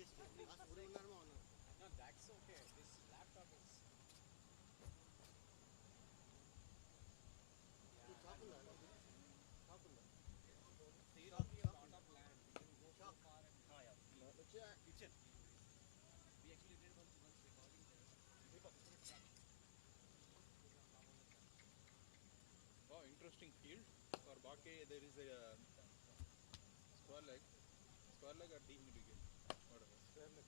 No, that's okay. This laptop is. They don't have a lot of land. We can go so far and kitchen. We actually did once recording there. Wow, interesting field. For Bake, there is a square leg. Square leg or deep mitigate? Whatever. Square leg.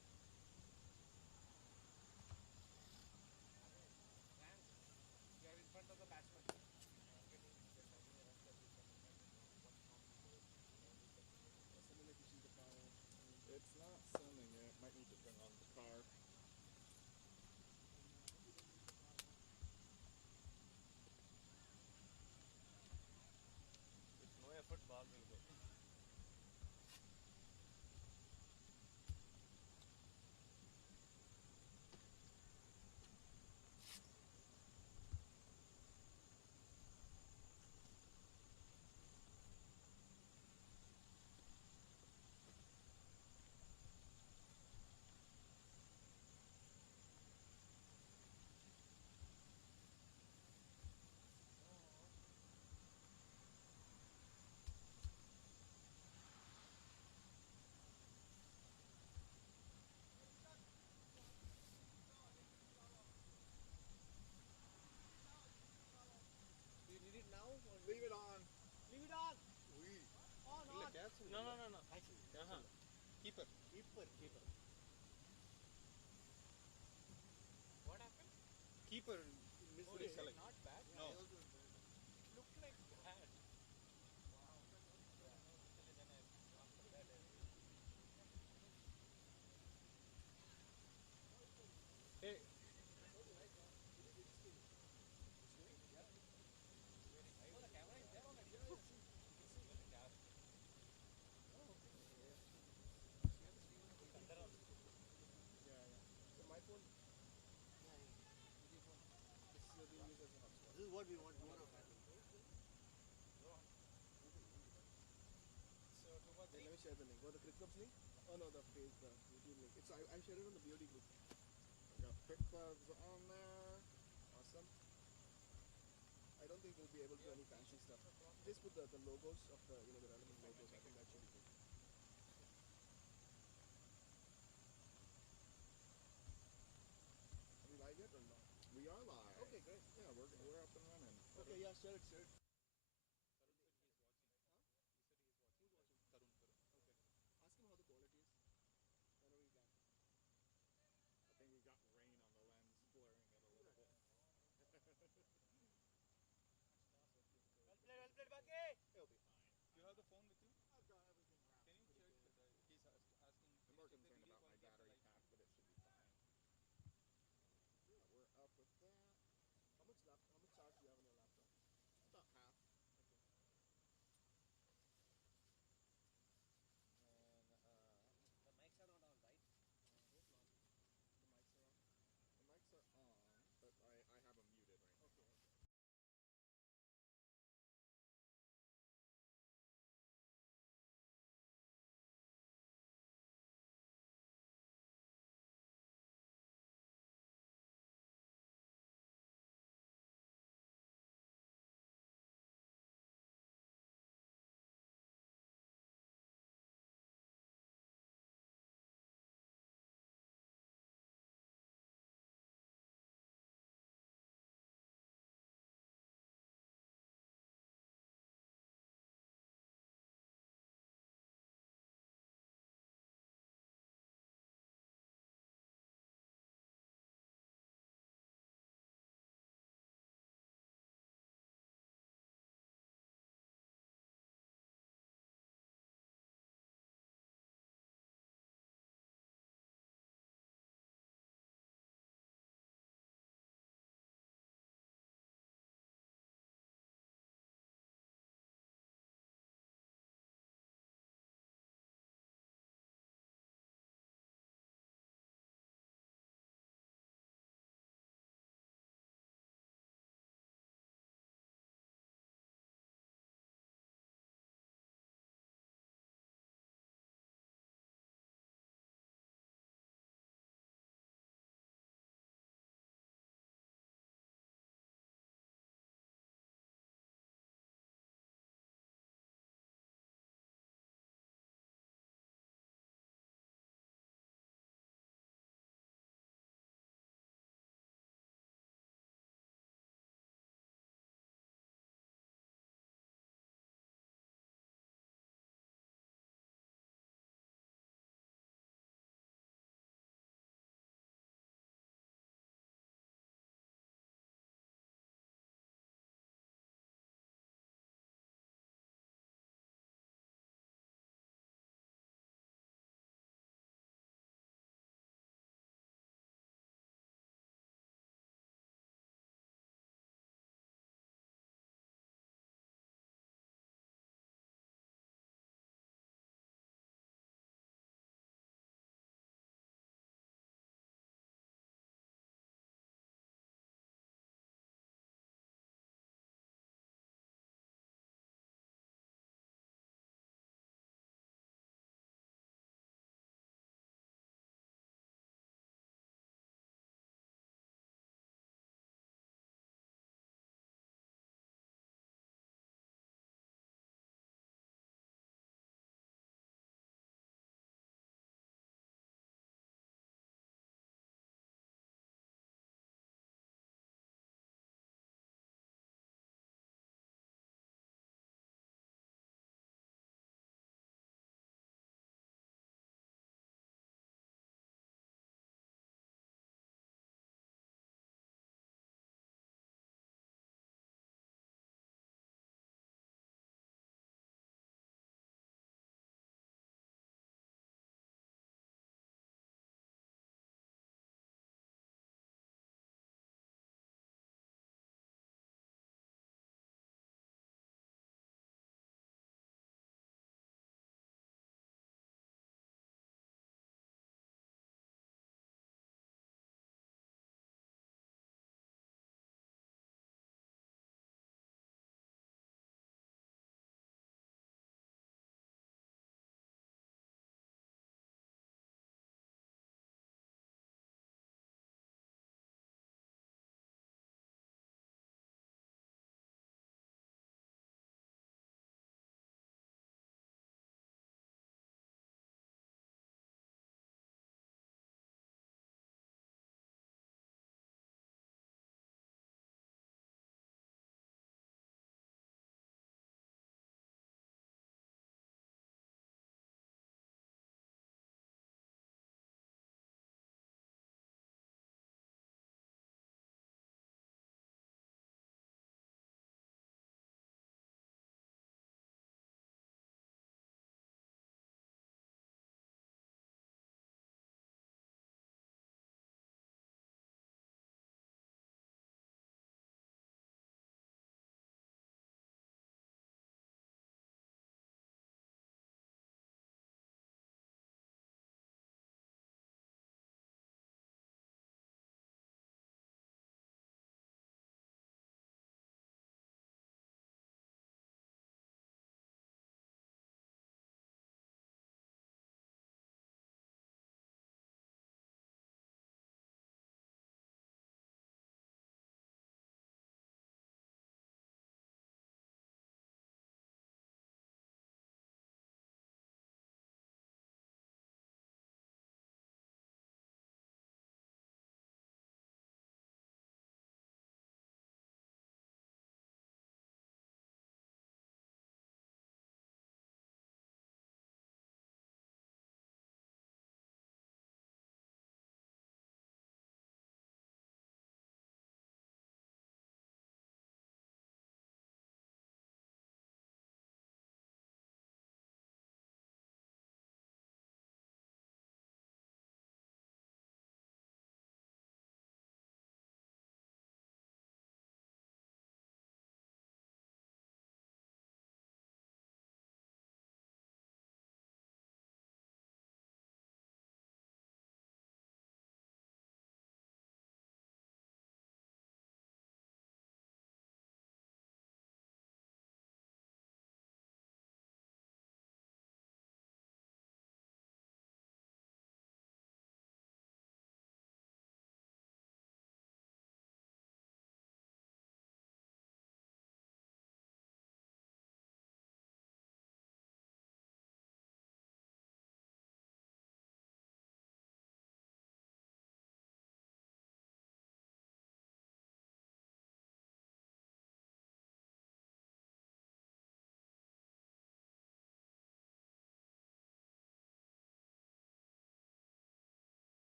And we are in front of the batsman. It's not swimming yet. Might need to turn on the car. With no effort, ball will go. Do you need it now? Or Leave it on. leave it on. Oui. On. No. Keeper. Keeper. What happened? Keeper Oh, is it not bad? No. It looked like bad. Wow. Yeah. Actually, then I after that I Hey, oh, the camera is there already. You can see the camera. Oh, okay. Thunder on. So my phone. This is what we want more of. So, 2 for 3. Let me share the link. What, the CryptClubs link? Oh no, the page, the YouTube link. I shared it on the BOD group. I got CryptClubs on there. Awesome. I don't think we'll be able to do any fancy stuff. Just put the logos of the the relevant logos. I think that should be good. Are we live yet or not? We are live. Okay, great. Yeah, we're up and running. Okay, yeah, share it. Tarun said he's watching. Huh? He said he's watching. Who's watching? Tarun. Okay. Ask him how the quality is. Whenever you can. I think we got rain on the lens, blurring it a little bit. Well played, Baki. It'll be fine. Do you have the phone with you? I've got everything wrapped. Can you check that? He's asking. I'm more concerned about my battery pack, but it should be fine. Yeah, we're up with that. How much charge do you have on your laptop? About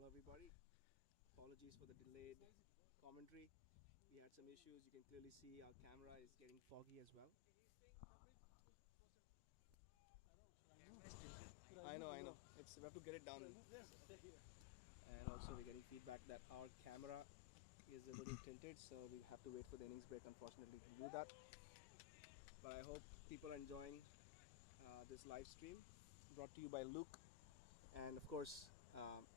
Hello, everybody. Apologies for the delayed commentary. We had some issues. You can clearly see our camera is getting foggy as well. I know. It's we have to get it down. And also we're getting feedback that our camera is a little tinted, so we have to wait for the innings break, unfortunately, to do that. But I hope people are enjoying this live stream brought to you by Luke. And of course,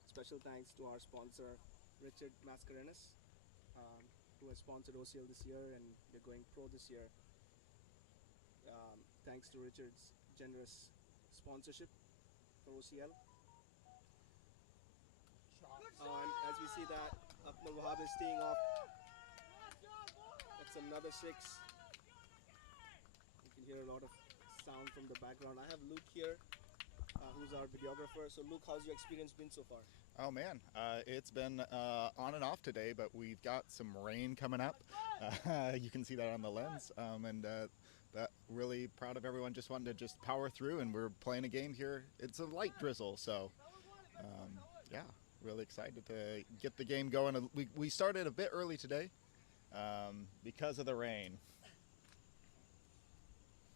special thanks to our sponsor, Richard Mascarenas, who has sponsored OCL this year, and they're going pro this year. Thanks to Richard's generous sponsorship for OCL. And as we see that, Akmal Wahab is teeing off. That's another 6. You can hear a lot of sound from the background. I have Luke here, who's our videographer. So Luke, how's your experience been so far? Oh man, it's been on and off today, but we've got some rain coming up. You can see that on the lens, and that really proud of everyone. Just wanted to just power through, and we're playing a game here. It's a light drizzle, so yeah, really excited to get the game going. We started a bit early today because of the rain.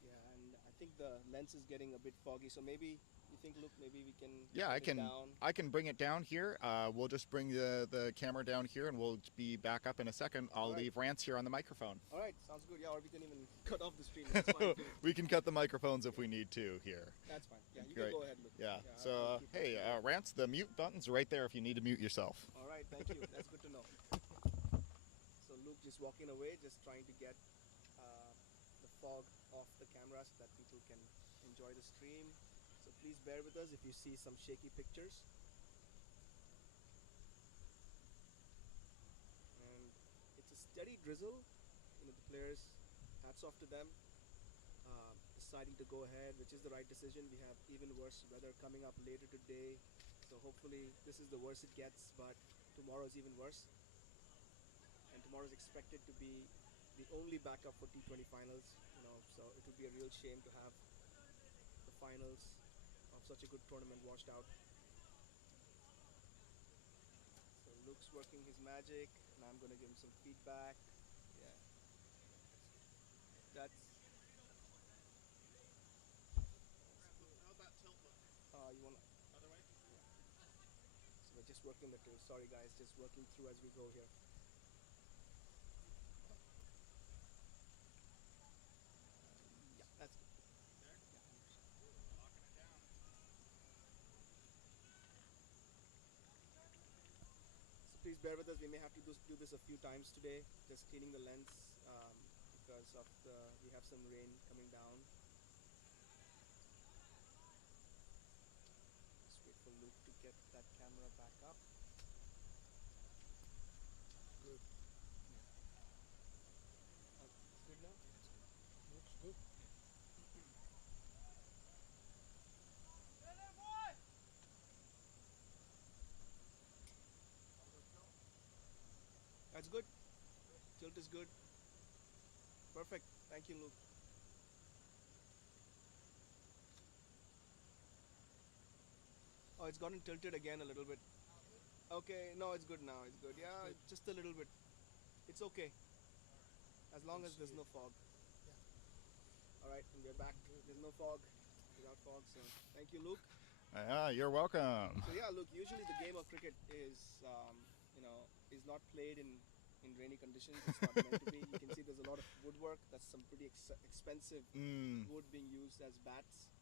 Yeah, and I think the lens is getting a bit foggy, so maybe you think, Luke, maybe we can Yeah, bring it down. I can bring it down here. We'll just bring the camera down here, and we'll be back up in a second. I'll leave Rance here on the microphone. All right, sounds good. Yeah, or we can even cut off the stream. That's fine too. We can cut the microphones if we need to here. That's fine. Yeah, you Great. can go ahead, Luke. Yeah. I'll So keep hey, it. Rance, the mute button's right there if you need to mute yourself. All right, thank you. That's good to know. So Luke just walking away, just trying to get the fog off the camera so that people can enjoy the stream. So please bear with us if you see some shaky pictures. And it's a steady drizzle. You know, the players, hats off to them, deciding to go ahead, which is the right decision. We have even worse weather coming up later today. So hopefully this is the worst it gets, but tomorrow is even worse. And tomorrow is expected to be the only backup for T20 finals, you know, so it would be a real shame to have the finals of such a good tournament washed out. So Luke's working his magic, and I'm going to give him some feedback. Yeah. That's... How's that tilt look? you want to... Other way? So we're just working the two. Sorry guys, just working through as we go here. Yeah, that's good. There? Yeah, 100%. Locking it down. So please bear with us. We may have to do this a few times today, just cleaning the lens because of we have some rain coming down. Just wait for Luke to get that camera back up. Good. It's good now? Looks good. That's good. Tilt is good. Perfect. Thank you, Luke. Oh, it's gotten tilted again a little bit. Okay, no, it's good now. It's good. Yeah, Good. just a little bit. It's okay. As long as there's no fog. All right, and we're back. There's no fog. Without fog, so thank you, Luke. You're welcome. So yeah, look, usually the game of cricket is, is not played in rainy conditions. It's not meant to be. You can see there's a lot of woodwork. That's some pretty expensive wood being used as bats.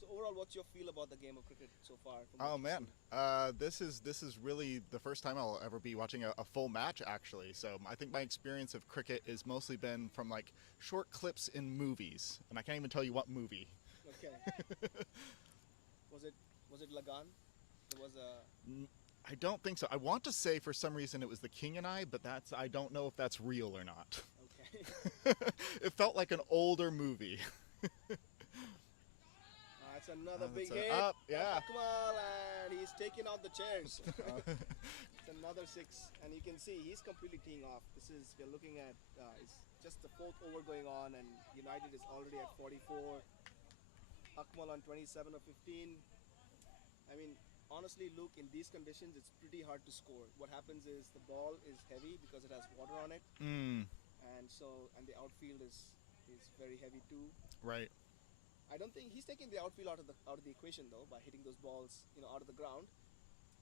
So overall, what's your feel about the game of cricket so far? from what Oh you've man, seen? this is really the first time I'll ever be watching a full match actually. So I think my experience of cricket has mostly been from like short clips in movies, and I can't even tell you what movie. Okay. was it Lagan? There was a... I don't think so. I want to say for some reason it was The King and I, but I don't know if that's real or not. Okay. It felt like an older movie. It's another big It's hit. up, yeah. Akmal, and he's taking out the chairs. It's another 6, and you can see he's completely teeing off. We're looking at it's just the 4th over going on, and United is already at 44. Akmal on 27 or 15. I mean, honestly, Luke, in these conditions, it's pretty hard to score. What happens is the ball is heavy because it has water on it, Mm, and the outfield is very heavy too. right. I don't think he's taking the outfield out of the equation though by hitting those balls, out of the ground.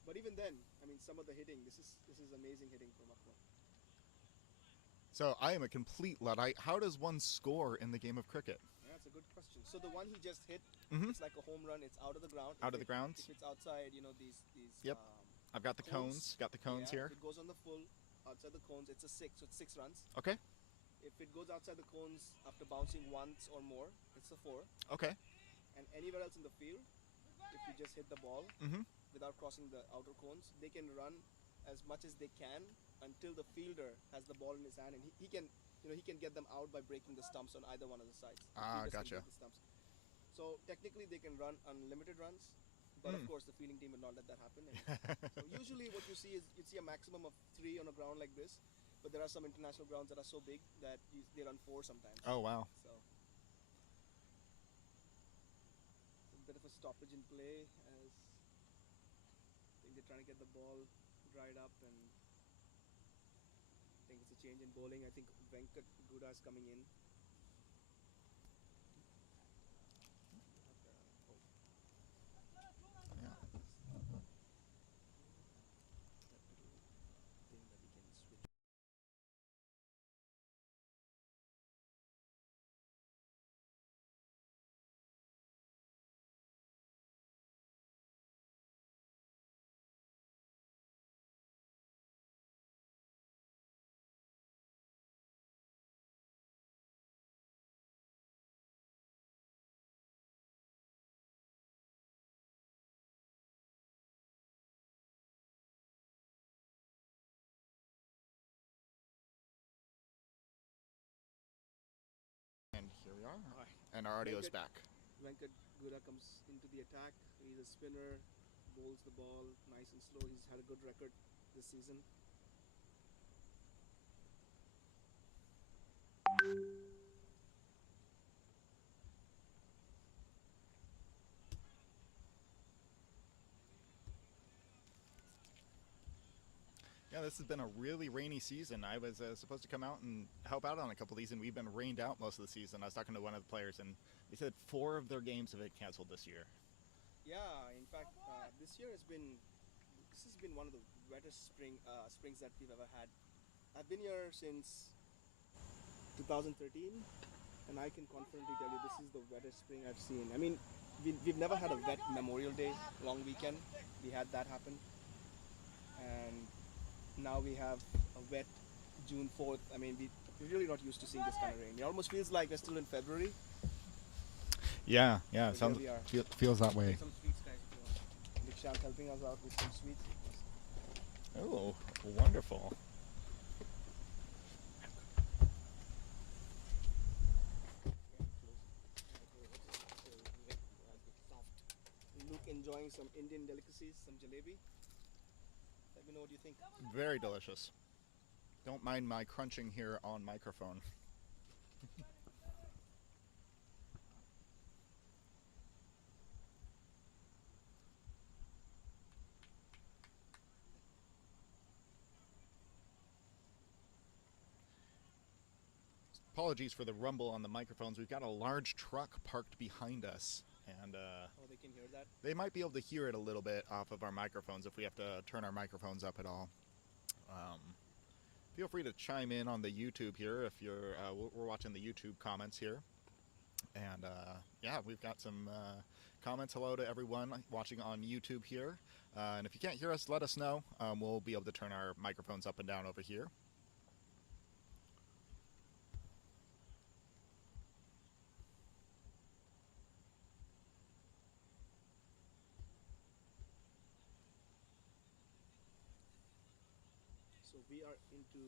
But even then, I mean, some of the hitting, this is amazing hitting from Akmal. So I am a complete Luddite. How does one score in the game of cricket? Yeah, that's a good question. So the one he just hit, Mhm. it's like a home run. It's out of the ground. Out If of the it- ground? If it's outside, these. Yep. I've got the cones. Got the cones yeah, here. If it goes on the full outside the cones, it's a 6. So it's 6 runs. Okay. If it goes outside the cones after bouncing once or more, it's a 4. Okay. And anywhere else in the field, if you just hit the ball Mhm. without crossing the outer cones, they can run as much as they can until the fielder has the ball in his hand, and he can he can get them out by breaking the stumps on either one of the sides. The Ah, fielders can gotcha. break the stumps. So technically they can run unlimited runs, but of Mm. course the fielding team will not let that happen. And so usually what you see is you'd see a maximum of 3 on a ground like this, but there are some international grounds that are so big that they run 4 sometimes. Oh wow. So a bit of a stoppage in play as I think they're trying to get the ball dried up, and I think it's a change in bowling. I think Venkat Guda is coming in. Yeah. Thing that he can switch. And here we are. Alright. And our audio's Venkat- back. Venkat Guda comes into the attack. He's a spinner, bowls the ball nice and slow. He's had a good record this season. Yeah, this has been a really rainy season. I was supposed to come out and help out on a couple of these, and we've been rained out most of the season. I was talking to one of the players, and they said 4 of their games have been canceled this year. Yeah, in fact, this has been one of the wettest springs that we've ever had. I've been here since 2013, and I can confidently tell you this is the wettest spring I've seen. I mean, we've never had a wet Memorial Day long weekend. We had that happen, and now we have a wet June 4th. I mean, we're really not used to seeing this kind of rain. It almost feels like we're still in February. Yeah, But here we are. feels that way. Some sweets, guys. If you want. Dikshant's helping us out with some sweets. Oh, wonderful. Luke enjoying some Indian delicacies, some jalebi. Let me know what you think. Very delicious. Don't mind my crunching here on microphone. Apologies for the rumble on the microphones. We've got a large truck parked behind us, and Oh, they can hear that. they might be able to hear it a little bit off of our microphones if we have to turn our microphones up at all. Feel free to chime in on the YouTube here if you're. We're watching the YouTube comments here, and yeah, we've got some comments. Hello to everyone watching on YouTube here, and if you can't hear us, let us know. We'll be able to turn our microphones up and down over here. So we are into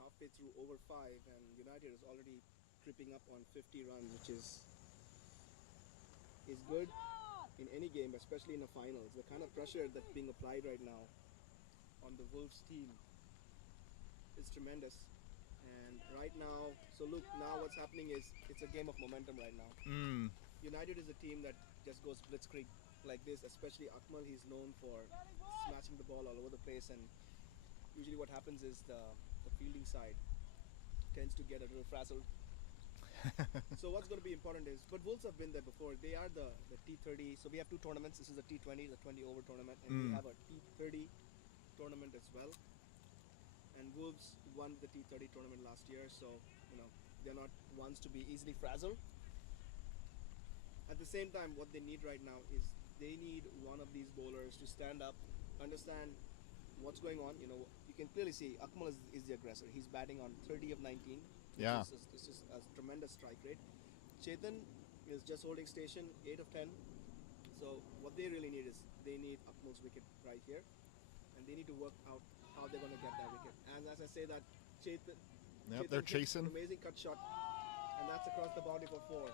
halfway through over 5, and United is already creeping up on 50 runs, which is good in any game, especially in the finals. The kind of pressure that's being applied right now on the Wolves team is tremendous. And right now, so look, now what's happening is it's a game of momentum right now. Mm, United is a team that just goes blitzkrieg like this, especially Akmal, he's known for smashing the ball all over the place, and usually what happens is the fielding side tends to get a little frazzled. So what's going to be important is, but Wolves have been there before. They are the T30. So we have two tournaments. This is the T20, the 20 over tournament, and we have a T30 tournament as well. And Wolves won the T30 tournament last year, so they're not ones to be easily frazzled. At the same time, what they need right now is they need one of these bowlers to stand up, understand what's going on. You can clearly see Akmal is the aggressor. He's batting on 30 of 19. Yeah. This is a tremendous strike rate. Chetan is just holding station, 8 of 10. So what they really need is they need Akmal's wicket right here, and they need to work out how they're going to get that wicket. And as I say that, Chetan, They're hits chasing. an amazing cut shot, and that's across the boundary for 4.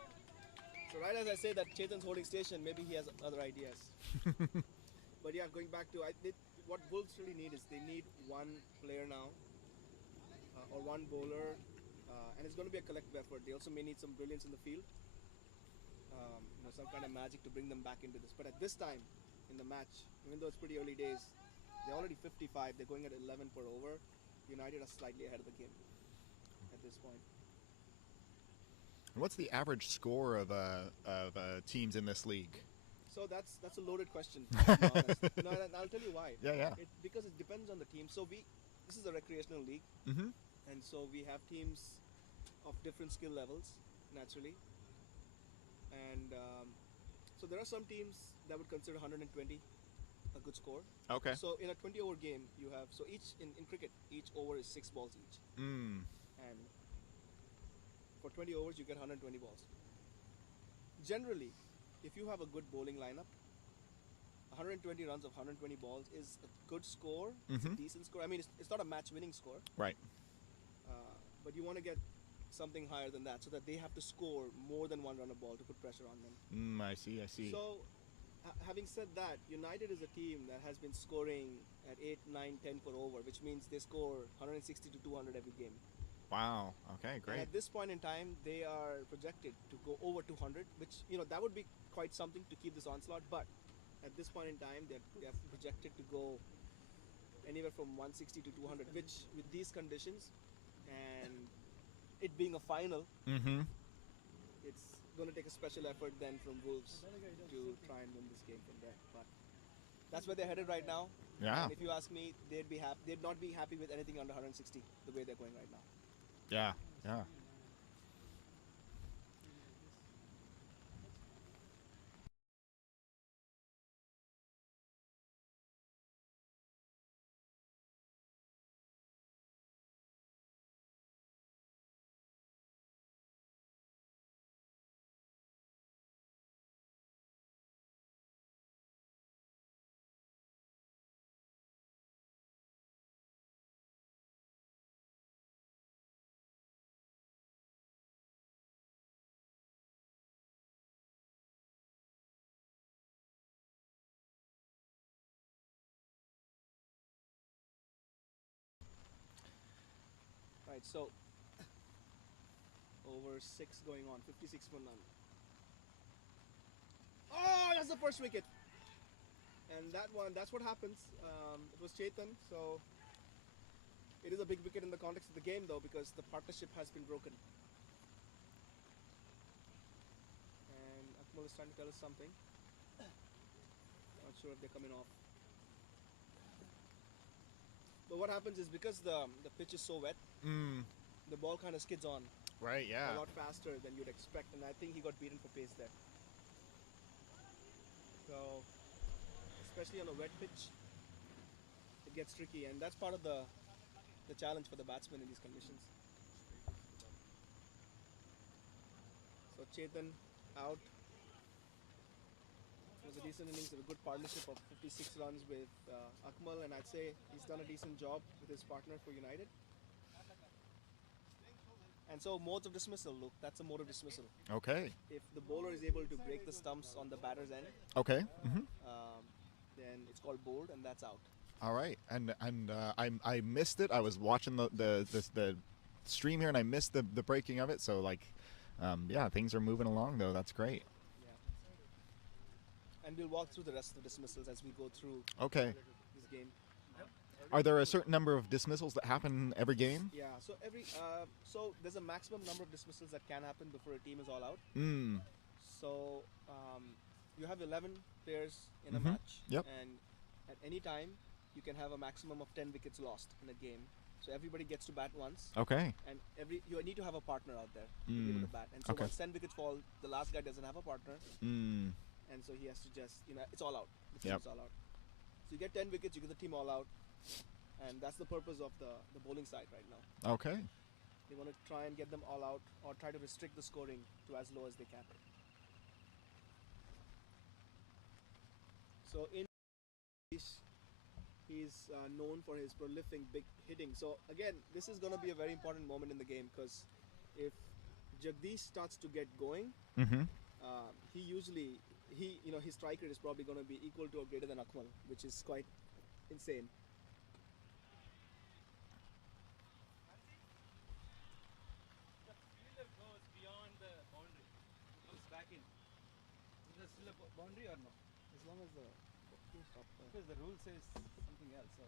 So right as I say that Chetan's holding station, maybe he has other ideas. But yeah, going back to what Wolves really need is they need one player now, or one bowler, and it's going to be a collective effort. They also may need some brilliance in the field, some kind of magic to bring them back into this. But at this time in the match, even though it's pretty early days, they're already 55. They're going at 11 per over. United are slightly ahead of the game at this point. And what's the average score of teams in this league? So that's a loaded question. To be honest. No, and I'll tell you why. Yeah. Because it depends on the team. So this is a recreational league, Mm-hmm. and so we have teams of different skill levels naturally, and so there are some teams that would consider 120 a good score. Okay. So in a 20-over game, you have each in cricket, each over is 6 balls each, and for 20 overs you get 120 balls. Generally, if you have a good bowling lineup, 120 runs of 120 balls is a good score. It's a decent score. I mean, it's not a match-winning score, Right. but you want to get something higher than that so that they have to score more than 1 run a ball to put pressure on them. I see. So, having said that, United is a team that has been scoring at 8, 9, 10 per over, which means they score 160 to 200 every game. Wow. Okay. And Great. at this point in time, they are projected to go over 200, which that would be quite something to keep this onslaught. But at this point in time, they're projected to go anywhere from 160 to 200, which with these conditions and it being a final, Mm-hmm. it's going to take a special effort then from Wolves to try and win this game from there. But that's where they're headed right now. Yeah. And if you ask me, they'd not be happy with anything under 160 the way they're going right now. Yeah. Right, so over 6 going on, 56 for none. Oh, that's the first wicket. And that's what happens. It was Chetan, so it is a big wicket in the context of the game though, because the partnership has been broken. And Akmal is trying to tell us something. Not sure if they're coming off. But what happens is because the pitch is so wet, the ball kind of skids on Right. Yeah. a lot faster than you'd expect, and I think he got beaten for pace there. So, especially on a wet pitch, it gets tricky, and that's part of the challenge for the batsman in these conditions. So Chetan out. It was a decent innings, a good partnership of 56 runs with Akmal, and I'd say he's done a decent job with his partner for United. And so modes of dismissal, look, that's a mode of dismissal. Okay. If the bowler is able to break the stumps on the batter's end, Okay. then it's called bowled, and that's out. All right. And I missed it. I was watching the stream here, and I missed the breaking of it. So yeah, things are moving along though. That's great. Yeah. And and we'll walk through the rest of the dismissals as we go through Okay. this game. Are there a certain number of dismissals that happen every game? Yeah, so there's a maximum number of dismissals that can happen before a team is all out. Mm. So you have 11 players in a Mhm. match, Yep. and at any time you can have a maximum of 10 wickets lost in a game. So everybody gets to bat once, Okay. and you need to have a partner out there to be able to bat. And so Okay. once 10 wickets fall, the last guy doesn't have a partner, Mm. and so he has to just it's all out. The team Yep. is all out. So you get 10 wickets, you get the team all out, and that's the purpose of the bowling side right now. Okay. They want to try and get them all out, or try to restrict the scoring to as low as they can. So he's known for his prolific big hitting. So again, this is going to be a very important moment in the game, because if Jagdish starts to get going, Mm-hmm. his strike rate is probably going to be equal to or greater than Akmal, which is quite insane. The fielder goes beyond the boundary, comes back in. Is there still a boundary or no? As long as the team stops. Because the rule says something else. So.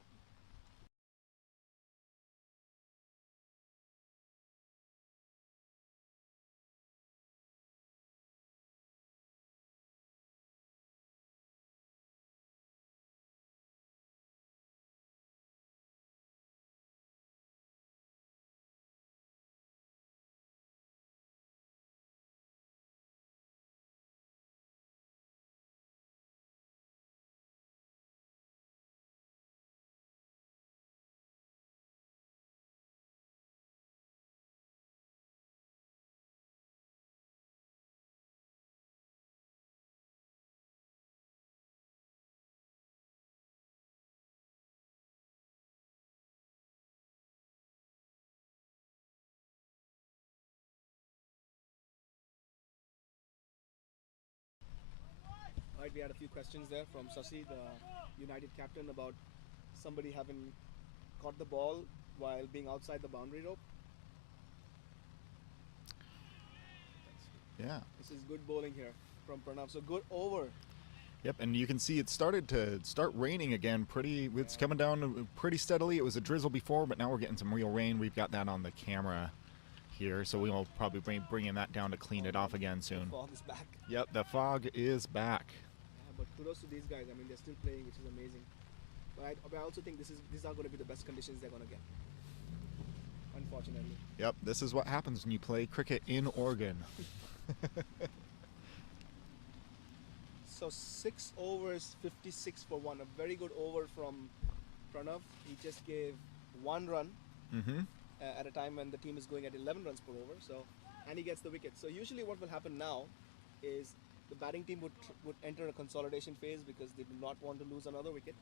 Right, we had a few questions there from Sasi, the United captain, about somebody having caught the ball while being outside the boundary rope. Yeah. This is good bowling here from Pranav. So good over. Yep, and you can see it started to raining again. It's coming down pretty steadily. It was a drizzle before, but now we're getting some real rain. We've got that on the camera here, so we will probably bringing that down to clean it off again soon. The fog is back. Yep, the fog is back. But kudos to these guys. I mean, they're still playing, which is amazing. But I also think these are going to be the best conditions they're going to get. Unfortunately. Yep, this is what happens when you play cricket in Oregon. So 6 overs, 56 for 1. A very good over from Pranav. He just gave 1 run Mm-hmm. at a time when the team is going at 11 runs per over. And he gets the wicket. So usually what will happen now is the batting team would enter a consolidation phase because they do not want to lose another wicket.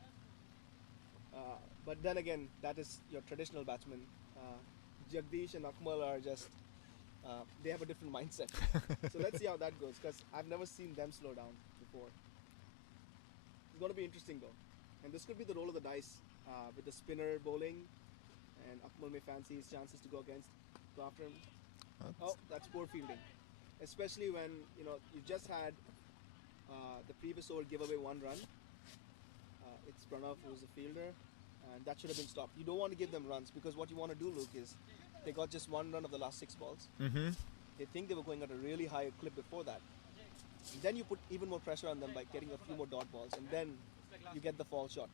But then again, that is your traditional batsman. Jagdish and Akmal are just they have a different mindset. So let's see how that goes, because I've never seen them slow down before. It's going to be interesting though, and this could be the roll of the dice with the spinner bowling, and Akmal may fancy his chances to go after him. Oh, that's poor fielding, especially when you just had the previous over give away 1 run. It's Pranav who's the fielder, and that should have been stopped. You don't want to give them runs, because what you want to do, Luke, is they got just 1 run of the last 6 balls. Mm-hmm. They think they were going at a really high clip before that. And then you put even more pressure on them by getting a few more dot balls, and then you get the fall shot.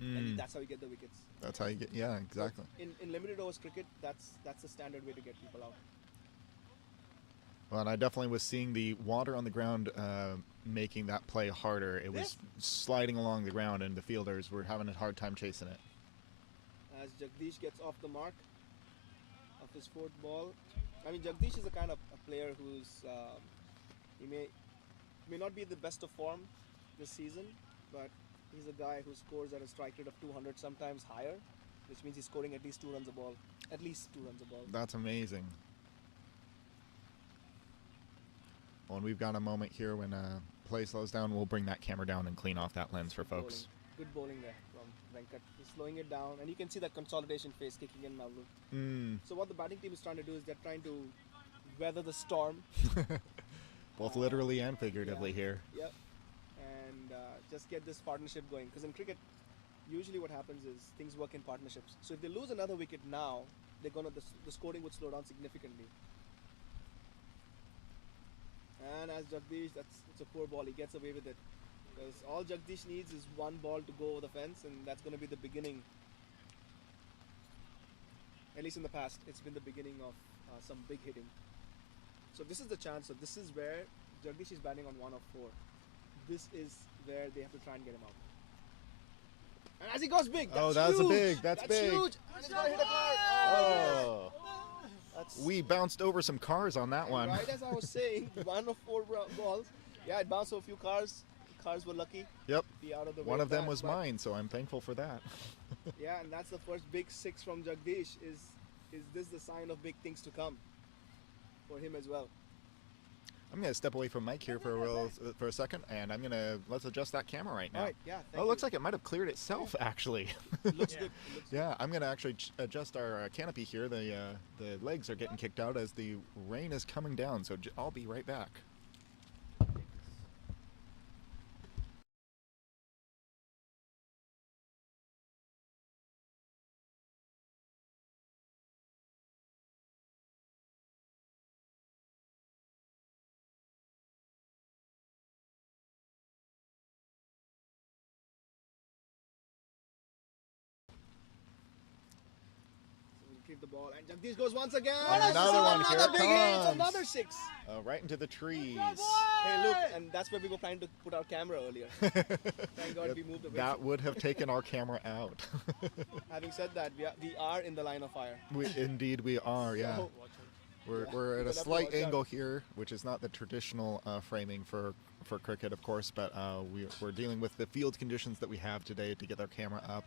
And that's how you get the wickets. That's how you get. Yeah, exactly. In limited overs cricket, that's the standard way to get people out. Well, and I definitely was seeing the water on the ground making that play harder. It was sliding along the ground, and the fielders were having a hard time chasing it. As Jagdish gets off the mark of his 4th ball. I mean, Jagdish is the kind of a player who's he may not be the best of form this season, but he's a guy who scores at a strike rate of 200, sometimes higher, which means he's scoring at least 2 runs a ball. At least 2 runs a ball. That's amazing. Well, and we've got a moment here when play slows down. We'll bring that camera down and clean off that lens for folks. Good bowling there from Venkat. He's slowing it down, and you can see that consolidation phase kicking in now, Luke. So what the batting team is trying to do is they're trying to weather the storm. Both literally and figuratively here. Yep. and just get this partnership going. Because in cricket, usually what happens is things work in partnerships. So if they lose another wicket now, the scoring would slow down significantly. And as Jagdish, it's a poor ball. He gets away with it. Because all Jagdish needs is one ball to go over the fence, and that's going to be the beginning. At least in the past, it's been the beginning of some big hitting. So this is the chance. So this is where Jagdish is batting on 1 of 4. This is where they have to try and get him out. And as he goes big, that's a huge. big. That's big. Huge. And he's gonna hit a car. Oh. That's We bounced over some cars on that one. right as I was saying. 1 of 4 balls. Yeah, it bounced over a few cars. Cars were lucky. Yep. To be out of the One way of them back, was but mine, so I'm thankful for that. Yeah, and that's the first big 6 from Jagdish. Is this the sign of big things to come for him as well? I'm gonna step away from Mike here for a second, and let's adjust that camera right now. All right, yeah. Oh, it looks like it might have cleared itself actually. Looks good. Yeah, I'm gonna actually adjust our canopy here. The legs are getting kicked out as the rain is coming down, so I'll be right back. Retrieve the ball, and Jagdish goes once again. Another one, here it big hit, comes. another 6. Right into the trees. Hey, look, and that's where we were planning to put our camera earlier. Thank God we moved away. That would have taken our camera out. Having said that, we are in the line of fire. Indeed, we are. Yeah. So, We're at You'll a have to slight watch out. angle here, which is not the traditional framing for cricket, of course, but we're dealing with the field conditions that we have today to get our camera up.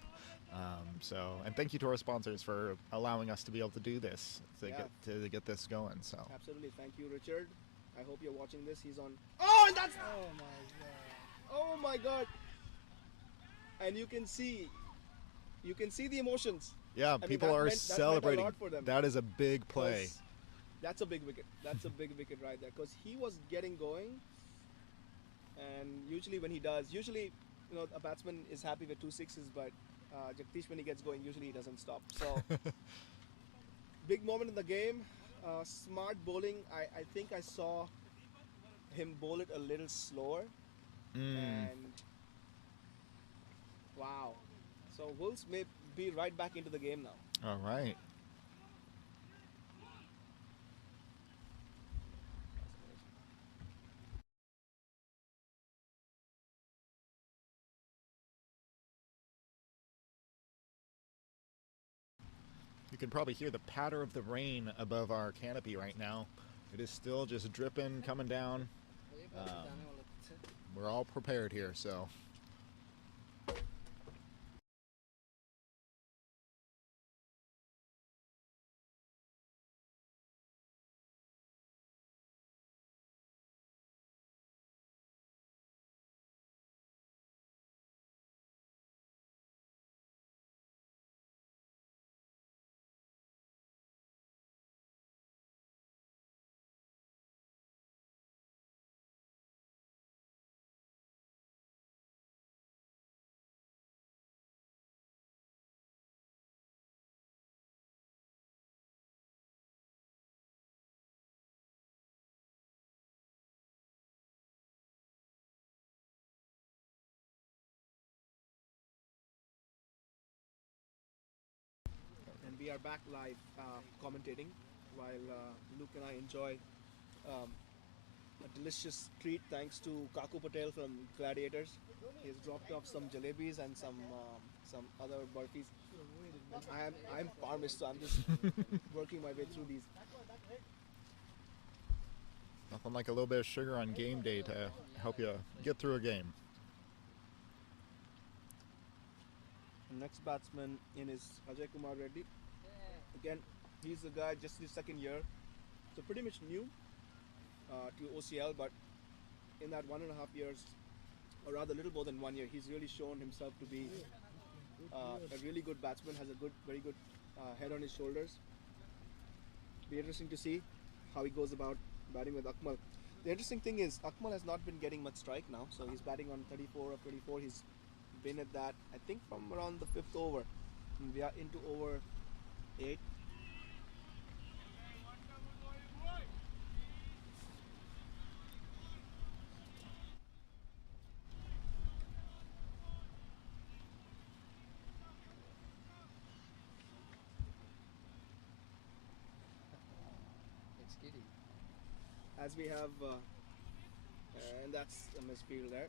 And thank you to our sponsors for allowing us to be able to do this, to get this going. So absolutely, thank you, Richard. I hope you're watching this. He's on. Oh, and that's. Oh my God! And you can see the emotions. yeah, I mean, people that are meant a lot celebrating. for them. That is a big play. 'Cause That's a big wicket. That's a big wicket right there. Because he was getting going, and usually when he does, a batsman is happy with 2 6s, but Jagdish, when he gets going, usually he doesn't stop. So big moment in the game. Smart bowling. I think I saw him bowl it a little slower, and wow. So Wolves may be right back into the game now. All right. You can probably hear the patter of the rain above our canopy right now. It is still just dripping, coming down. We're all prepared here, so. And we are back live commentating while Luke and I enjoy a delicious treat thanks to Kaku Patel from Gladiators. He's dropped off some jalebis and some other burfis. I'm parmist, so I'm just working my way through these. Nothing like a little bit of sugar on game day to help you get through a game. The next batsman in is Ajay Kumar Reddy. Again, he's the guy just his second year, so pretty much new to OCL, but in that 1.5 years, or rather a little more than 1 year, he's really shown himself to be a really good batsman, has a very good head on his shoulders. Be interesting to see how he goes about batting with Akmal. The interesting thing is Akmal has not been getting much strike now, so he's batting on 34 of 24. He's been at that, I think, from around the fifth over. And we are into over 8. It's kidding. As we have, and that's a misfield there.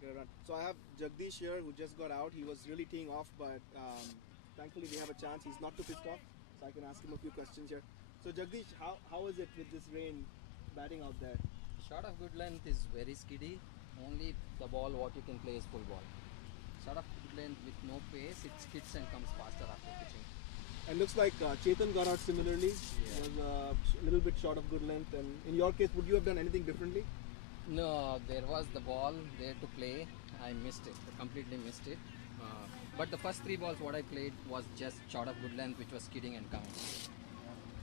Good run. So I have Jagdish here who just got out. He was really teeing off, but thankfully we have a chance. He's not too pissed off, so I can ask him a few questions here. So Jagdish, how is it with this rain batting out there? Shot of good length is very skiddy. Only the ball what you can play is full ball. Shot of good length with no pace, it skids and comes faster after pitching. And looks like Chetan got out similarly. Yeah. Was a little bit short of good length. And in your case, would you have done anything differently? No, there was the ball there to play. I missed it, completely missed it. But the first 3 balls what I played was just shot of good length, which was skidding and coming.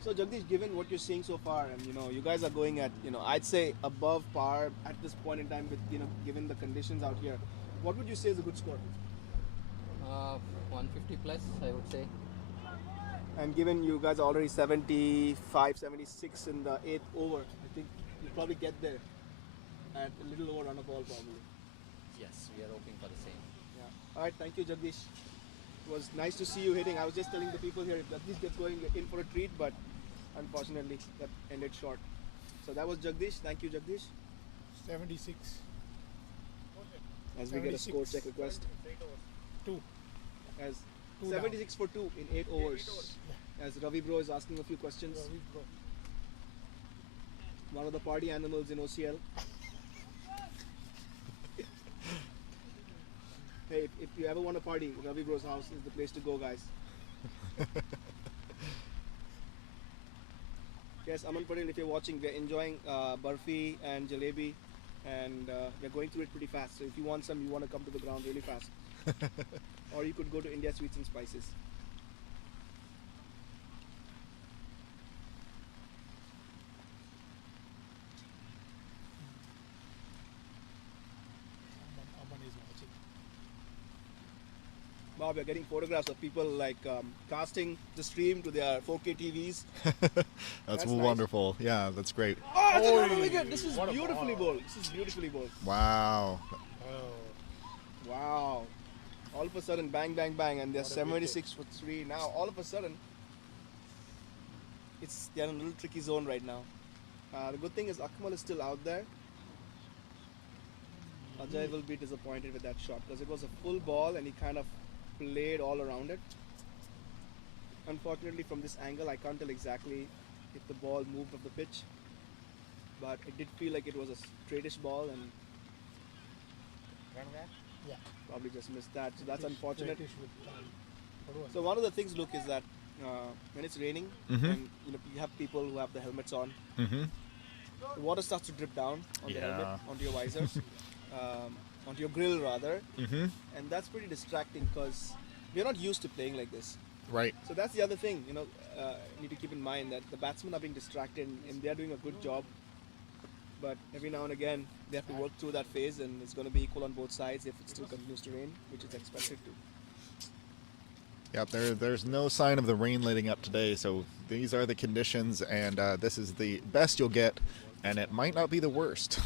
So Jagdish, given what you're seeing so far, and you guys are going at I'd say above par at this point in time with given the conditions out here, what would you say is a good score? 150 plus, I would say. And given you guys are already 75, 76 in the 8th over, I think you'll probably get there at a little over run a ball probably. Yes, we are hoping for the same. Yeah. All right, thank you, Jagdish. It was nice to see you hitting. I was just telling the people here if Jagdish gets going in for a treat, but unfortunately that ended short. So that was Jagdish. Thank you, Jagdish. 76. As we get a score check request. 2. As Two 76 for 2 in 8 overs. As Ravi Bro is asking a few questions. One of the party animals in OCL. Hey, if you ever want a party, Ravi Bro's house is the place to go, guys. Yes, Aman Patel, if you're watching, we're enjoying Barfi and Jalebi, and we're going through it pretty fast. So if you want some, you want to come to the ground really fast. Or you could go to India Sweets and Spices. Aman is watching. Wow, we're getting photographs of people like casting the stream to their 4K TVs. That's nice. wonderful. Yeah, that's great. Oh, it's another Oi, wicket. This is what a beautifully ball. bowled. This is beautifully bowled. Wow. Oh, Wow. All of a sudden, bang, bang, bang, and they're What a 76 for 3. Now, all of a sudden, they're in a little tricky zone right now. The good thing is Akmal is still out there. Ajay will be disappointed with that shot because it was a full ball and he kind of played all around it. Unfortunately, from this angle, I can't tell exactly if the ball moved off the pitch, but it did feel like it was a straightish ball and yeah. probably just missed that. So that's unfortunate. British with Padua. So one of the things, look, is that when it's raining Mhm. and you have people who have the helmets on, Mm-hmm. the water starts to drip down on the helmet, Yeah. onto your visors, onto your grill rather, Mm-hmm. and that's pretty distracting because we're not used to playing like this. Right. So that's the other thing, you need to keep in mind that the batsmen are being distracted and they're doing a good job. But every now and again, they have to work through that phase, and it's going to be equal on both sides if it still continues to rain, which is expected to. Yep, there's no sign of the rain letting up today, so these are the conditions, and this is the best you'll get, and it might not be the worst.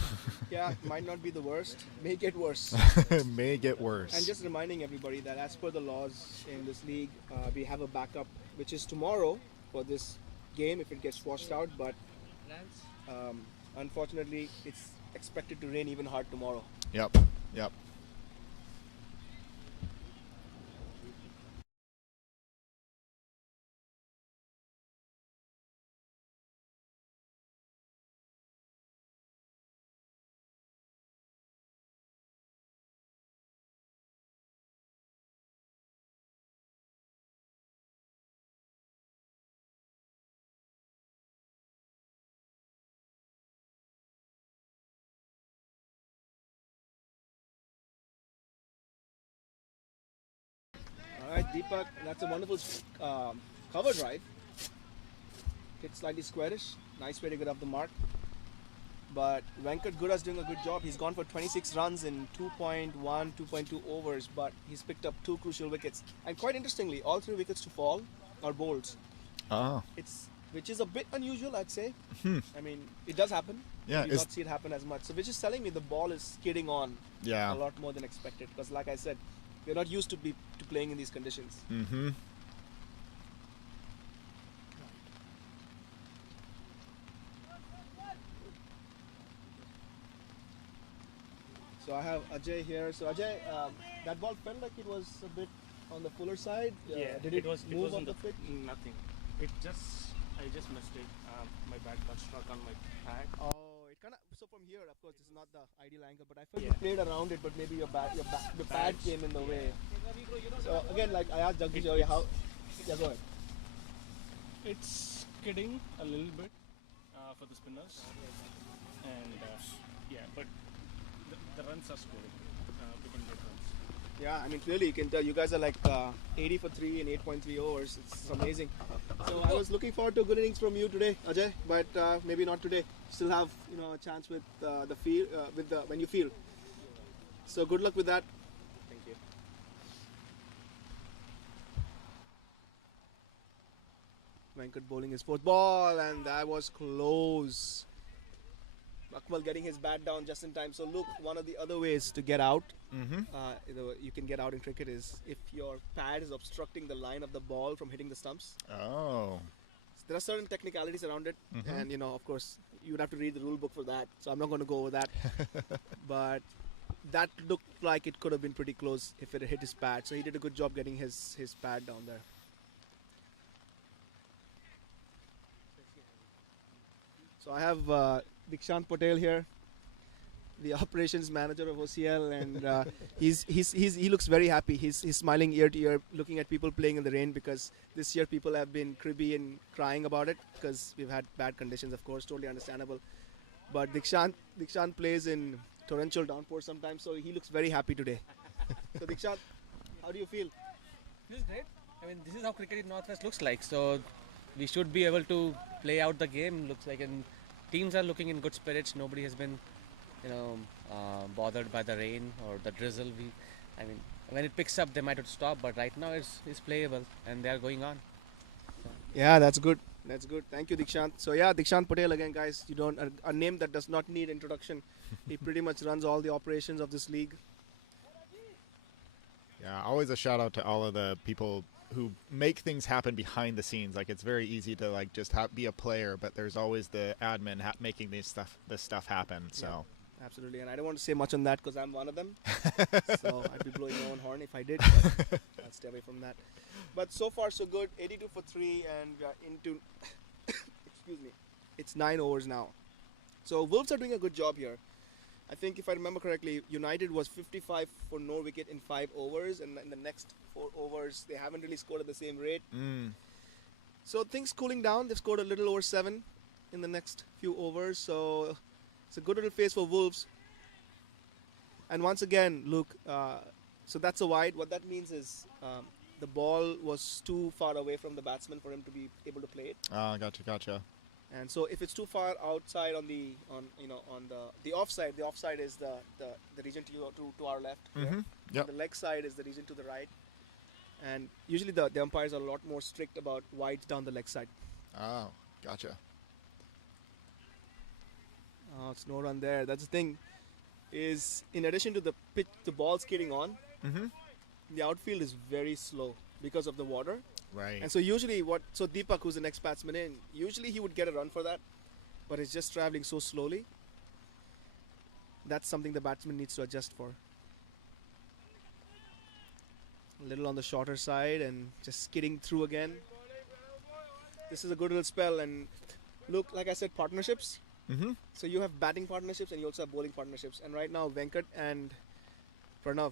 Yeah, might not be the worst, may get worse. It may get worse. And just reminding everybody that as per the laws in this league, we have a backup, which is tomorrow for this game if it gets washed out. But unfortunately, it's expected to rain even hard tomorrow. Yep, yep. All right, Deepak, that's a wonderful cover drive. Hit slightly squarish. Nice way to get off the mark. But Venkat Gura's doing a good job. He's gone for 26 runs in 2.1, 2.2 overs, but he's picked up 2 crucial wickets. And quite interestingly, all 3 wickets to fall are bowls. Oh. Which is a bit unusual, I'd say. Hmm. I mean, it does happen. Yeah, You do is- not see it happen as much. So which is telling me the ball is skidding on Yeah. a lot more than expected. Because like I said, we're not used to playing in these conditions. Mm-hmm. So I have Ajay here. So Ajay, that ball felt like it was a bit on the fuller side. Did it move off the pitch? Nothing. I just missed it. My bat got struck on my pad. Oh, it kind of. So from here, of course, this is not the ideal angle, but I felt Yeah. you played around it, but maybe the pad Pads, came in the way. So again, like I asked Jagdish earlier, how? Yeah, go ahead. It's kidding a little bit for the spinners, and but the runs are scoring. We can get runs. Yeah, I mean clearly you can tell you guys are like 80 for 3 in 8.3 overs. It's amazing. So I was looking forward to good innings from you today, Ajay, but maybe not today. Still have a chance with the field when you field. So good luck with that. Thank you. Venkat bowling his 4th ball, and that was close. Akmal getting his bat down just in time. So look, one of the other ways to get out, Mm-hmm. you can get out in cricket is if your pad is obstructing the line of the ball from hitting the stumps. Oh. So there are certain technicalities around it, Mhm. and of course, you would have to read the rule book for that. So I'm not going to go over that. But that looked like it could have been pretty close if it had hit his pad. So he did a good job getting his pad down there. So I have Dikshant Patel here, the operations manager of OCL, and he looks very happy. He's smiling ear to ear, looking at people playing in the rain because this year people have been cribby and crying about it because we've had bad conditions, of course, totally understandable. But Dikshant plays in torrential downpour sometimes, so he looks very happy today. So Dikshant, how do you feel? This is great. I mean, this is how cricket in Northwest looks like. So we should be able to play out the game. Looks like, and teams are looking in good spirits. Nobody has been, bothered by the rain or the drizzle. When it picks up, they might have to stop. But right now, it's playable, and they are going on. Yeah, that's good. That's good. Thank you, Dikshant. So yeah, Dikshant Patel again, guys. You don't a name that does not need introduction. He pretty much runs all the operations of this league. Yeah, always a shout out to all of the people who make things happen behind the scenes. Like it's very easy to like just be a player, but there's always the admin making this stuff happen. So Absolutely, and I don't want to say much on that because I'm one of them. So I'd be blowing my own horn if I did. But I'll stay away from that. But so far so good. 82 for 3 and into excuse me. It's 9 overs now. So Wolves are doing a good job here. I think if I remember correctly, United was 55 for no wicket in 5 overs, and in the next 4 overs they haven't really scored at the same rate. So things cooling down. They've scored a little over 7 in the next few overs. So it's a good little phase for Wolves. And once again, Luke, so that's a wide. What that means is the ball was too far away from the batsman for him to be able to play it. Gotcha. And so if it's too far outside on the offside, the offside is the region to our left. Mm-hmm. Yep. The leg side is the region to the right. And usually the umpires are a lot more strict about wides down the leg side. Oh, gotcha. Oh, it's no run there. That's the thing. Is in addition to the pitch, the ball skating on, Mm-hmm. the outfield is very slow because of the water. Right. And so usually Deepak, who's the next batsman in, usually he would get a run for that, but it's just traveling so slowly. That's something the batsman needs to adjust for. A little on the shorter side and just skidding through again. This is a good little spell, and look, like I said, partnerships. Mm-hmm. So you have batting partnerships and you also have bowling partnerships. And right now, Venkat and Pranav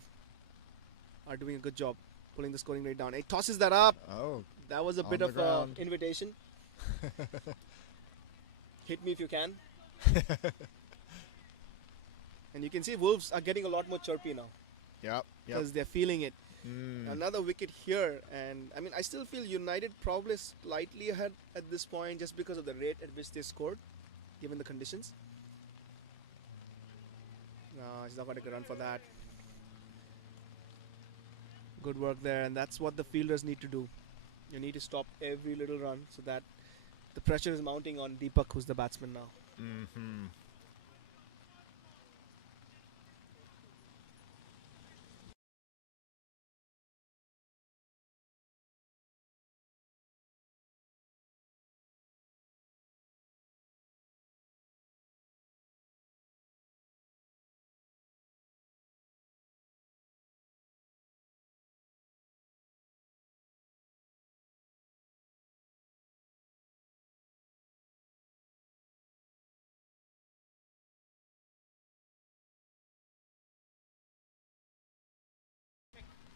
are doing a good job pulling the scoring rate down. He tosses that up. Oh. That was a On bit the of an ground. invitation. Hit me if you can. And you can see Wolves are getting a lot more chirpy now Yep. because they're feeling it. Mm. Another wicket here, and I mean, I still feel United probably slightly ahead at this point just because of the rate at which they scored, given the conditions. No, he's not going to run for that. Good work there, and that's what the fielders need to do. You need to stop every little run so that the pressure is mounting on Deepak, who's the batsman now. Mm-hmm.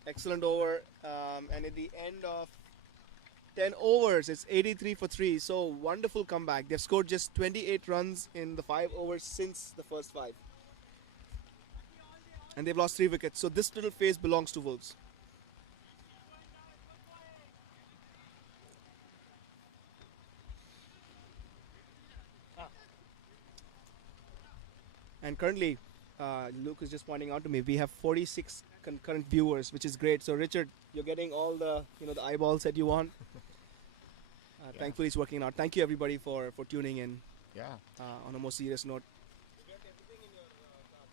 Excellent over, and at the end of 10 overs, it's 83 for 3. So wonderful comeback. They've scored just 28 runs in the 5 overs since the first 5. And they've lost 3 wickets. So this little phase belongs to Wolves. And currently, Luke is just pointing out to me, we have 46 concurrent viewers, which is great. So Richard, you're getting all the the eyeballs that you want. Yeah. Thankfully, it's working out. Thank you everybody for tuning in. Yeah. On a more serious note.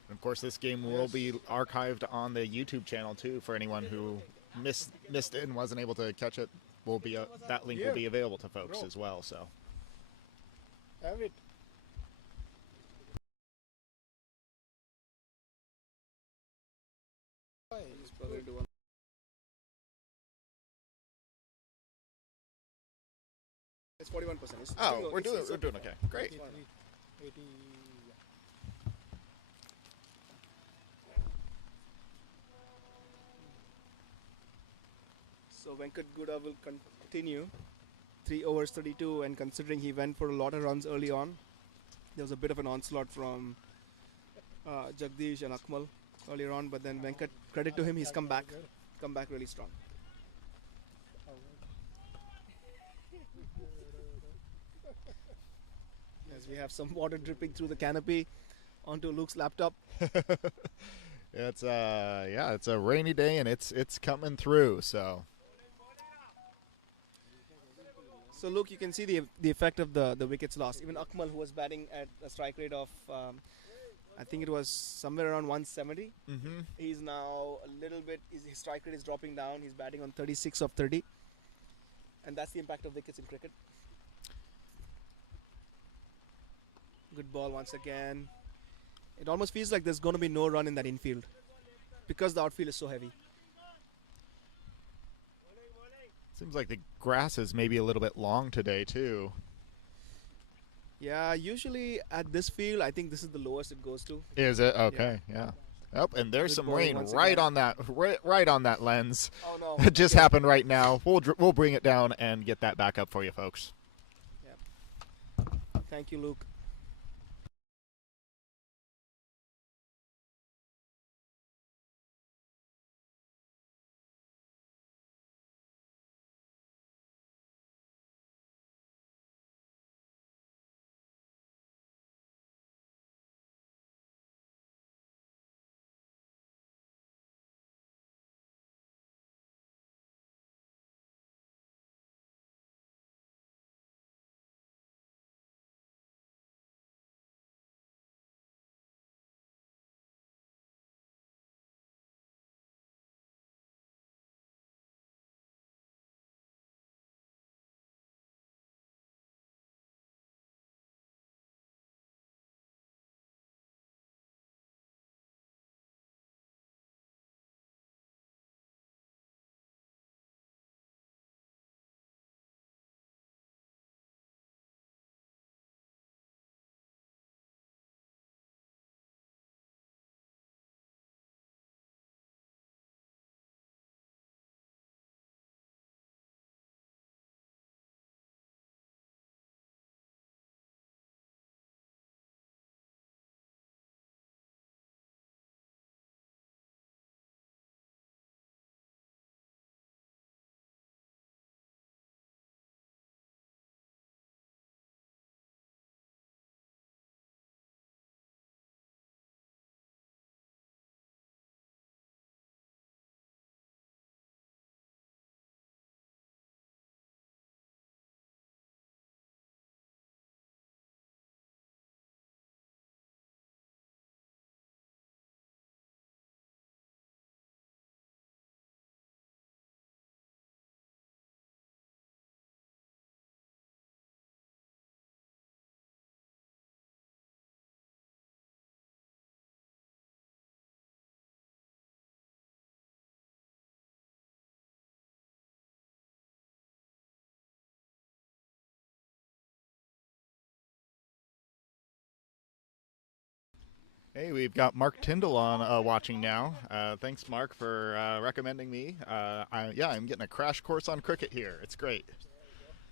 And of course, this game will be archived on the YouTube channel too for anyone who missed it and wasn't able to catch it. Will be that link will be available to folks as well. So. Have it. It's 41%. Oh, we're doing okay. Great. 80. So Venkat Guda will continue. 3 overs 32, and considering he went for a lot of runs early on, there was a bit of an onslaught from Jagdish and Akmal earlier on, but then Venkat, credit to him, he's come back really strong. As we have some water dripping through the canopy onto Luke's laptop. It's it's a rainy day and it's coming through. So Luke, you can see the effect of the wickets lost. Even Akmal, who was batting at a strike rate of I think it was somewhere around 170. mm-hmm. He's now a little bit, his strike rate is dropping down. He's batting on 36 of 30. And that's the impact of wickets in cricket. Good ball once again. It almost feels like there's going to be no run in that infield because the outfield is so heavy. Seems like the grass is maybe a little bit long today too. Yeah, usually at this field, I think this is the lowest it goes to. Is it? Okay, yeah. Oh, and there's Good some bowling rain once right again. on that right on that lens. Oh no. It just happened right now. We'll bring it down and get that back up for you folks. Thank you, Luke. Hey, we've got Mark Tyndall on watching now. Thanks, Mark, for recommending me. I'm getting a crash course on cricket here. It's great.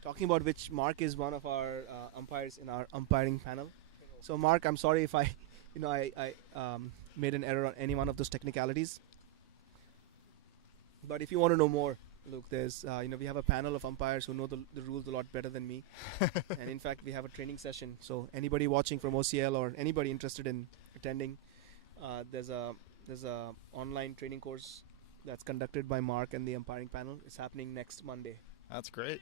Talking about which, Mark is one of our umpires in our umpiring panel. So, Mark, I'm sorry if I, made an error on any one of those technicalities. But if you want to know more, look, there's, we have a panel of umpires who know the rules a lot better than me. And in fact, we have a training session. So anybody watching from OCL or anybody interested in attending, there's a online training course that's conducted by Mark and the umpiring panel. It's happening next Monday. That's great.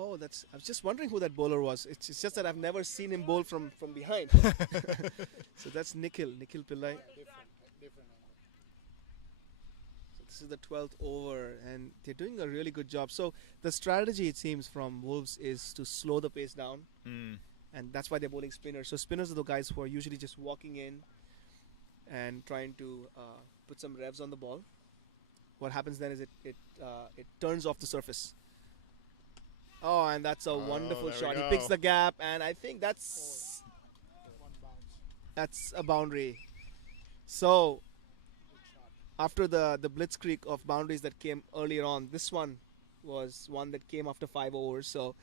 Oh, I was just wondering who that bowler was. It's just that I've never seen him bowl from behind. So that's Nikhil Pillai. So this is the 12th over, and they're doing a really good job. So the strategy, it seems, from Wolves is to slow the pace down, and that's why they're bowling spinners. So spinners are the guys who are usually just walking in and trying to put some revs on the ball. What happens then is it turns off the surface. Oh, and that's a wonderful there we shot. He go. picks the gap, and I think that's a boundary. So after the blitzkrieg of boundaries that came earlier on, this one was one that came after 5 overs. So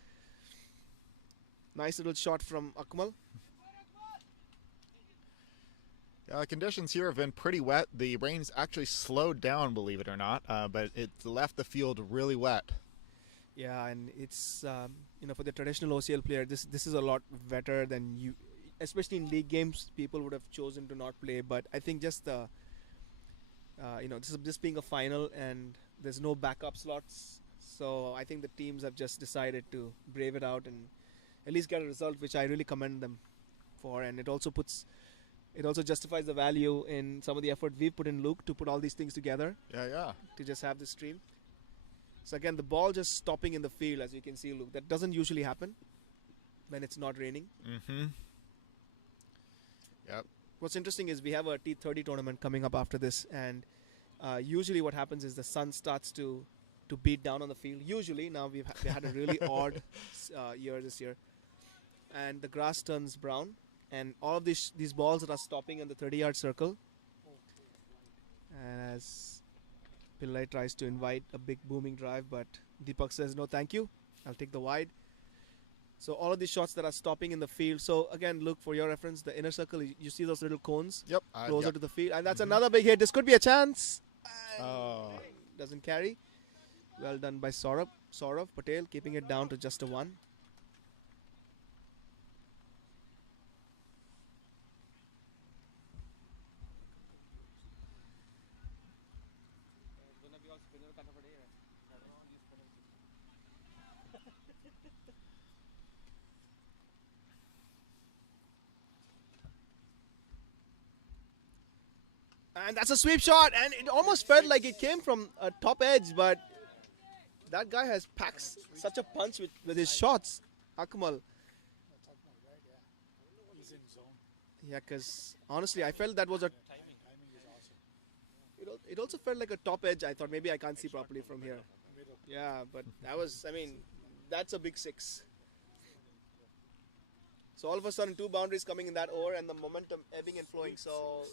nice little shot from Akmal. Conditions here have been pretty wet. The rain's actually slowed down, believe it or not, but it's left the field really wet. Yeah, and it's for the traditional OCL player, this is a lot better than you, especially in league games. People would have chosen to not play, but I think just the this being a final and there's no backup slots, so I think the teams have just decided to brave it out and at least get a result, which I really commend them for. And it also justifies the value in some of the effort we've put in, Luke, to put all these things together. Yeah. To just have this stream. So again, the ball just stopping in the field, as you can see, Luke. That doesn't usually happen when it's not raining. Mm-hmm. Yep. What's interesting is we have a T30 tournament coming up after this, and usually what happens is the sun starts to beat down on the field. Usually, now we had a really odd year this year, and the grass turns brown, and all of these balls that are stopping in the 30-yard circle, and as Pillai tries to invite a big booming drive, but Deepak says, no, thank you. I'll take the wide. So all of these shots that are stopping in the field. So again, look, for your reference, the inner circle, you see those little cones Yep. closer to the field. And that's another big hit. This could be a chance. Oh. Doesn't carry. Well done by Saurabh Patel, keeping it down to just a 1. And that's a sweep shot, and it almost felt like it came from a top edge, but that guy has packed such a punch with his shots, Akmal. Yeah, because honestly, I felt that was a... It also felt like a top edge. I thought maybe I can't see properly from here. Yeah, but that's a big 6. So all of a sudden, 2 boundaries coming in that over, and the momentum ebbing and flowing. So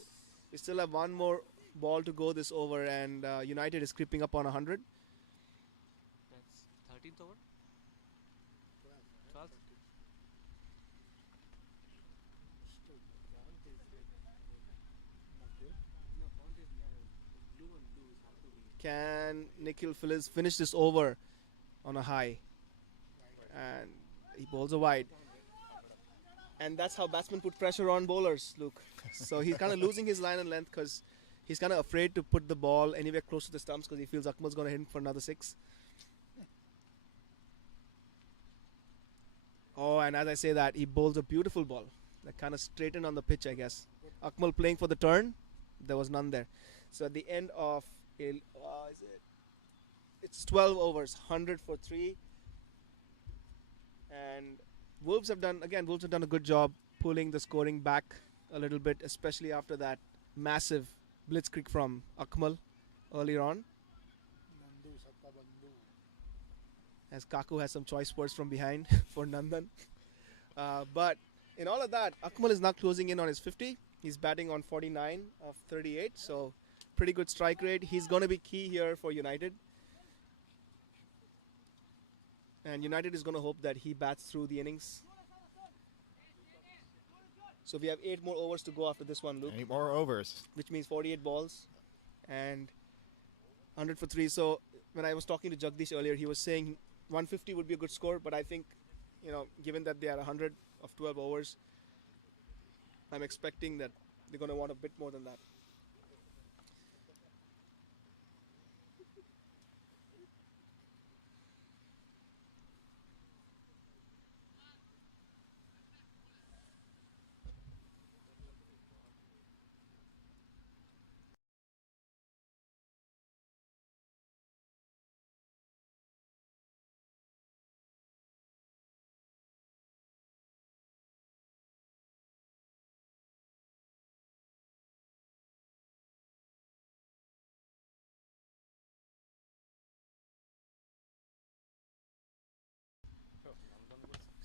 we still have one more ball to go this over, and United is creeping up on 100. That's 13th over? 12th? Can Nikhil finish this over on a high? And he bowls a wide. And that's how batsmen put pressure on bowlers, Luke. So he's kind of losing his line and length because he's kind of afraid to put the ball anywhere close to the stumps because he feels Akmal's going to hit him for another 6. Oh, and as I say that, he bowls a beautiful ball. That kind of straightened on the pitch, I guess. Akmal playing for the turn. There was none there. So at the end of... It's 12 overs, 100 for 3. And Wolves have done a good job pulling the scoring back a little bit, especially after that massive blitzkrieg from Akmal earlier on. as Kaku has some choice words from behind for Nandan. But in all of that, Akmal is now closing in on his 50. He's batting on 49 of 38, so pretty good strike rate. He's going to be key here for United. And United is going to hope that he bats through the innings. So we have 8 more overs to go after this one, Luke, 8 more overs. which means 48 balls and 100 for 3. So when I was talking to Jagdish earlier, he was saying 150 would be a good score, but I think, given that they are 100 of 12 overs, I'm expecting that they're going to want a bit more than that.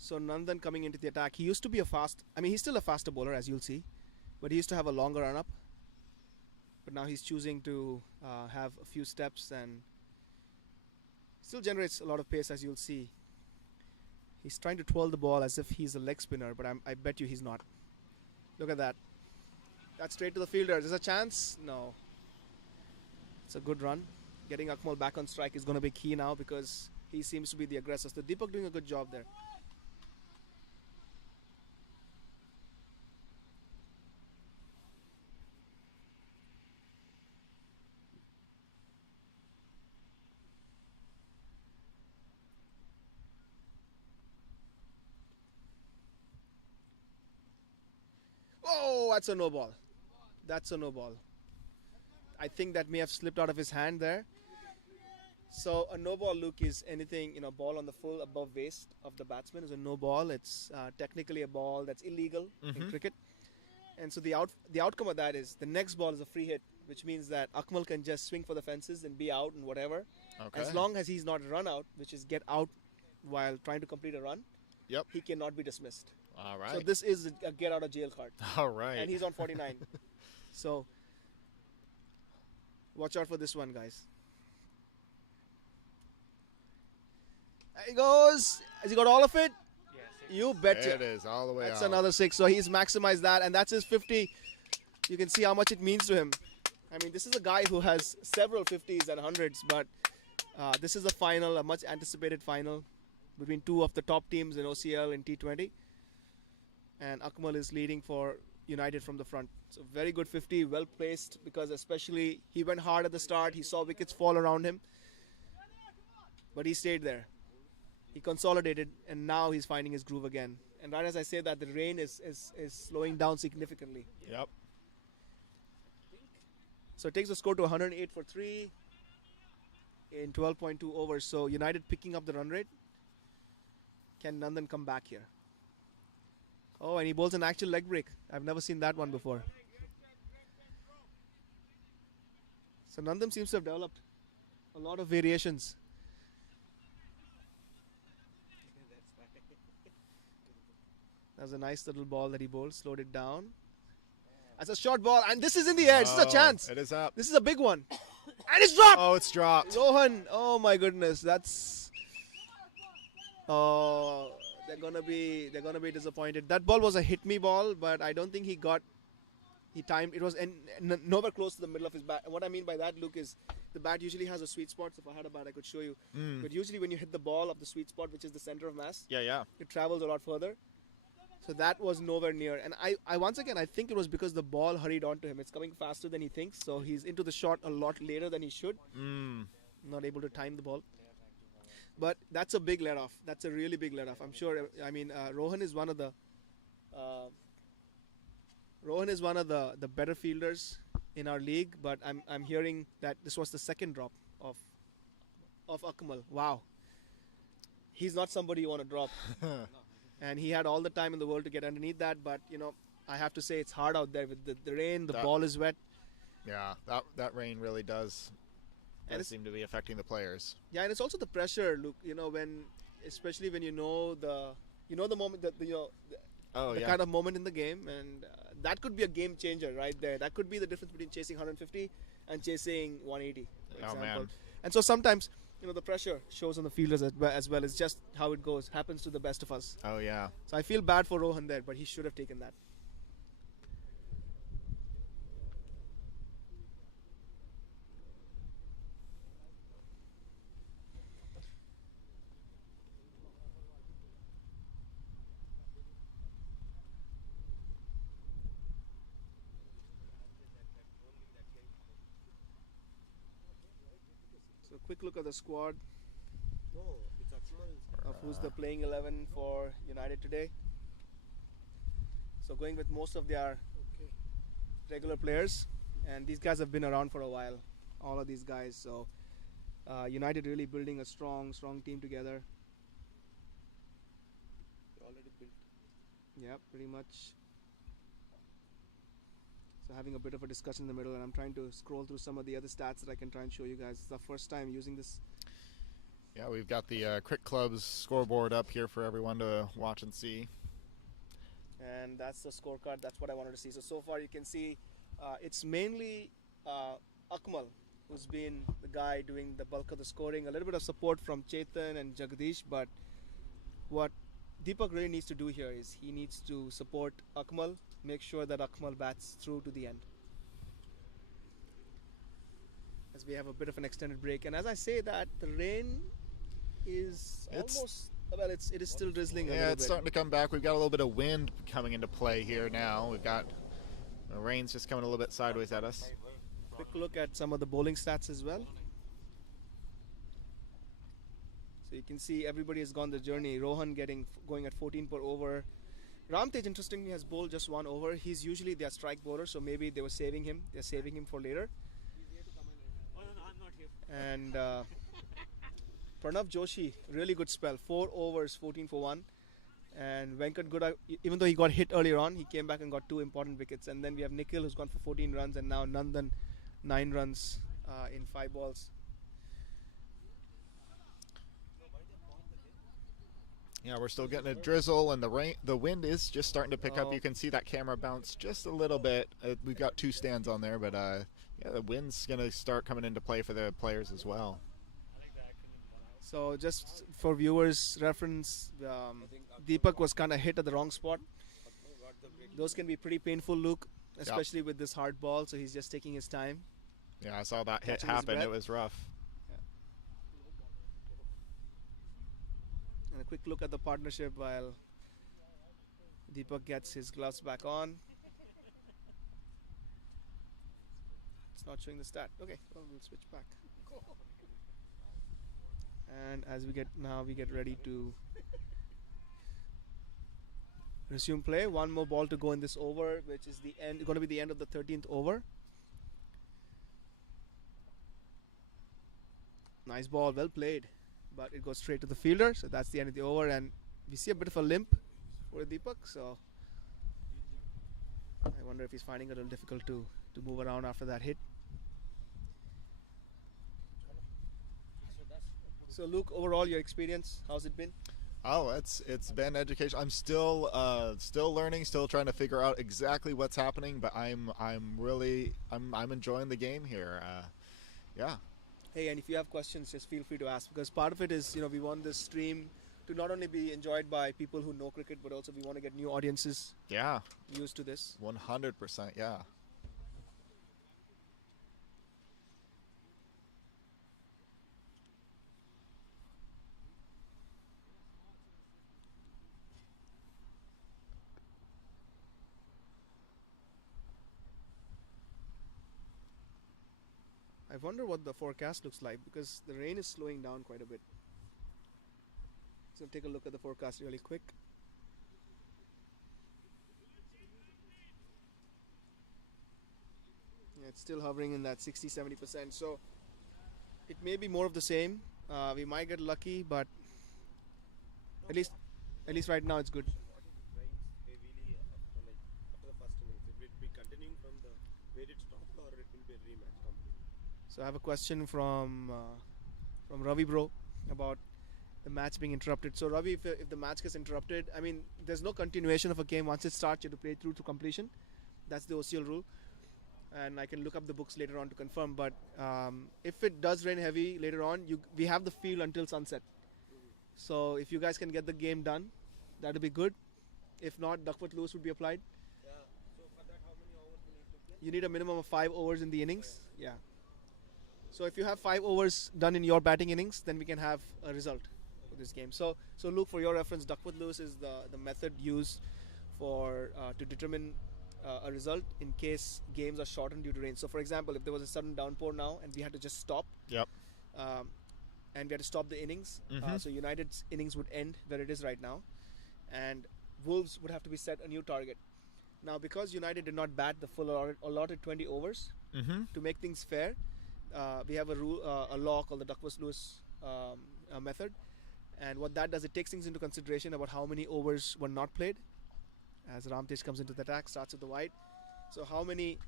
So Nandan coming into the attack. He used to be he's still a faster bowler, as you'll see, but he used to have a longer run-up. But now he's choosing to have a few steps and still generates a lot of pace, as you'll see. He's trying to twirl the ball as if he's a leg spinner, but I bet you he's not. Look at that. That's straight to the fielder. There's a chance? No. It's a good run. Getting Akmal back on strike is going to be key now because he seems to be the aggressor. So Deepak doing a good job there. Oh, that's a no ball. That's a no ball. I think that may have slipped out of his hand there. So a no ball, Luke, is anything, ball on the full above waist of the batsman is a no ball. It's technically a ball that's illegal in cricket. And so the outcome of that is the next ball is a free hit, which means that Akmal can just swing for the fences and be out and whatever. Okay. As long as he's not run out, which is get out while trying to complete a run, Yep. he cannot be dismissed. All right. So this is a get out of jail card. All right. And he's on 49. So watch out for this one, guys. There he goes. Has he got all of it? Yes. You betcha. It is all the way That's out. another 6. So he's maximized that, and that's his 50. You can see how much it means to him. I mean, this is a guy who has several 50s and 100s, but this is a final, a much anticipated final between two of the top teams in OCL and T20. And Akmal is leading for United from the front. So very good 50, well placed, because especially he went hard at the start. He saw wickets fall around him, but he stayed there. He consolidated, and now he's finding his groove again. And right as I say that, the rain is slowing down significantly. Yep. So it takes the score to 108 for 3 in 12.2 overs. So United picking up the run rate. Can Nandan come back here? Oh, and he bowls an actual leg break. I've never seen that one before. So Nandan seems to have developed a lot of variations. That's a nice little ball that he bowled. Slowed it down. That's a short ball, and this is in the air. This is a chance. It is up. This is a big one. And it's dropped! Oh, it's dropped. Rohan, oh my goodness, that's... Oh, they're gonna be disappointed. That ball was a hit me ball, but I don't think he timed. It was nowhere close to the middle of his bat. And what I mean by that, Luke, is the bat usually has a sweet spot. So if I had a bat, I could show you. But usually when you hit the ball of the sweet spot, which is the center of mass, Yeah. it travels a lot further. So that was nowhere near. And I once again, I think it was because the ball hurried onto him. It's coming faster than he thinks. So he's into the shot a lot later than he should. Not able to time the ball. But that's a big let-off. That's a really big let-off. I'm sure. I mean, Rohan is one of the better fielders in our league. But I'm hearing that this was the second drop of Akmal. Wow. He's not somebody you want to drop. And he had all the time in the world to get underneath that. But I have to say it's hard out there with the rain. The ball is wet. Yeah, that rain really does And does it's, seem to be affecting the players. yeah, and it's also the pressure, Luke. You know, especially when you know the moment that Oh the yeah. kind of moment in the game, and that could be a game changer right there. That could be the difference between chasing 150 and chasing 180, for Oh, example. man. And so sometimes, the pressure shows on the fielders as well. It's just how it goes. Happens to the best of us. Oh yeah. So I feel bad for Rohan there, but he should have taken that. So quick look at the squad of who's the playing 11 for United today. So going with most of their regular players, and these guys have been around for a while, all of these guys. So United really building a strong team together. Already built. Yeah, pretty much. So having a bit of a discussion in the middle, and I'm trying to scroll through some of the other stats that I can try and show you guys. It's the first time using this. Yeah, we've got the Cricket Club's scoreboard up here for everyone to watch and see. And that's the scorecard. That's what I wanted to see. So far you can see it's mainly Akmal who's been the guy doing the bulk of the scoring. A little bit of support from Chetan and Jagdish, but what Deepak really needs to do here is he needs to support Akmal, make sure that Akmal bats through to the end. As we have a bit of an extended break, and as I say that, the rain is it is still drizzling a Yeah, little it's bit. starting to come back. We've got a little bit of wind coming into play here now. We've got the rain's just coming a little bit sideways at us. Quick look at some of the bowling stats as well. So you can see everybody has gone the journey. Rohan going at 14 per over. Ramtej interestingly has bowled just 1 over. He's usually their strike bowler, so maybe they were saving him. They're saving him for later. And Pranav Joshi, really good spell. 4 overs, 14 for 1. And Venkat Guda, even though he got hit earlier on, he came back and got 2 important wickets. And then we have Nikhil who's gone for 14 runs, and now Nandan 9 runs in 5 balls. Yeah, we're still getting a drizzle, and the wind is just starting to pick up. Oh. You can see that camera bounce just a little bit. We've got 2 stands on there, but yeah, the wind's going to start coming into play for the players as well. So just for viewers' reference, Deepak was kind of hit at the wrong spot. Those can be pretty painful, Luke, especially with this hard ball. So he's just taking his time. Yeah, I saw that hit Catching his happen. It breath. was rough. And a quick look at the partnership while Deepak gets his gloves back on. It's not showing the stat. Okay, well, we'll switch back. And as we get ready to resume play. 1 more ball to go in this over, which is going to be the end of the 13th over. Nice ball, well played, but it goes straight to the fielder. So that's the end of the over, and we see a bit of a limp for Deepak. So I wonder if he's finding it a little difficult to move around after that hit. So Luke, overall your experience, how's it been? Oh, it's been education. I'm still learning, still trying to figure out exactly what's happening, but I'm enjoying the game here. Yeah. Hey, and if you have questions, just feel free to ask, because part of it is, we want this stream to not only be enjoyed by people who know cricket, but also we want to get new audiences Yeah. used to this. 100%. Yeah. I wonder what the forecast looks like, because the rain is slowing down quite a bit. So take a look at the forecast really quick. Yeah, it's still hovering in that 60-70%. So it may be more of the same. We might get lucky, but at least right now it's good. Rains heavily after the first innings. It will be continuing from where it stopped, or it will be a rematch completely. So I have a question from Ravi bro about the match being interrupted. So Ravi, if the match gets interrupted, I mean, there's no continuation of a game. Once it starts, you have to play through to completion. That's the OCL rule, and I can look up the books later on to confirm. But if it does rain heavy later on, we have the field until sunset. So if you guys can get the game done, that would be good. If not, Duckworth Lewis would be applied. Yeah. So for that, how many overs we need to play? You need a minimum of 5 overs in the innings. Yeah. So if you have 5 overs done in your batting innings, then we can have a result for this game. So Luke, for your reference, Duckworth Lewis is the method used for to determine a result in case games are shortened due to rain. So for example, if there was a sudden downpour now and we had to just stop, Yep. and we had to stop the innings, Mhm. so United's innings would end where it is right now, and Wolves would have to be set a new target. Now, because United did not bat the full allotted 20 overs, Mm-hmm. to make things fair, we have a rule, a law called the Duckworth-Lewis method, and what that does, it takes things into consideration about how many overs were not played. As Ramtej comes into the attack, starts with the wide. So how many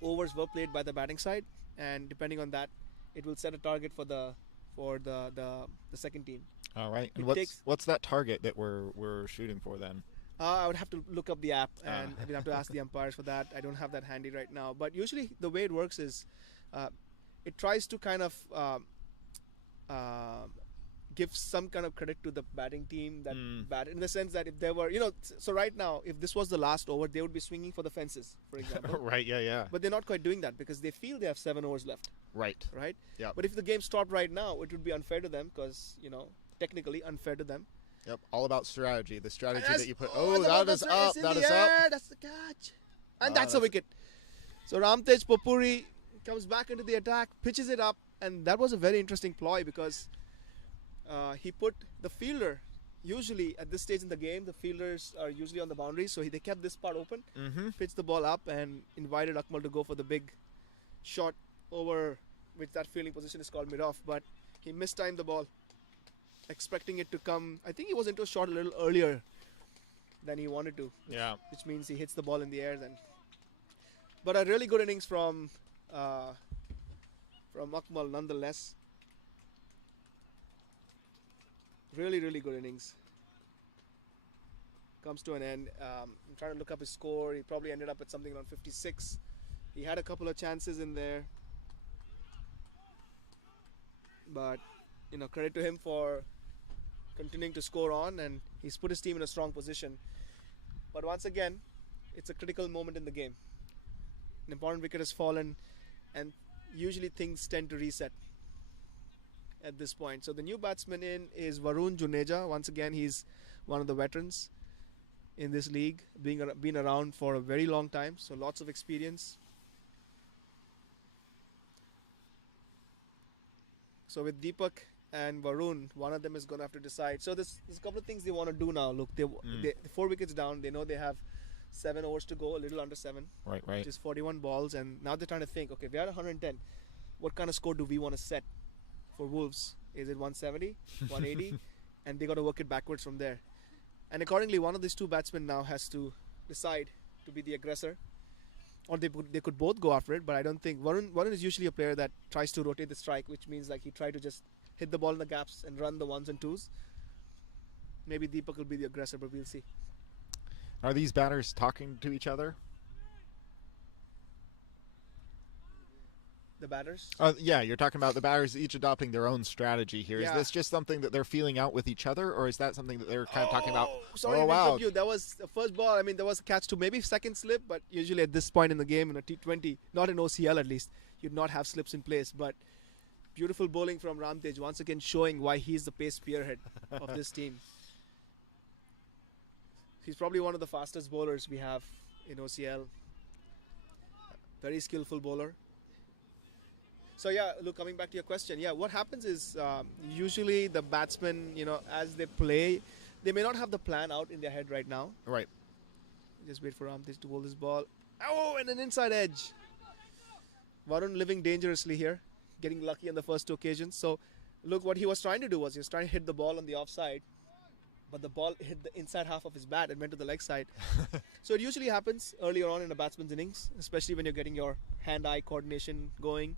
overs were played by the batting side, and depending on that, it will set a target for the second team. All right. It And takes- what's that target that we're shooting for then? I would have to look up the app, and Ah. we'd have to ask the umpires for that. I don't have that handy right now. But usually, the way it works is, it tries to kind of give some kind of credit to the batting team that bat, in the sense that if there were, so right now, if this was the last over, they would be swinging for the fences, for example. Right. Yeah. But they're not quite doing that because they feel they have 7 overs left, Right. right? Yep. But if the game stopped right now, it would be unfair to them because, technically unfair to them. Yep. All about strategy. The strategy That's- that you put. and the That ball is goes up. in That the is up. air, that's the catch. And Ah, that's a that's- wicket. So Ramtej Papuri comes back into the attack, pitches it up, and that was a very interesting ploy because he put the fielder. Usually at this stage in the game, the fielders are usually on the boundary, so they kept this part open, Mm-hmm. pitched the ball up, and invited Akmal to go for the big shot over, which that fielding position is called mid-off, but he mistimed the ball, expecting it to come. I think he was into a shot a little earlier than he wanted to, Yeah. which means he hits the ball in the air then. But a really good innings from Akmal nonetheless. Really, really good innings. Comes to an end. I'm trying to look up his score. He probably ended up at something around 56. He had a couple of chances in there. But, credit to him for continuing to score on, and he's put his team in a strong position. But once again, it's a critical moment in the game. An important wicket has fallen, and usually things tend to reset at this point. So the new batsman in is Varun Juneja. Once again, he's one of the veterans in this league, been around for a very long time, so lots of experience. So with Deepak and Varun, one of them is going to have to decide. So there's a couple of things they want to do now. Look, they 4 wickets down. They know they have 7 overs to go, a little under 7, Right. which is 41 balls. And now they're trying to think, okay, we're at 110. What kind of score do we want to set for Wolves? Is it 170, 180? And they got to work it backwards from there. And accordingly, one of these two batsmen now has to decide to be the aggressor. Or they could both go after it, but I don't think Varun is usually a player that tries to rotate the strike, which means like he tried to just hit the ball in the gaps and run the 1s and 2s. Maybe Deepak will be the aggressor, but we'll see. Are these batters talking to each other? The batters. Yeah, you're talking about the batters each adopting their own strategy here. Is Yeah. this just something that they're feeling out with each other, or is that something that they're kind of talking about? Sorry, Oh, to wow. interrupt you. That was the first ball. I mean, there was a catch to maybe second slip, but usually at this point in the game, in a T20, not in OCL at least, you'd not have slips in place. But beautiful bowling from Ramtej, once again showing why he's the pace spearhead of this team. He's probably one of the fastest bowlers we have in OCL. Very skillful bowler. So yeah, look, coming back to your question, yeah, what happens is usually the batsmen, as they play, they may not have the plan out in their head right now. Right. Just wait for Ramtej to bowl this ball. Oh, and an inside edge. Varun living dangerously here, getting lucky on the first 2 occasions. So look, what he was trying to do was he was trying to hit the ball on the offside, but the ball hit the inside half of his bat and went to the leg side. So it usually happens earlier on in a batsman's innings, especially when you're getting your hand-eye coordination going.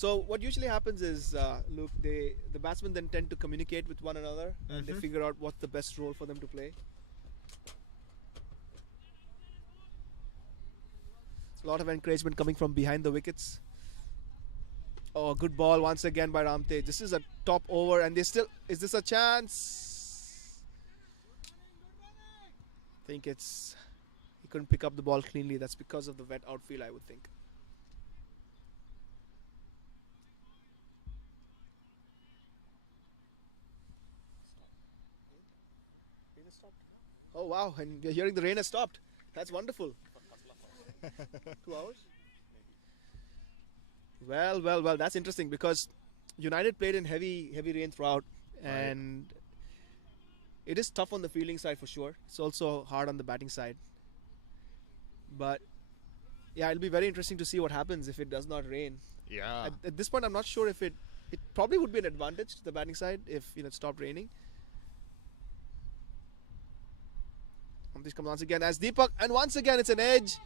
So what usually happens is, look, the batsmen then tend to communicate with one another and they figure out what's the best role for them to play. A lot of encouragement coming from behind the wickets. Oh, good ball once again by Ramtej. This is a top over and they still... Is this a chance? I think it's... He couldn't pick up the ball cleanly. That's because of the wet outfield, I would think. Oh, wow. And we're hearing the rain has stopped. That's wonderful. 2 hours? Well. That's interesting because United played in heavy rain throughout, and it is tough on the fielding side for sure. It's also hard on the batting side. But yeah, it'll be very interesting to see what happens if it does not rain. Yeah. At this point, I'm not sure if it probably would be an advantage to the batting side if it stopped raining. This comes once again as Deepak, and once again it's an edge.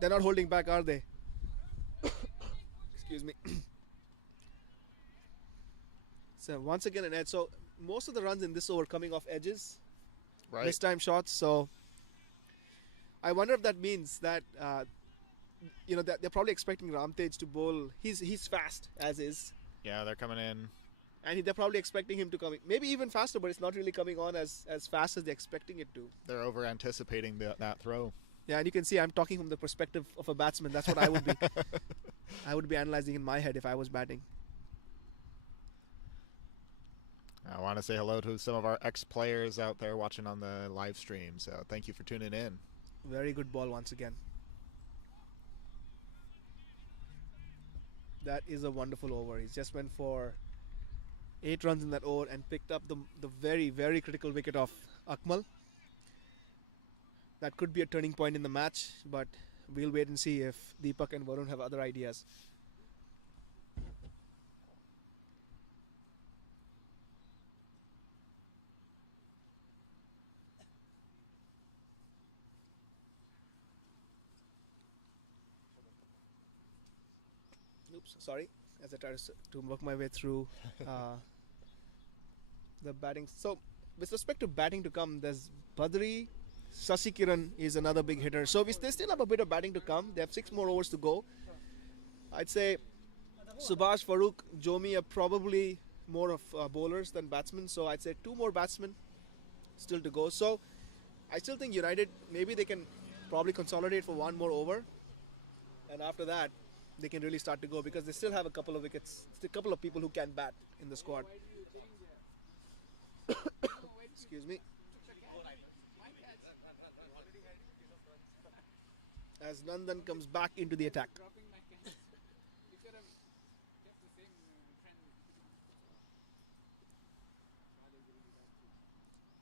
They're not holding back, are they? Excuse me. So once again an edge. So most of the runs in this over coming off edges, Right. missed time shots. So I wonder if that means that that they're probably expecting Ramtej to bowl. He's fast as is. Yeah, they're coming in. And they're probably expecting him to come in. Maybe even faster, but it's not really coming on as fast as they're expecting it to. They're over anticipating that throw. Yeah, and you can see I'm talking from the perspective of a batsman. That's what I would be. I would be analyzing in my head if I was batting. I want to say hello to some of our ex-players out there watching on the live stream. So thank you for tuning in. Very good ball once again. That is a wonderful over. He just went for 8 runs in that over and picked up the very, very critical wicket of Akmal. That could be a turning point in the match, but we'll wait and see if Deepak and Varun have other ideas. Oops, sorry. As I try to work my way through the batting. So, with respect to batting to come, there's Badri. Sasi Kiran is another big hitter. So, they still have a bit of batting to come. They have 6 more overs to go. I'd say Subhash, Farooq, Jomi are probably more of bowlers than batsmen. So, I'd say 2 more batsmen still to go. So, I still think United, maybe they can probably consolidate for 1 more over. And after that, they can really start to go because they still have a couple of wickets, a couple of people who can bat in the squad. Excuse me. As Nandan comes back into the attack.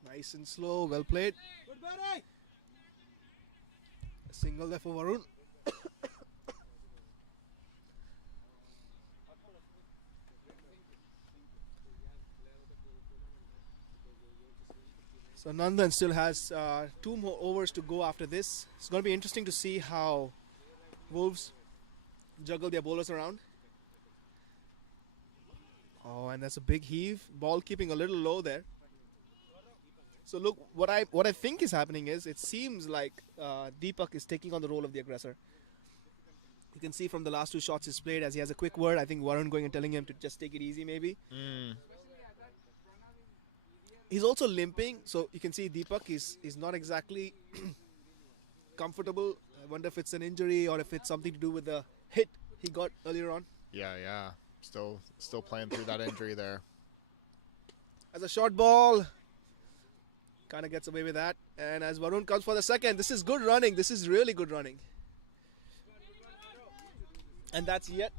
Nice and slow, well played. A single there for Varun. So Nandan still has 2 more overs to go after this. It's going to be interesting to see how Wolves juggle their bowlers around. Oh, and that's a big heave. Ball keeping a little low there. So look, what I think is happening is it seems like Deepak is taking on the role of the aggressor. You can see from the last 2 shots he's played as he has a quick word. I think Varun going and telling him to just take it easy maybe. He's also limping, so you can see Deepak is not exactly comfortable. I wonder if it's an injury or if it's something to do with the hit he got earlier on. Yeah. Still playing through that injury there. As a short ball, kind of gets away with that. And as Varun comes for the second, this is good running. This is really good running. And that's yet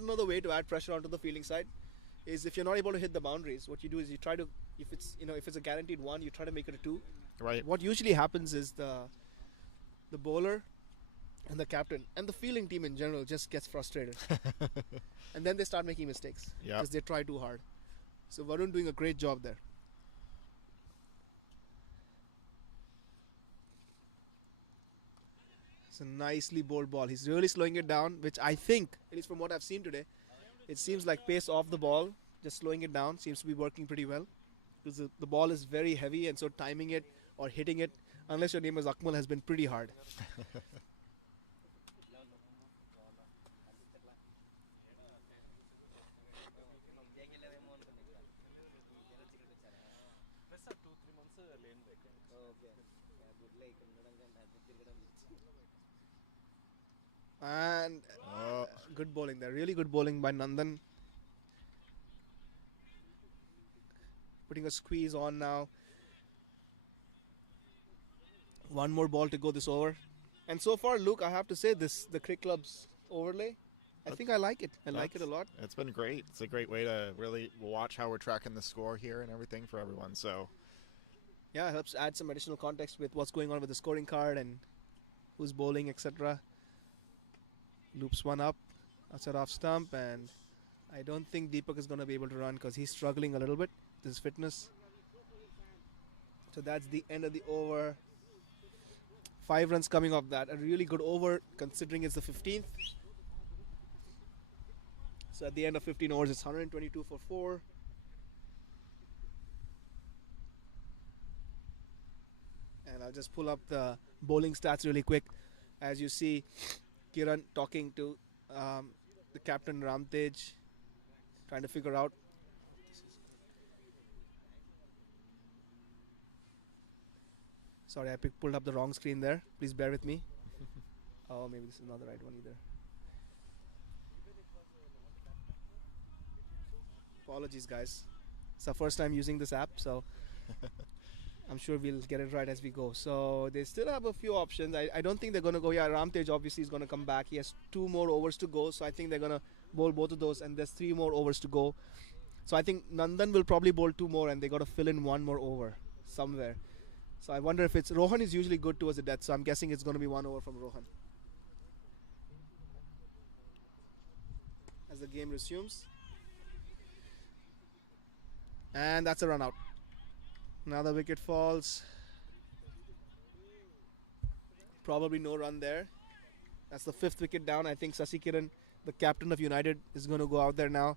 another way to add pressure onto the fielding side. Is if you're not able to hit the boundaries, what you do is you try to, if it's a guaranteed 1, you try to make it a 2. Right. What usually happens is the bowler and the captain and the fielding team in general just gets frustrated, and then they start making mistakes because they try too hard. So Varun doing a great job there. It's a nicely bowled ball. He's really slowing it down, which I think, at least from what I've seen today, it seems like pace off the ball, just slowing it down seems to be working pretty well. Because the ball is very heavy, and so timing it or hitting it, unless your name is Akmal, has been pretty hard. And good bowling there. Really good bowling by Nandan. Putting a squeeze on now. One more ball to go this over. And so far, Luke, I have to say this, the Cricket Club's overlay, I think I like it. I like it a lot. It's been great. It's a great way to really watch how we're tracking the score here and everything for everyone. So Yeah, it helps add some additional context with what's going on with the scoring card and who's bowling, etc. Loops one up, outside off stump, and I don't think Deepak is going to be able to run because he's struggling a little bit with his fitness. So that's the end of the over. 5 runs coming off that. A really good over considering it's the 15th. So at the end of 15 overs, it's 122 for 4. And I'll just pull up the bowling stats really quick. As you see, Kiran talking to the captain Ramtej, trying to figure out. Sorry, I pulled up the wrong screen there. Please bear with me. Oh, maybe this is not the right one either. Apologies, guys. It's our first time using this app, so I'm sure we'll get it right as we go. So they still have a few options. I don't think they're going to go. Yeah, Ramtej obviously is going to come back. He has 2 more overs to go, so I think they're going to bowl both of those, and there's 3 more overs to go. So I think Nandan will probably bowl 2 more, and they got to fill in 1 more over somewhere. So I wonder if it's Rohan is usually good towards the death, so I'm guessing it's going to be 1 over from Rohan. As the game resumes. And that's a run out. Another wicket falls. Probably no run there. That's the 5th wicket down. I think Sasi Kiran, the captain of United, is going to go out there now.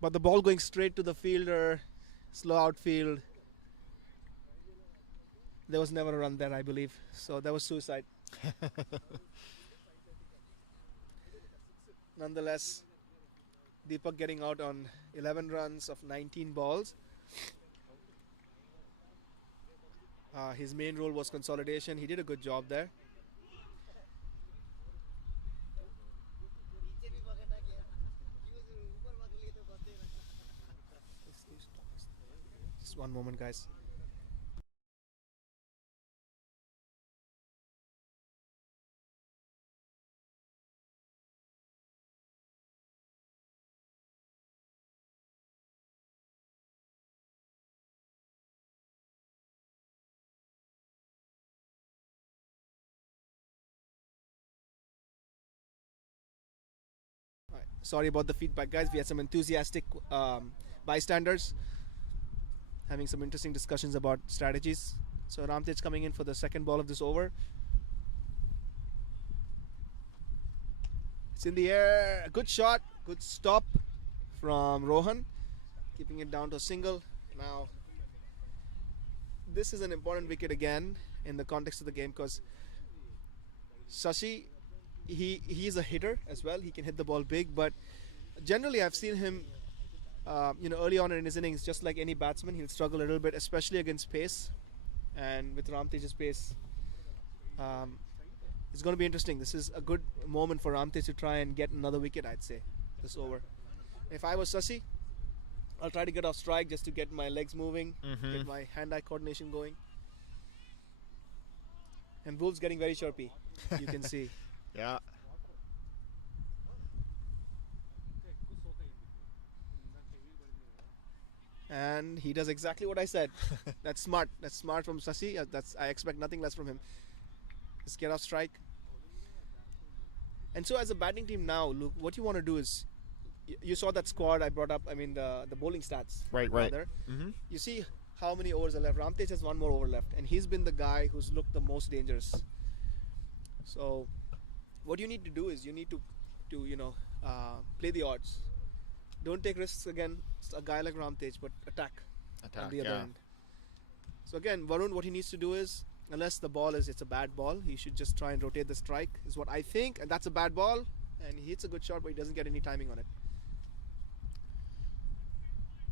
But the ball going straight to the fielder. Slow outfield. There was never a run there, I believe. So that was suicide. Nonetheless, Deepak getting out on 11 runs of 19 balls. His main role was consolidation. He did a good job there. Just one moment, guys. Sorry about the feedback, guys. We had some enthusiastic bystanders having some interesting discussions about strategies. So Ramtej coming in for the second ball of this over. It's in the air. Good shot. Good stop from Rohan. Keeping it down to a single. Now, this is an important wicket again in the context of the game because Shashi, he's a hitter as well. He can hit the ball big, but generally I've seen him early on in his innings, just like any batsman, he'll struggle a little bit, especially against pace. And with Ramtej's pace, it's going to be interesting. This is a good moment for Ramtej to try and get another wicket, I'd say, this over. If I was Sasi, I'll try to get off strike just to get my legs moving, get my hand-eye coordination going. And Wolves getting very chirpy, you can see. yeah. And he does exactly what I said. That's smart. That's smart from Sasi. I expect nothing less from him. Just get off strike. And so as a batting team now, look, what you want to do is, you saw that squad I brought up, I mean the bowling stats. Right. You see how many overs are left. Ramtej has 1 more over left, and he's been the guy who's looked the most dangerous. So what you need to do is you need to play the odds. Don't take risks again. A guy like Ramtej, but attack on the other end. So again, Varun, what he needs to do is, unless the ball it's a bad ball, he should just try and rotate the strike, is what I think. And that's a bad ball, and he hits a good shot, but he doesn't get any timing on it.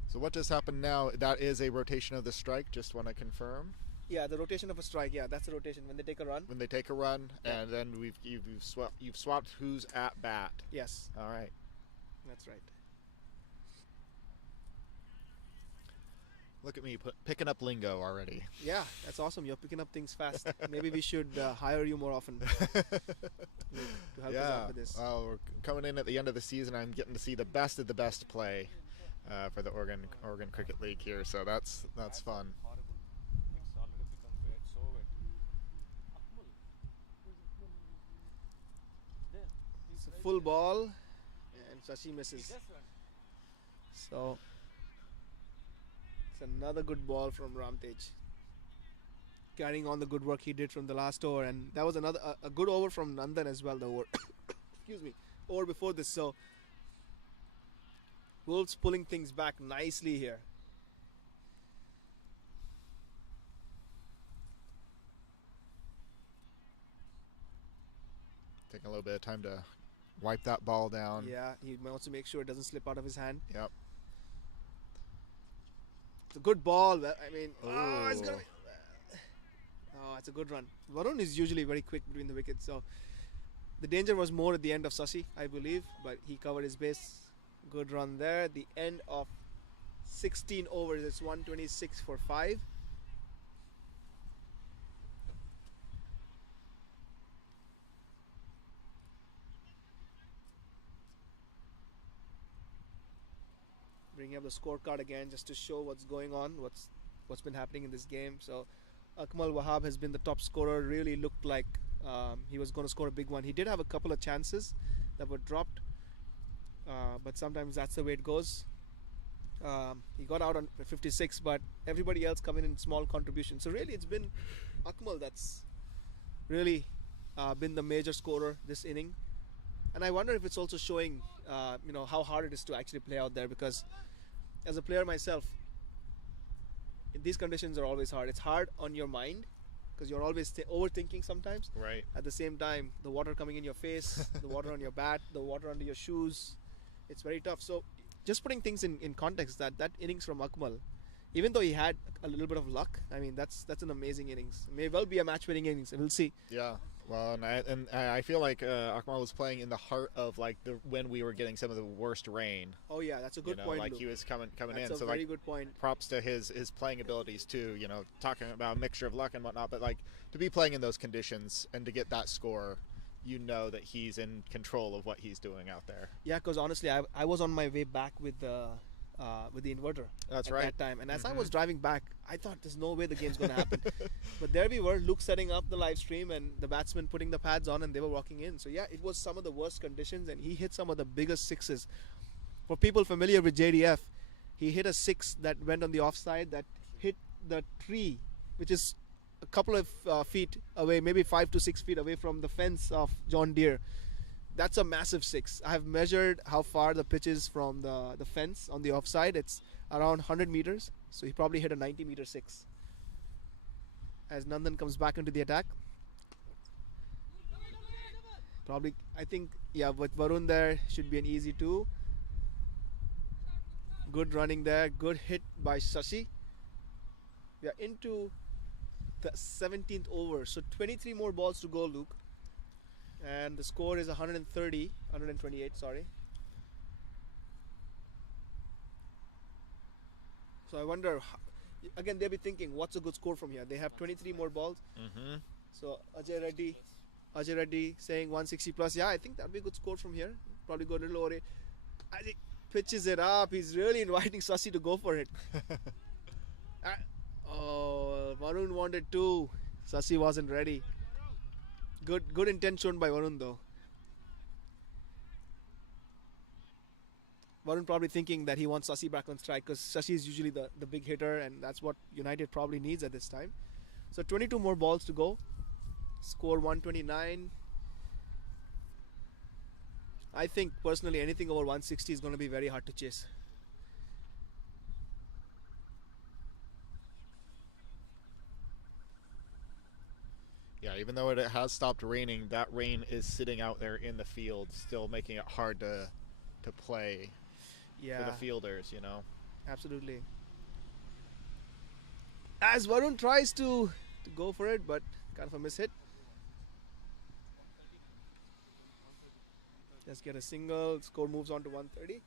So what just happened now? That is a rotation of the strike. Just want to confirm. Yeah, the rotation of a strike. Yeah, that's a rotation when they take a run. When they take a run, Yeah. and then you've swapped who's at bat. Yes, All right. that's right. Look at me picking up lingo already. Yeah, that's awesome. You're picking up things fast. Maybe we should hire you more often to help us out with this. Well, we're coming in at the end of the season. I'm getting to see the best of the best play for the Oregon Cricket League here. So that's fun. Horrible. It's already become wet, so wet. It's a full ball, and Shashi misses. So it's another good ball from Ramtej, carrying on the good work he did from the last over, and that was another a good over from Nandan as well. The over, excuse me, over before this. So Wolves pulling things back nicely here. Taking a little bit of time to wipe that ball down. Yeah, he wants to make sure it doesn't slip out of his hand. Yep. It's a good ball. I mean, it's gonna Ooh. be. It's a good run. Varun is usually very quick between the wickets, so the danger was more at the end of Shashi, I believe, but he covered his base. Good run there. The end of 16 overs. It's 126 for 5. Bringing up the scorecard again just to show what's going on, what's been happening in this game. So Akmal Wahab has been the top scorer. Really looked like he was going to score a big one. He did have a couple of chances that were dropped, but sometimes that's the way it goes. He got out on 56, but everybody else coming in small contributions. So really, it's been Akmal that's really been the major scorer this inning. And I wonder if it's also showing, how hard it is to actually play out there, because as a player myself, these conditions are always hard. It's hard on your mind because you're always overthinking sometimes. Right. At the same time, the water coming in your face, the water on your bat, the water under your shoes, it's very tough. So just putting things in context, that innings from Akmal, even though he had a little bit of luck, I mean, that's an amazing innings. May well be a match-winning innings. We'll see. Yeah. Well, and I feel like Akmal was playing in the heart of like when we were getting some of the worst rain. Oh yeah, that's a good you know, point. Like Luke. he was coming That's in. a So very like good point. props to his playing abilities too. You know, talking about a mixture of luck and whatnot, but like to be playing in those conditions and to get that score, you know that he's in control of what he's doing out there. Yeah, because honestly, I was on my way back with the inverter That's at right. that time, and as I was driving back, I thought there's no way the game's going to happen. But there we were, Luke setting up the live stream and the batsmen putting the pads on, and they were walking in. So yeah, it was some of the worst conditions, and he hit some of the biggest sixes. For people familiar with JDF, he hit a 6 that went on the offside that hit the tree, which is a couple of feet away, maybe 5 to 6 feet away from the fence of John Deere. That's a massive 6. I have measured how far the pitch is from the fence on the offside. It's around 100 meters. So he probably hit a 90-meter 6. As Nandan comes back into the attack. Probably, I think, yeah, with Varun there, should be an easy 2. Good running there. Good hit by Shashi. We are into the 17th over. So 23 more balls to go, Luke. And the score is 128, sorry. So I wonder, again, they'll be thinking, what's a good score from here? They have 23 more balls. Mm-hmm. So Ajay Reddy saying 160 plus. Yeah, I think that'll be a good score from here. Probably go a little over it. As he pitches it up, he's really inviting Shashi to go for it. Varun wanted 2. Shashi wasn't ready. Good intent shown by Varun though. Varun probably thinking that he wants Shashi back on strike because Shashi is usually the big hitter, and that's what United probably needs at this time. So 22 more balls to go. Score 129. I think personally anything over 160 is going to be very hard to chase. Yeah, even though it has stopped raining, that rain is sitting out there in the field, still making it hard to play Yeah, for the fielders, you know. absolutely. As Varun tries to go for it, but kind of a miss hit. Just get a single. Score moves on to 130.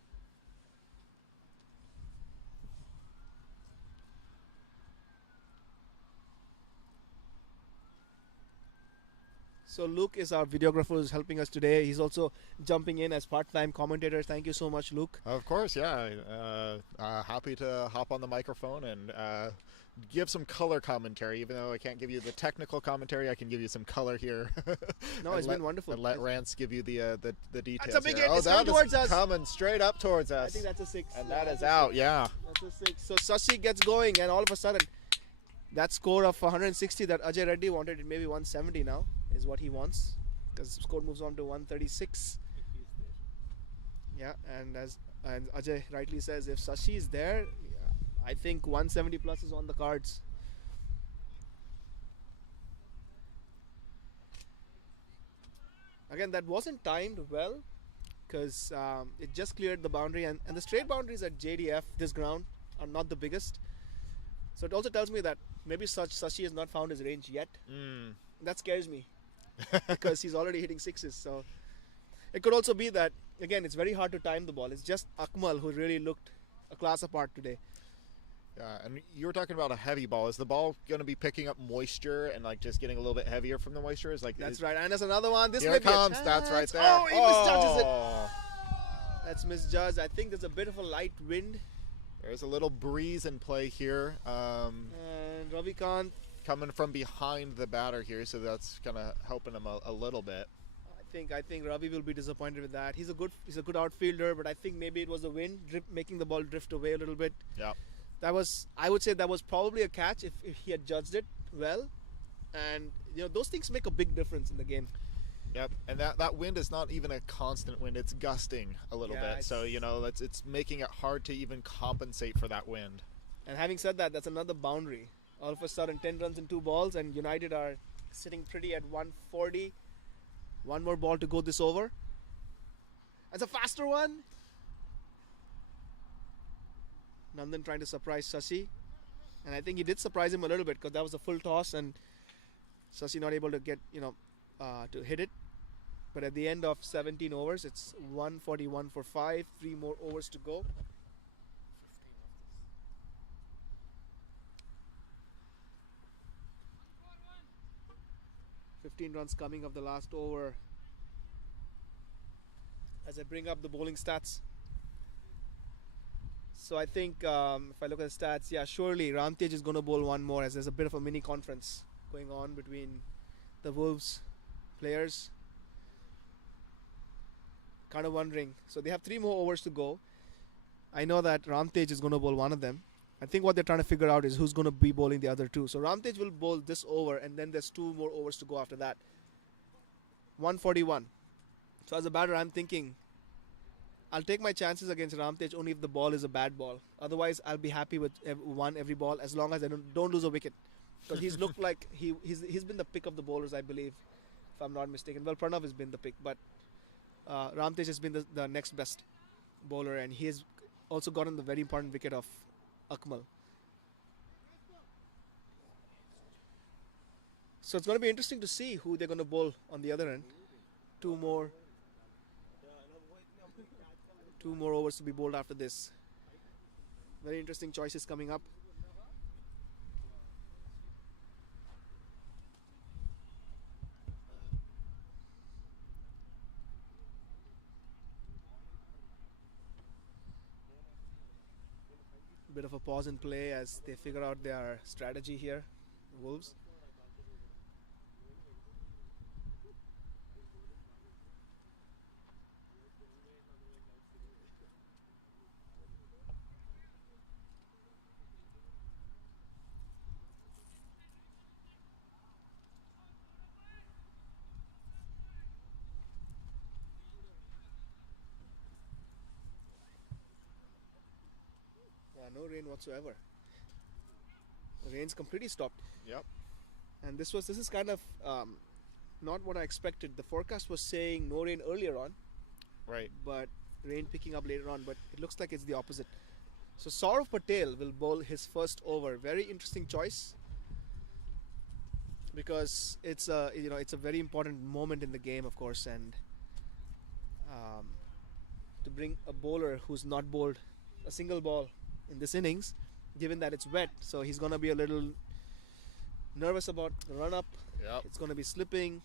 So Luke is our videographer who's helping us today. He's also jumping in as part-time commentator. Thank you so much, Luke. Of course, yeah. Happy to hop on the microphone and give some color commentary. Even though I can't give you the technical commentary, I can give you some color here. No, it's been wonderful. And let Rance give you the details. That's a big here. hit. Oh, It's that coming towards is us. coming straight up towards us. I think that's a 6. And that is out, yeah. That's a 6. So Sasi gets going, and all of a sudden, that score of 160 that Ajay Reddy wanted, it maybe 170 now is what he wants, because the score moves on to 136. Yeah, and and Ajay rightly says, if Sasi is there, yeah, I think 170 plus is on the cards. Again, that wasn't timed well, because it just cleared the boundary, and the straight boundaries at JDF, this ground, are not the biggest. So it also tells me that maybe Sasi has not found his range yet. That scares me, because he's already hitting sixes. So it could also be that, again, it's very hard to time the ball. It's just Akmal who really looked a class apart today. Yeah, and you were talking about a heavy ball. Is the ball going to be picking up moisture and like just getting a little bit heavier from the moisture? That's right. And there's another one. This Here may it be a comes. That's right chance. there. Oh, he misjudges it. Oh. That's misjudged. I think there's a bit of a light wind. There's a little breeze in play here. And Ravikant, Coming from behind the batter here, so that's kind of helping him a little bit. I think Ravi will be disappointed with that. He's a good outfielder, but I think maybe it was the wind making the ball drift away a little bit. Yeah. I would say that was probably a catch if he had judged it well. And those things make a big difference in the game. Yep, and that wind is not even a constant wind; it's gusting a little Yeah, bit. So it's making it hard to even compensate for that wind. And having said that, that's another boundary. All of a sudden, 10 runs in 2 balls, and United are sitting pretty at 140. One more ball to go this over. That's a faster one. Nandan trying to surprise Sasi, and I think he did surprise him a little bit, because that was a full toss, and Sasi not able to get to hit it. But at the end of 17 overs, it's 141 for 5. 3 more overs to go. 15 runs coming of the last over. As I bring up the bowling stats. So I think if I look at the stats, yeah, surely Ramtej is going to bowl one more, as there's a bit of a mini conference going on between the Wolves players. Kind of wondering. So they have 3 more overs to go. I know that Ramtej is going to bowl one of them. I think what they're trying to figure out is who's going to be bowling the other 2. So Ramtej will bowl this over, and then there's 2 more overs to go after that. 141. So as a batter, I'm thinking I'll take my chances against Ramtej only if the ball is a bad ball. Otherwise, I'll be happy with one every ball, as long as I don't lose a wicket. Because he's looked like he's been the pick of the bowlers, I believe, if I'm not mistaken. Well, Pranav has been the pick, but Ramtej has been the next best bowler, and he has also gotten the very important wicket of Akmal. So it's going to be interesting to see who they're going to bowl on the other end. 2 more overs to be bowled after this. Very interesting choices coming up. Bit of a pause in play as they figure out their strategy here, Wolves. no rain whatsoever. The rain's completely stopped. Yep. And this is kind of not what I expected. The forecast was saying no rain earlier on, Right. but rain picking up later on. But it looks like it's the opposite. So Saurav Patel will bowl his first over. Very interesting choice, because it's a it's a very important moment in the game, of course, and to bring a bowler who's not bowled a single ball in this innings, given that it's wet, so he's gonna be a little nervous about the run up. Yep. It's gonna be slipping.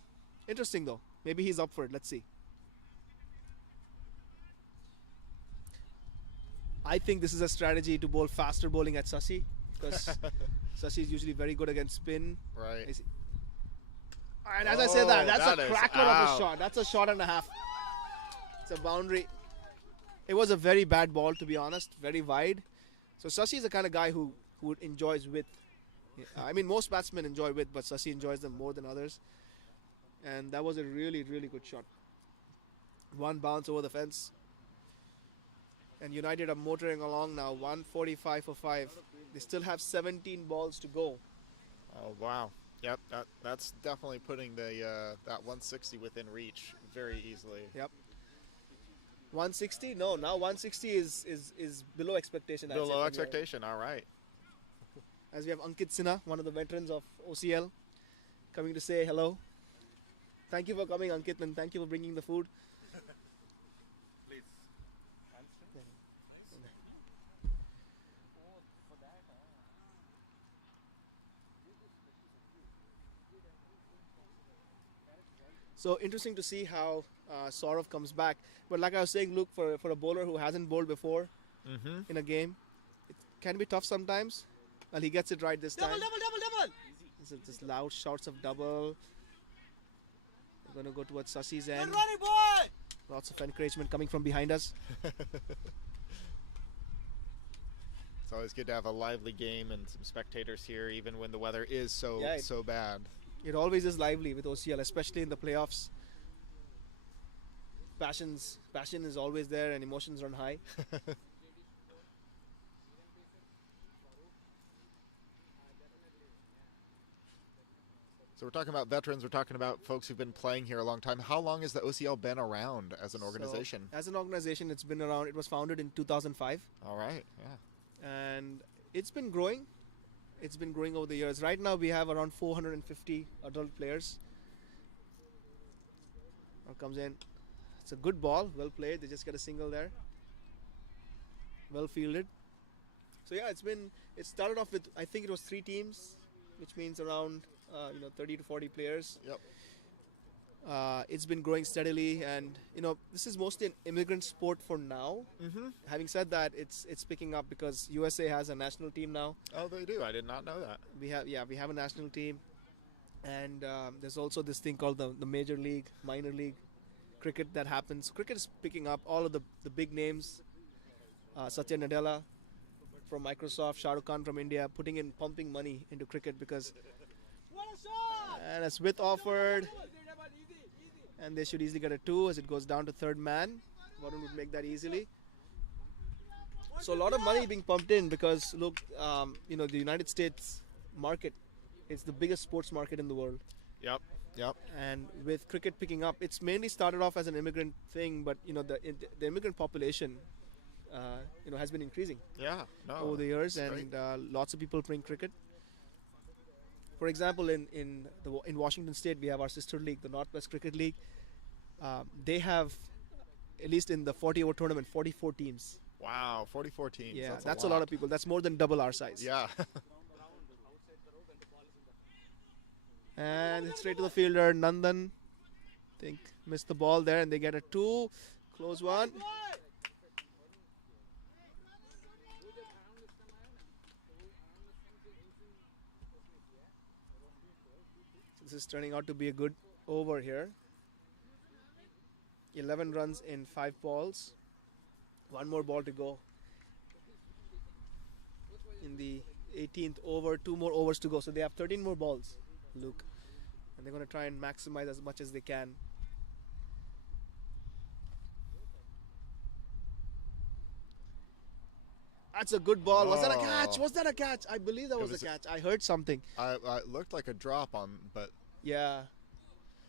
Interesting though. Maybe he's up for it. Let's see. I think this is a strategy to bowl faster bowling at Sasi, because Sasi is usually very good against spin. Right. Is- And as I say that, that's that a is cracker of a out. shot. That's a shot and a half. It's a boundary. It was a very bad ball, to be honest. Very wide. So Sasi is the kind of guy who enjoys width. I mean, most batsmen enjoy width, but Sasi enjoys them more than others. And that was a really, really good shot. One bounce over the fence. And United are motoring along now. 145 for 5. They still have 17 balls to go. Oh wow. Yep. That's definitely putting the that 160 within reach very easily. Yep. 160? No, now 160 is below expectation. I'd say, Below from your- expectation. All right. As we have Ankit Sinha, one of the veterans of OCL, coming to say hello. Thank you for coming, Ankit, and thank you for bringing the food. So interesting to see how Saurav comes back. But like I was saying, look, for a bowler who hasn't bowled before Mm-hmm. in a game, it can be tough sometimes. Well, he gets it right this time. Double. It's just loud shouts of double. We're going to go towards Sasi's end. boy! Lots of encouragement coming from behind us. It's always good to have a lively game and some spectators here, even when the weather is so Yeah, it- so bad. It always is lively with OCL, especially in the playoffs. Passion is always there and emotions run high. So we're talking about veterans. We're talking about folks who've been playing here a long time. How long has the OCL been around as an organization? So, as an organization, it's been around. It was founded in 2005, All right. Yeah. and it's been growing. It's been growing over the years. Right now, we have around 450 adult players. Now comes in. It's a good ball, well played. They just get a single there. Well fielded. So yeah, it started off with, I think it was 3 teams, which means around 30 to 40 players. Yep. It's been growing steadily, and this is mostly an immigrant sport for now. Mm-hmm. Having said that, it's picking up because USA has a national team now. Oh, they do. I did not know that. We have a national team, and there's also this thing called the major league, minor league cricket that happens. Cricket is picking up. All of the big names, Satya Nadella from Microsoft, Shah Rukh Khan from India, pumping money into cricket because. And a Smith offered, and they should easily get a 2 as it goes down to third man. Varun would make that easily. So a lot of money being pumped in because look, the United States market is the biggest sports market in the world. Yep. Yep. And with cricket picking up, it's mainly started off as an immigrant thing, but the immigrant population, has been increasing Yeah. No. over the years, that's and great. lots of people playing cricket. For example, in Washington State, we have our sister league, the Northwest Cricket League. They have, at least in the 40-over tournament, 44 teams. Wow. 44 teams. Yeah, That's a lot of people. That's more than double our size. Yeah. And it's straight to the fielder, Nandan. Think missed the ball there, and they get a 2. Close one. This is turning out to be a good over here. 11 runs in 5 balls. One more ball to go. In the 18th over, 2 more overs to go. So they have 13 more balls, Luke. And they're going to try and maximize as much as they can. That's a good ball. Was that a catch? Oh. Was that a catch? I believe that was was a a- catch. I heard something. It looked like a drop on, but Yeah.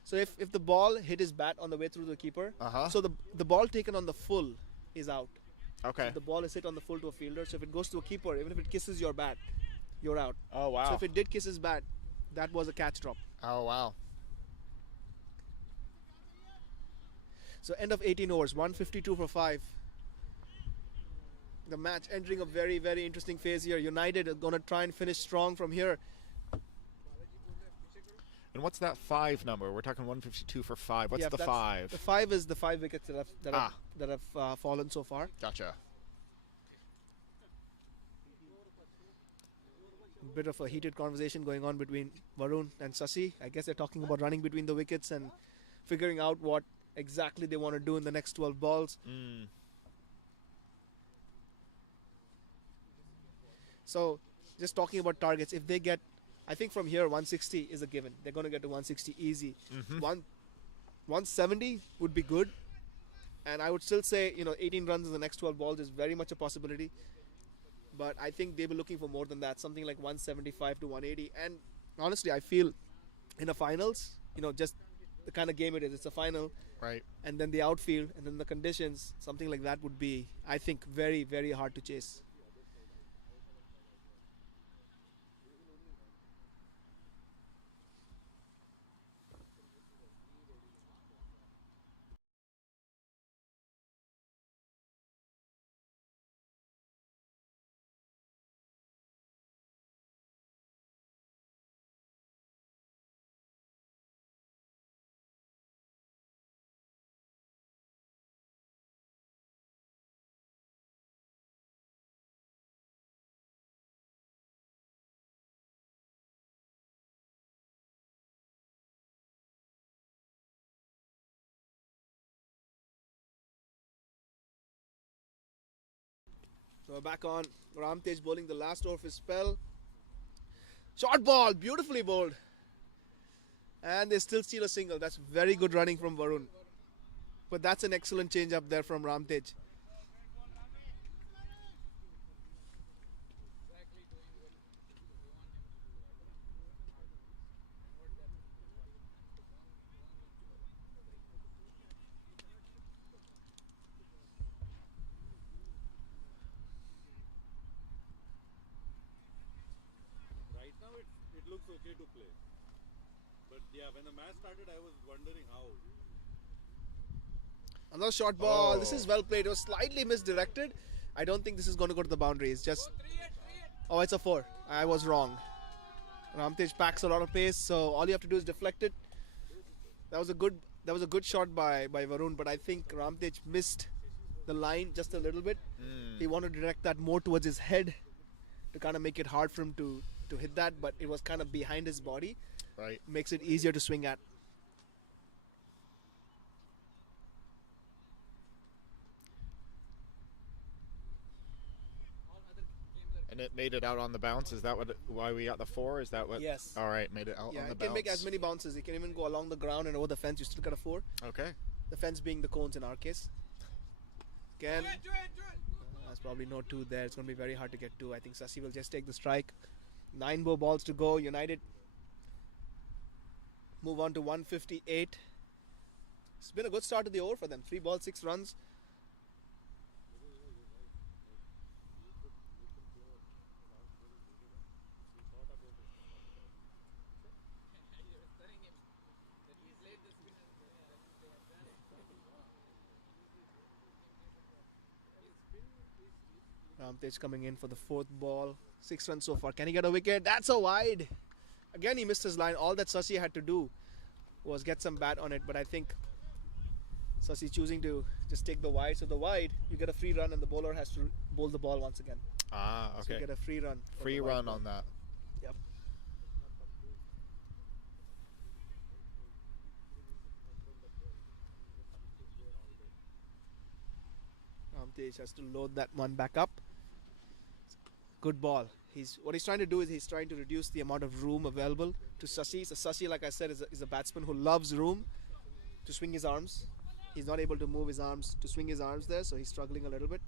So if the ball hit his bat on the way through the keeper, Uh-huh. so the ball taken on the full is out. okay. If the ball is hit on the full to a fielder, so if it goes to a keeper, even if it kisses your bat, you're out. Oh wow. So if it did kiss his bat, that was a catch drop. Oh wow. So end of 18 overs, 152 for 5. The match entering a very, very interesting phase here. United are going to try and finish strong from here. And what's that 5 number? We're talking 152 for 5. What's Yeah, the that's- 5? The 5 is the 5 wickets that have fallen so far. Gotcha. Bit of a heated conversation going on between Varun and Sasi. I guess they're talking about running between the wickets and figuring out what exactly they want to do in the next 12 balls. Mm. So, just talking about targets, if they get, I think from here 160 is a given. They're going to get to 160 easy. 170 would be good, and I would still say 18 runs in the next 12 balls is very much a possibility. But I think they were looking for more than that, something like 175 to 180. And honestly, I feel in the finals, just the kind of game it is, it's a final, Right. and then the outfield, and then the conditions, something like that would be, I think, very, very hard to chase. So back on, Ramtej bowling the last over of his spell. Short ball, beautifully bowled. And they still steal a single. That's very good running from Varun. But that's an excellent change up there from Ramtej. Right now it looks okay to play. But yeah, when the match started, I was wondering how. Another short ball. This is well played. It was slightly misdirected. I don't think this is going to go to the boundary. It's just. Oh, it's a 4. I was wrong. Ramtej packs a lot of pace, so all you have to do is deflect it. That was a good shot by Varun, but I think Ramtej missed the line just a little bit. He wanted to direct that more towards his head to kind of make it hard for him to hit that, but it was kind of behind his body. Right. Makes it easier to swing at. And it made it out on the bounce. Is that why we got the 4? Is that what? Yes. All right, made it out Yeah, on the it bounce. can make as many bounces. It can even go along the ground and over the fence. You still got a 4. Okay. The fence being the cones in our case. Again, there's probably no 2 there. It's going to be very hard to get 2. I think Sasi will just take the strike. 9 more balls to go. United move on to 158. It's been a good start to the over for them. 3 balls, 6 runs. Ramtej coming in for the 4th ball. 6 runs so far. Can he get a wicket? That's a wide. Again, he missed his line. All that Sasi had to do was get some bat on it, but I think Sasi choosing to just take the wide. So the wide, you get a free run, and the bowler has to bowl the ball once again. Ah, So you okay. get a free run. for Free the wide run ball. on that. Yep. Ramtej has to load that one back up. Good ball. What he's trying to do is he's trying to reduce the amount of room available to Sasi. So Sasi, like I said, is a batsman who loves room to swing his arms. He's not able to move his arms to swing his arms there, so he's struggling a little bit.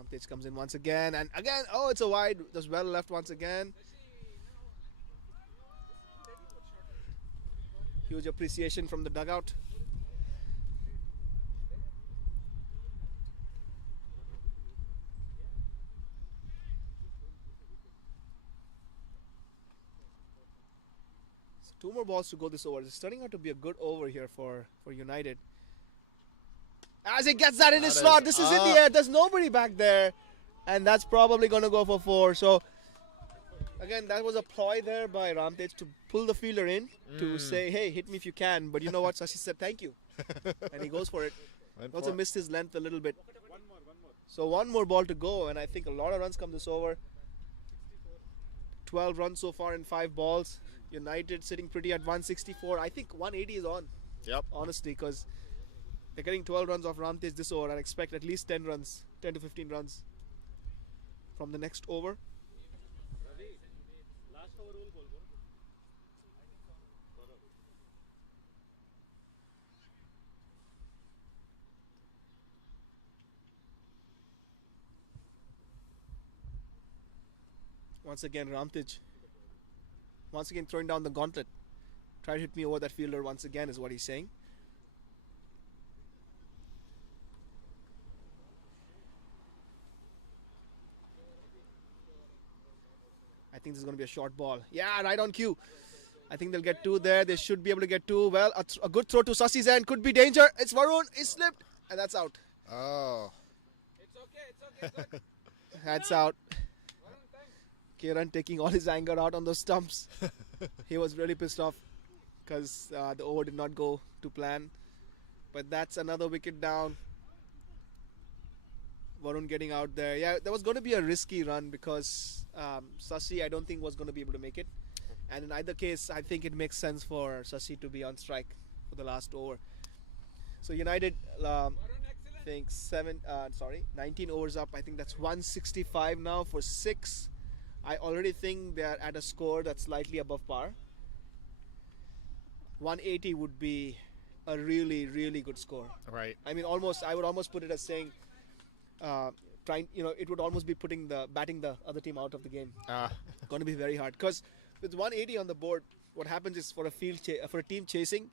Ramtej comes in once again, and again, oh, it's a wide, just well left once again. Huge appreciation from the dugout. So 2 more balls to go this over. It's turning out to be a good over here for United. As he gets that in his slot, this is in the air. There's nobody back there, and that's probably going to go for 4. So again, that was a ploy there by Ramtej to pull the fielder in to say, hey, hit me if you can. But you know what? Sashi said, thank you. And he goes for it. Also missed his length a little bit. So 1 more ball to go, and I think a lot of runs come this over. 12 runs so far in 5 balls. United sitting pretty at 164. I think 180 is on. Yep. Honestly, because they're getting 12 runs off Ramtej this over. I expect at least 10 runs, 10 to 15 runs from the next over. Once again, Ramtej. Once again, throwing down the gauntlet. Try to hit me over that fielder once again, is what he's saying. I think this is going to be a short ball. Yeah, right on cue. I think they'll get 2 there. They should be able to get 2. Well, a good throw to Sasi's end. Could be danger. It's Varun. He slipped. And that's out. Oh. It's okay. Good. That's out. Kieran taking all his anger out on those stumps. He was really pissed off because the over did not go to plan. But that's another wicket down. Varun getting out there. Yeah, there was going to be a risky run because Sasi, I don't think, was going to be able to make it. And in either case, I think it makes sense for Sasi to be on strike for the last over. So United, I think 19 overs up. I think that's 165 now for 6. I already think they're at a score that's slightly above par. 180 would be a really, really good score. Right. I mean, I would almost put it as saying, it would almost be batting the other team out of the game. Going to be very hard because with 180 on the board, what happens is for a team chasing,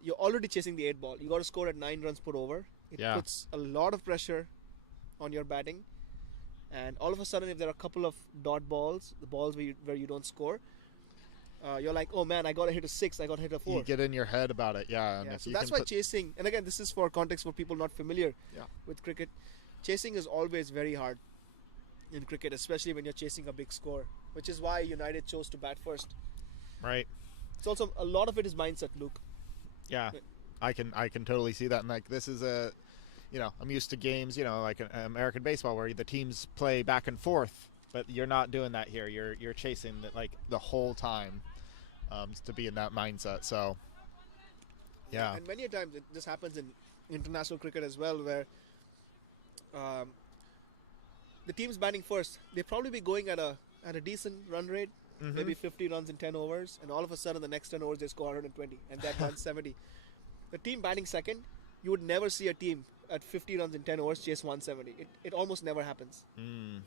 you're already chasing the 8 ball. You got to score at 9 runs per over. It puts a lot of pressure on your batting. And all of a sudden, if there are a couple of dot balls, the balls where you don't score, you're like, oh man, I got to hit a 6, I got to hit a 4. You get in your head about it, yeah. And so that's why chasing, and again, this is for context for people not familiar with cricket. Chasing is always very hard in cricket, especially when you're chasing a big score, which is why United chose to bat first. Right. It's also, a lot of it is mindset, Luke. Yeah, I can totally see that. And like, this is I'm used to games, like American baseball where the teams play back and forth, but you're not doing that here. You're chasing the whole time to be in that mindset. So, yeah. And many a times this happens in international cricket as well, where the team's batting first. They probably be going at a decent run rate, maybe 50 runs in 10 overs, and all of a sudden the next 10 overs they score 120, and that 170. The team batting second, you would never see a team at 50 runs in 10 overs chase 170. It almost never happens.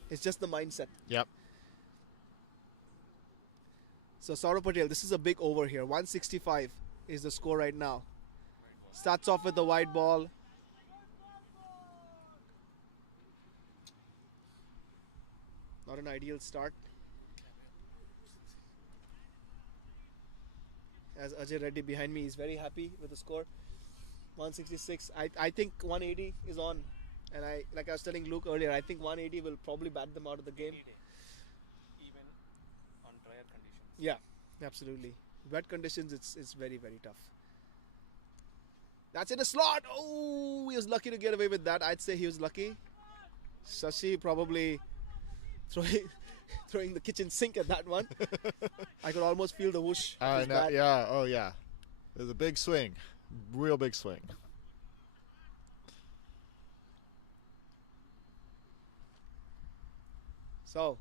It's just the mindset. Yep. So Saurav Patel, this is a big over here. 165 is the score right now. Starts off with the wide ball. Not an ideal start. As Ajay Reddy behind me is very happy with the score. 166. I think 180 is on, and like I was telling Luke earlier, I think 180 will probably bat them out of the game. Even on drier conditions. Yeah, absolutely. Wet conditions, it's very, very tough. That's in a slot. Oh, he was lucky to get away with that. I'd say he was lucky. Sasi probably throwing the kitchen sink at that one. I could almost feel the whoosh. Yeah. Oh, yeah. There's a big swing. Real big swing. So,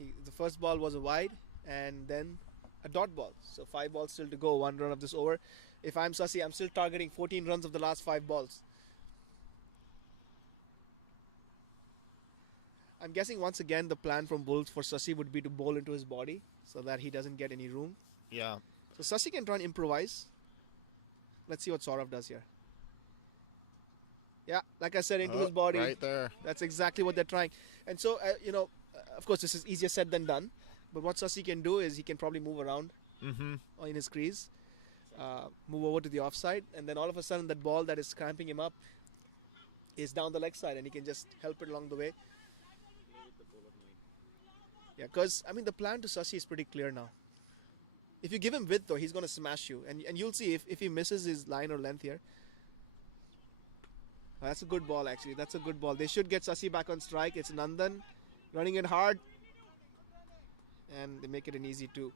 the first ball was a wide and then a dot ball. So 5 balls still to go, 1 run of this over. If I'm Sasi, I'm still targeting 14 runs of the last 5 balls. I'm guessing once again the plan from Wolves for Sassi would be to bowl into his body so that he doesn't get any room. Yeah. So Sassi can try and improvise. Let's see what Saurav does here. Yeah, like I said, into his body. Right there. That's exactly what they're trying. And so, of course, this is easier said than done. But what Sassi can do is he can probably move around in his crease, move over to the offside, and then all of a sudden that ball that is cramping him up is down the leg side, and he can just help it along the way. Yeah, because, I mean, the plan to Sassi is pretty clear now. If you give him width, though, he's going to smash you. And you'll see if he misses his line or length here. That's a good ball, actually. That's a good ball. They should get Sassi back on strike. It's Nandan running it hard. And they make it an easy 2.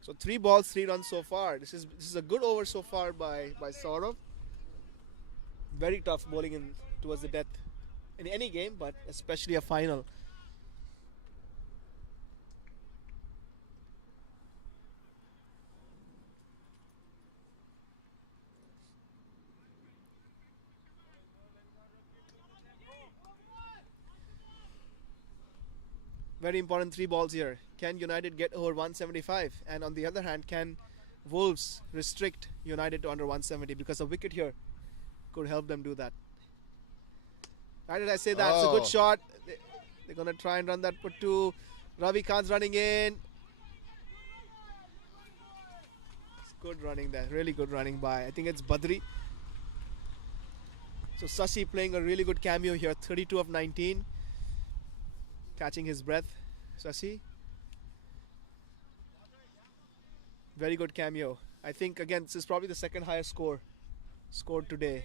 So 3 balls, 3 runs so far. This is a good over so far by Saurav. Very tough bowling in towards the death in any game, but especially a final. Very important 3 balls here. Can United get over 175? And on the other hand, can Wolves restrict United to under 170? Because a wicket here could help them do that. Why did I say that? It's a good shot. They're going to try and run that for 2. Ravi Khan's running in. It's good running there. Really good running by, I think it's Badri. So Sassi playing a really good cameo here. 32 of 19. Catching his breath, Sassi. Very good cameo. I think, again, this is probably the second highest score scored today.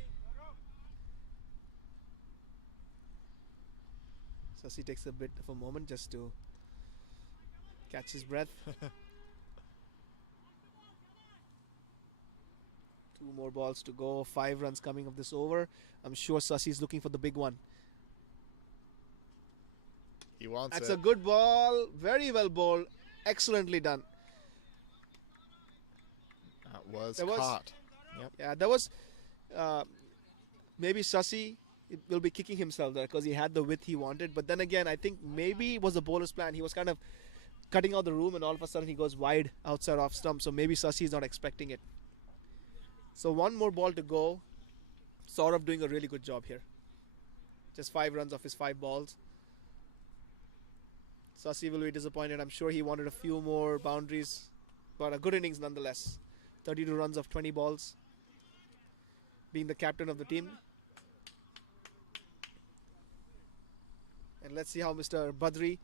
Sassi takes a bit of a moment just to catch his breath. 2 more balls to go. 5 runs coming of this over. I'm sure Sassi is looking for the big one. He wants That's it. a good ball. Very well bowled. Excellently done. That was There was- caught. Yep. Yeah, that was maybe Sassi will be kicking himself there because he had the width he wanted. But then again, I think maybe it was the bowler's plan. He was kind of cutting out the room and all of a sudden he goes wide outside off stump. So maybe Sassi is not expecting it. So 1 more ball to go. Saurav doing a really good job here. Just 5 runs off his 5 balls. Sassi will be disappointed. I'm sure he wanted a few more boundaries. But a good innings nonetheless. 32 runs of 20 balls. Being the captain of the team. And let's see how Mr. Badri,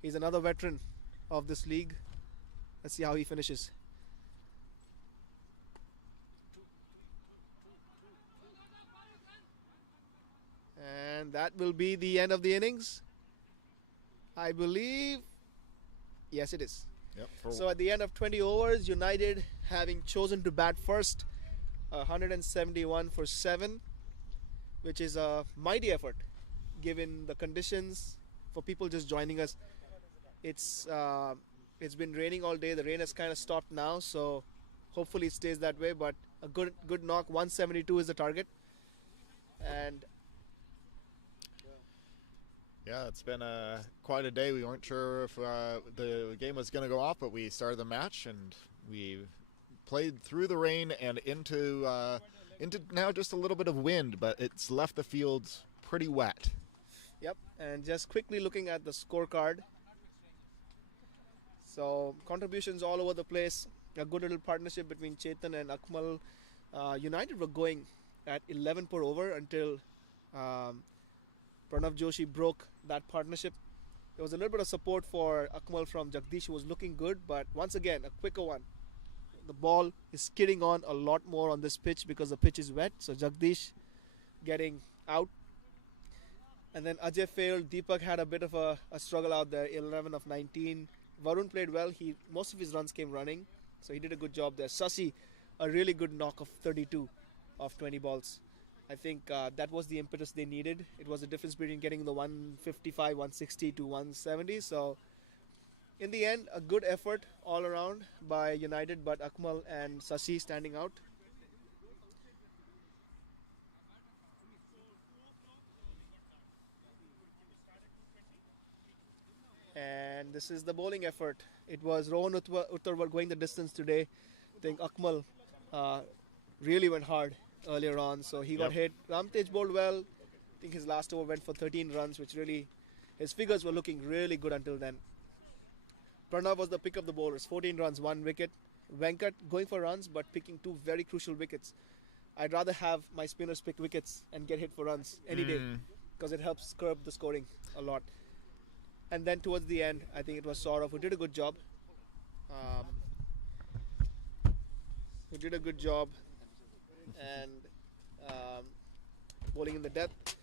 he's another veteran of this league. Let's see how he finishes. And that will be the end of the innings. I believe. Yes, it is. Yep. So at the end of 20 overs, United having chosen to bat first, 171 for 7, which is a mighty effort given the conditions. For people just joining us, it's been raining all day. The rain has kind of stopped now, so hopefully it stays that way. But a good knock. 172 is the target, and yeah, it's been quite a day. We weren't sure if the game was going to go off, but we started the match and we played through the rain and into now just a little bit of wind, but it's left the fields pretty wet. Yep, and just quickly looking at the scorecard. So contributions all over the place. A good little partnership between Chetan and Akmal. United were going at 11 per over until Pranav Joshi broke that partnership. There was a little bit of support for Akmal from Jagdish, who was looking good, but once again, a quicker one. The ball is skidding on a lot more on this pitch because the pitch is wet. So Jagdish getting out. And then Ajay failed. Deepak had a bit of a struggle out there, 11 of 19. Varun played well. Most of his runs came running, so he did a good job there. Sassi, a really good knock of 32 of 20 balls. I think that was the impetus they needed. It was the difference between getting the 155, 160 to 170. So in the end, a good effort all around by United, but Akmal and Sassi standing out. And this is the bowling effort. It was Rohan Uttarwar going the distance today. I think Akmal really went hard earlier on, so he got Yep. hit. Ramtej bowled well. I think his last over went for 13 runs, which really, his figures were looking really good until then. Pranav was the pick of the bowlers, 14 runs, 1 wicket. Venkat going for runs, but picking 2 very crucial wickets. I'd rather have my spinners pick wickets and get hit for runs any day, because it helps curb the scoring a lot. And then towards the end, I think it was Saurav who did a good job. Who did a good job and bowling in the depth.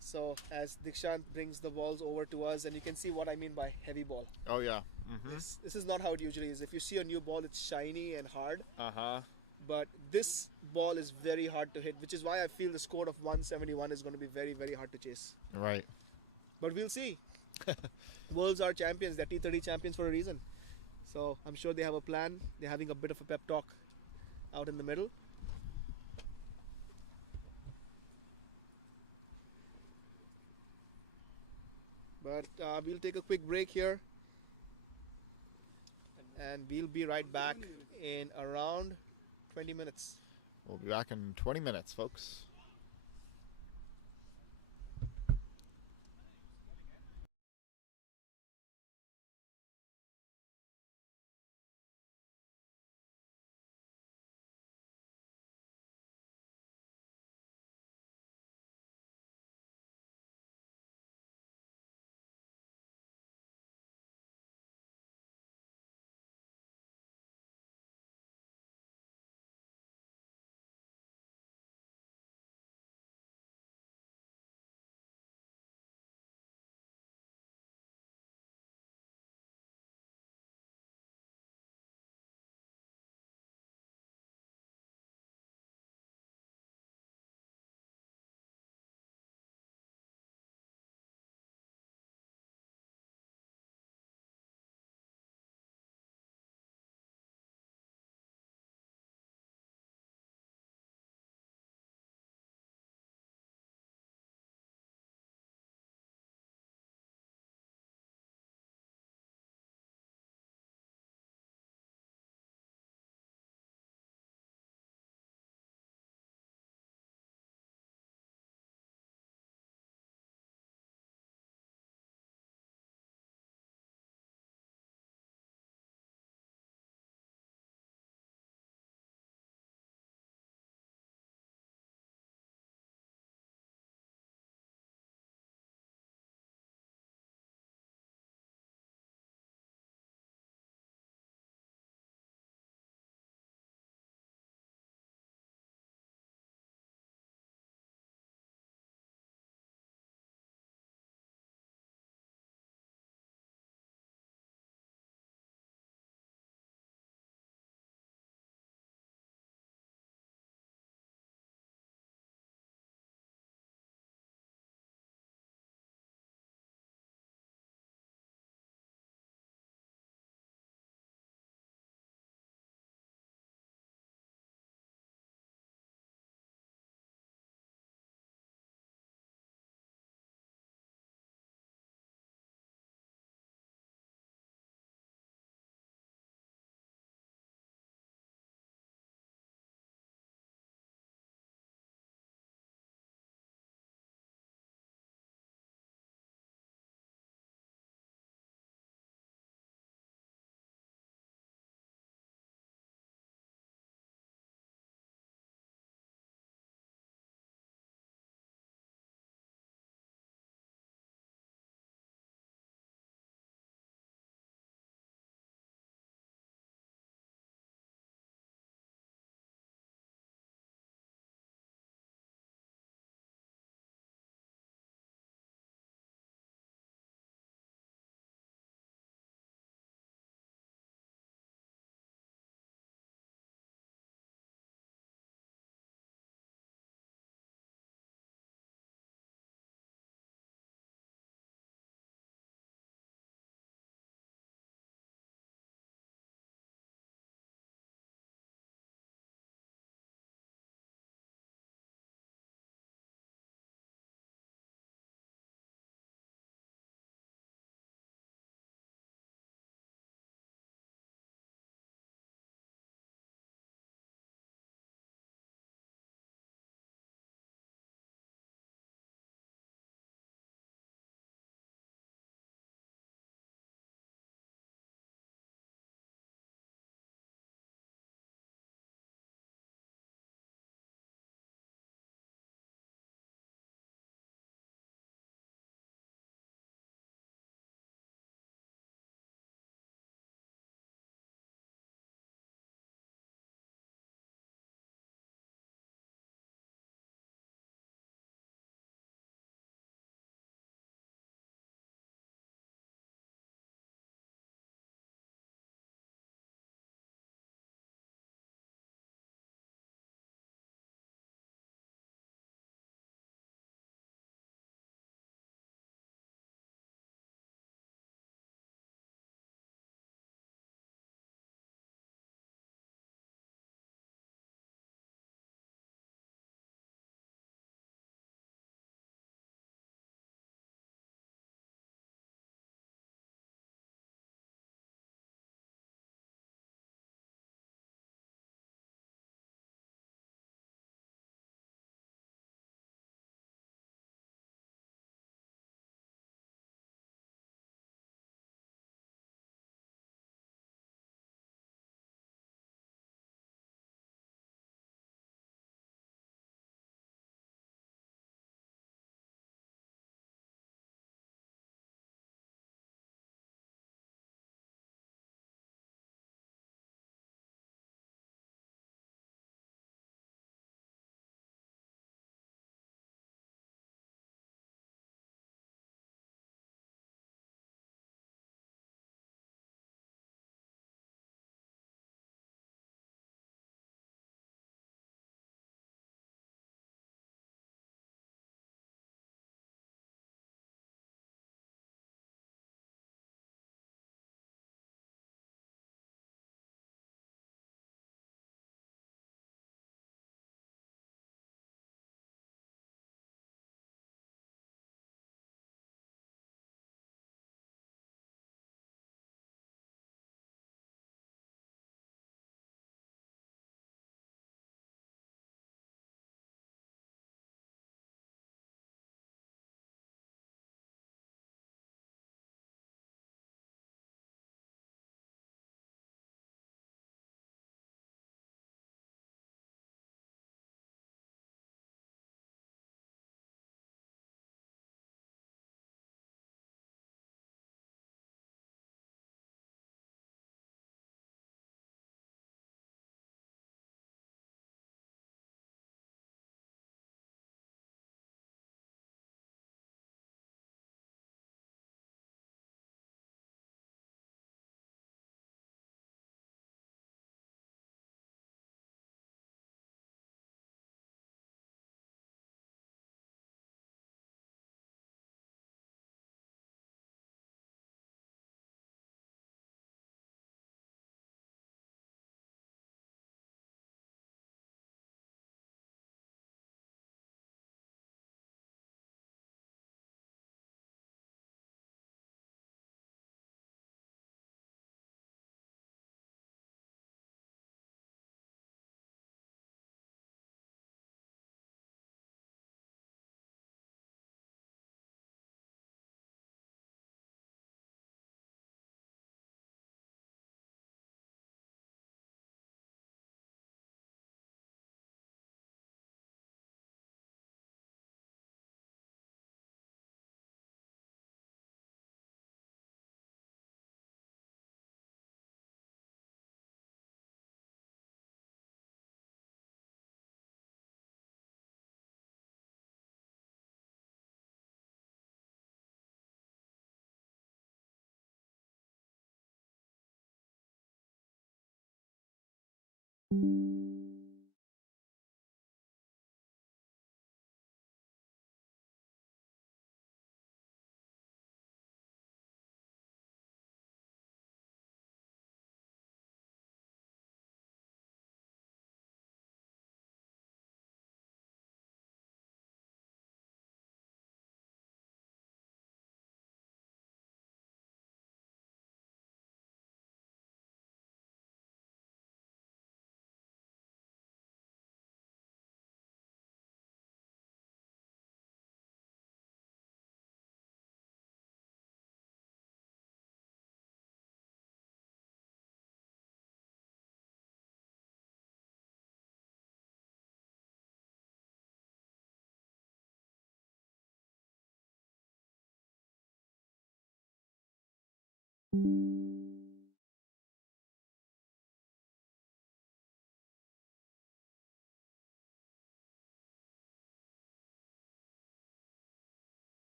So as Dikshant brings the balls over to us, and you can see what I mean by heavy ball. Oh yeah. This is not how it usually is. If you see a new ball, it's shiny and hard. Uh-huh. But this ball is very hard to hit, which is why I feel the score of 171 is going to be very, very hard to chase. Right. But we'll see. Worlds are champions. They're T30 champions for a reason. So I'm sure they have a plan. They're having a bit of a pep talk out in the middle. But we'll take a quick break here. And we'll be right back in around 20 minutes. We'll be back in 20 minutes, folks.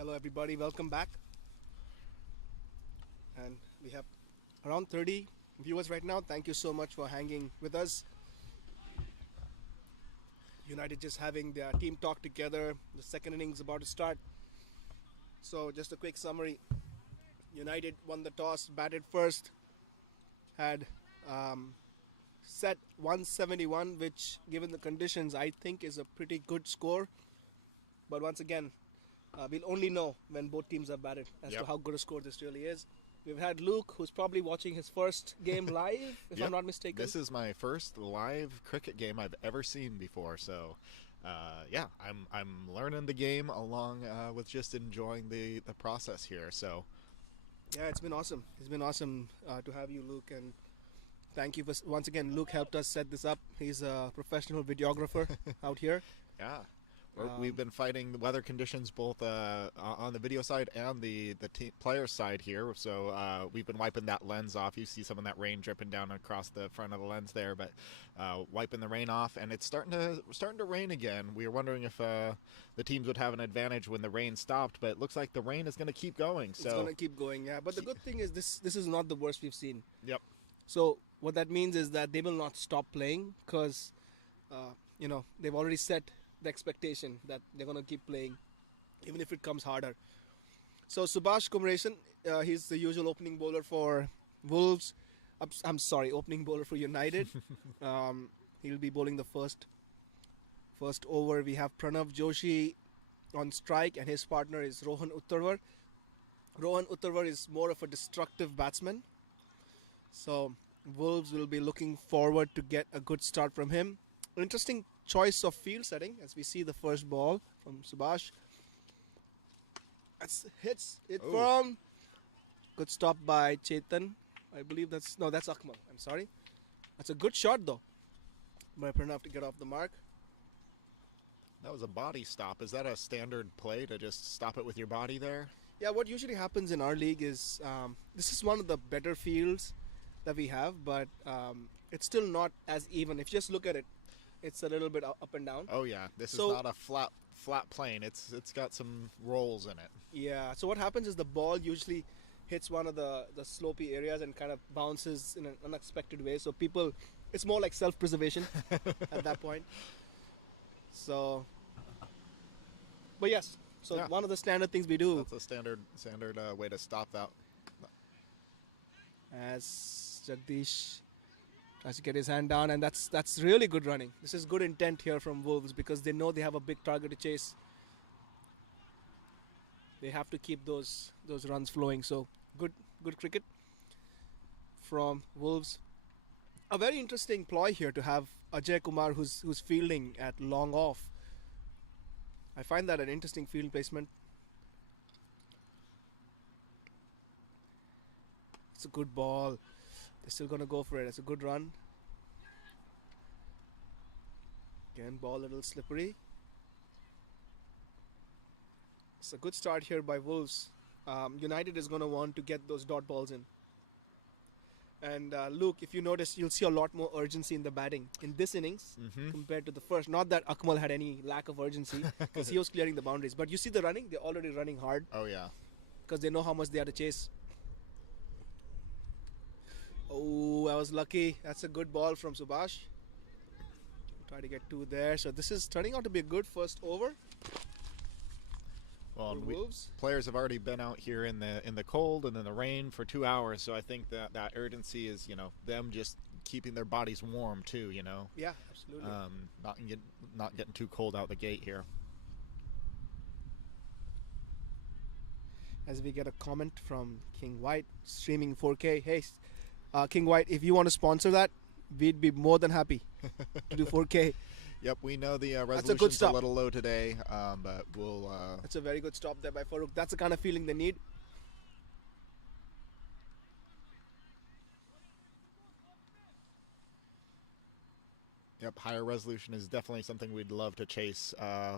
Hello, everybody. Welcome back. And we have around 30 viewers right now. Thank you so much for hanging with us. United just having their team talk together. The second innings about to start. So, just a quick summary. United won the toss, batted first, had set 171, which, given the conditions, I think is a pretty good score. But once again, we'll only know when both teams have batted as to Yep. how good a score this really is. We've had Luke, who's probably watching his first game live, if Yep. I'm not mistaken. This is my first live cricket game I've ever seen before, so yeah, I'm learning the game along with just enjoying the process here. So Yeah, it's been awesome. It's been awesome to have you, Luke, and thank you for once again. Luke helped us set this up. He's a professional videographer out here. yeah. We've been fighting the weather conditions both on the video side and the player side here. So we've been wiping that lens off. You see some of that rain dripping down across the front of the lens there, but wiping the rain off, and it's starting to rain again. We were wondering if the teams would have an advantage when the rain stopped, but it looks like the rain is going to keep going. So It's gonna keep going, yeah. But the good thing is this is not the worst we've seen. Yep. So what that means is that they will not stop playing because, they've already set the expectation that they're gonna keep playing, even if it comes harder. So Subhash Kumresan, he's the usual opening bowler for Wolves. I'm sorry, opening bowler for United. He'll be bowling the first over. We have Pranav Joshi on strike, and his partner is Rohan Uttarwar. Rohan Uttarwar is more of a destructive batsman. So Wolves will be looking forward to get a good start from him. Interesting choice of field setting as we see the first ball from Subhash. Hits it Oh. from. Good stop by Chetan. I believe that's Akmal. I'm sorry. That's a good shot though. By Pranav to get off the mark. that was a body stop. Is that a standard play to just stop it with your body there? Yeah, what usually happens in our league is this is one of the better fields that we have, but it's still not as even. If you just look at it, it's a little bit up and down. Oh yeah, this So- is not a flat plane. It's got some rolls in it. Yeah, so what happens is the ball usually hits one of the slopey areas and kind of bounces in an unexpected way. So it's more like self-preservation at that point. So, but yes, so Yeah. one of the standard things we do That's a standard way to stop that. as Jagdish tries to get his hand down, and that's really good running. This is good intent here from Wolves because they know they have a big target to chase. They have to keep those runs flowing. So good cricket from Wolves. A very interesting ploy here to have Ajay Kumar who's fielding at long off. I find that an interesting field placement. It's a good ball. They're still going to go for it. It's a good run. Again, ball a little slippery. It's a good start here by Wolves. United is going to want to get those dot balls in. And Luke, if you notice, you'll see a lot more urgency in the batting in this innings compared to the first. Not that Akmal had any lack of urgency because he was clearing the boundaries. But you see the running, they're already running hard Oh yeah. because they know how much they have to chase. Oh, I was lucky. That's a good ball from Subhash. Try to get two there. So this is turning out to be a good first over Well, for Wolves. players have already been out here in the cold and in the rain for 2 hours, so I think that urgency is them just keeping their bodies warm too. Yeah, absolutely. Not getting too cold out the gate here. As we get a comment from King White, streaming 4K. Hey, King White, if you want to sponsor that, we'd be more than happy to do 4K. Yep, we know the a good resolution's a stop. little low today, but we'll. That's a very good stop there by Farooq. That's the kind of feeling they need. Yep, higher resolution is definitely something we'd love to chase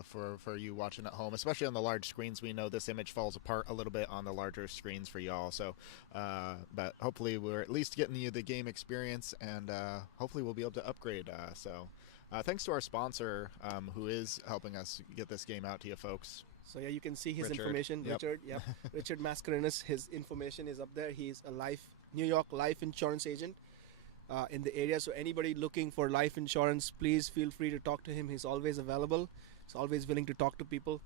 for you watching at home, especially on the large screens. We know this image falls apart a little bit on the larger screens for y'all. So, but hopefully we're at least getting you the game experience, and hopefully we'll be able to upgrade. Thanks to our sponsor who is helping us get this game out to you folks. So yeah, you can see his Richard, information. yep. Richard, yep. Richard Mascarenhas, his information is up there. He's a New York life insurance agent in the area. So anybody looking for life insurance, please feel free to talk to him. He's always available. He's always willing to talk to people.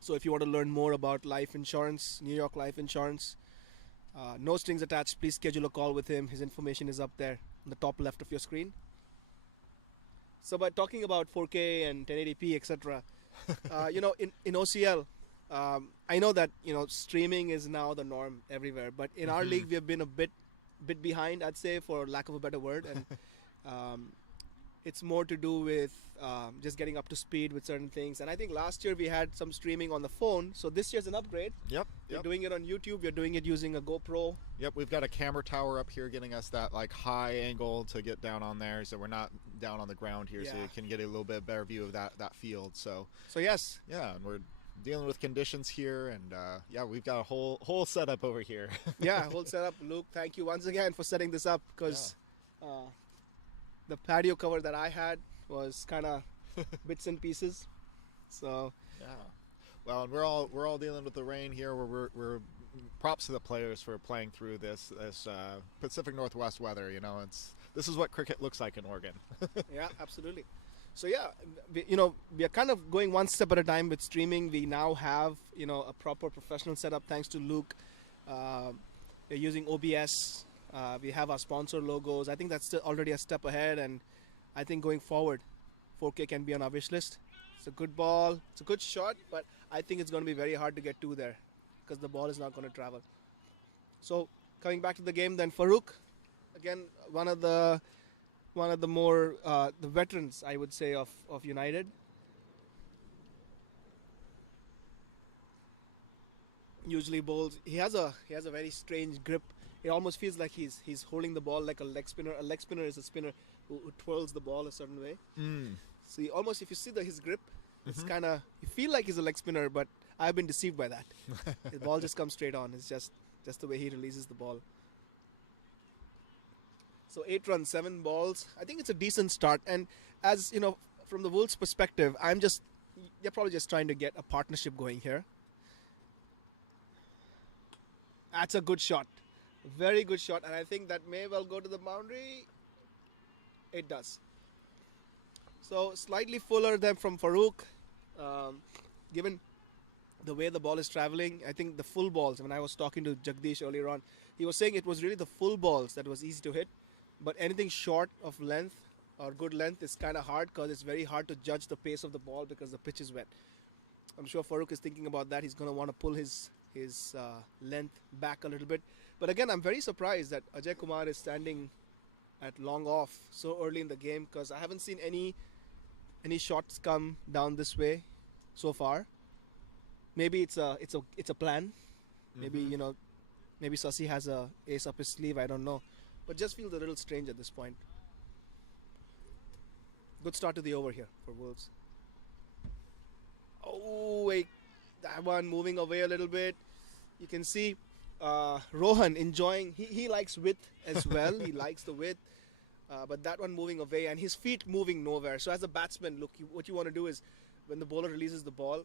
So if you want to learn more about life insurance, New York life insurance, no strings attached, please schedule a call with him. His information is up there on the top left of your screen. So by talking about 4K and 1080p, etc., in OCL, I know that streaming is now the norm everywhere, but in our league we have been a bit behind, I'd say, for lack of a better word, and it's more to do with just getting up to speed with certain things. And I think last year we had some streaming on the phone, so this year's an upgrade. Yep. We're doing it on YouTube. We're doing it using a GoPro. Yep, we've got a camera tower up here getting us that like high angle to get down on there, so we're not down on the ground here, so Yeah. you can get a little bit better view of that field. So Yes, yeah, and we're dealing with conditions here, and yeah, we've got a whole setup over here. yeah, whole setup. Luke, thank you once again for setting this up, because the patio cover that I had was kind of bits and pieces. So Yeah. Well, and we're all dealing with the rain here. We're props to the players for playing through this Pacific Northwest weather. This is what cricket looks like in Oregon. yeah, absolutely. So yeah, we are kind of going one step at a time with streaming. We now have a proper professional setup thanks to Luke. We're using OBS. We have our sponsor logos. I think that's still already a step ahead, and I think going forward, 4K can be on our wish list. It's a good ball. It's a good shot, but I think it's going to be very hard to get to there because the ball is not going to travel. So coming back to the game, then Farooq, again one of the more the veterans, I would say, of United. Usually bowls. He has a very strange grip. It almost feels like he's holding the ball like a leg spinner. A leg spinner is a spinner who twirls the ball a certain way. So if you see his grip, it's kind of, you feel like he's a leg spinner, but I've been deceived by that. The ball just comes straight on. It's just the way he releases the ball. So 8 runs, 7 balls. I think it's a decent start. And as you know, from the Wolves' perspective, they're probably just trying to get a partnership going here. That's a good shot. Very good shot. And I think that may well go to the boundary. It does. So slightly fuller than from Farooq. Given the way the ball is traveling, I think the full balls, when I was talking to Jagdish earlier on, he was saying it was really the full balls that was easy to hit. But anything short of length or good length is kind of hard, because it's very hard to judge the pace of the ball because the pitch is wet. I'm sure Farooq is thinking about that. He's going to want to pull his length back a little bit. But again, I'm very surprised that Ajay Kumar is standing at long off so early in the game, because I haven't seen any shots come down this way so far. Maybe it's a plan. Maybe maybe Sasi has a ace up his sleeve. I don't know. But just feels a little strange at this point. Good start to the over here for Wolves. Oh, wait. That one moving away a little bit. You can see Rohan enjoying. He likes width as well. He likes the width. But that one moving away, and his feet moving nowhere. So as a batsman, look, what you want to do is, when the bowler releases the ball,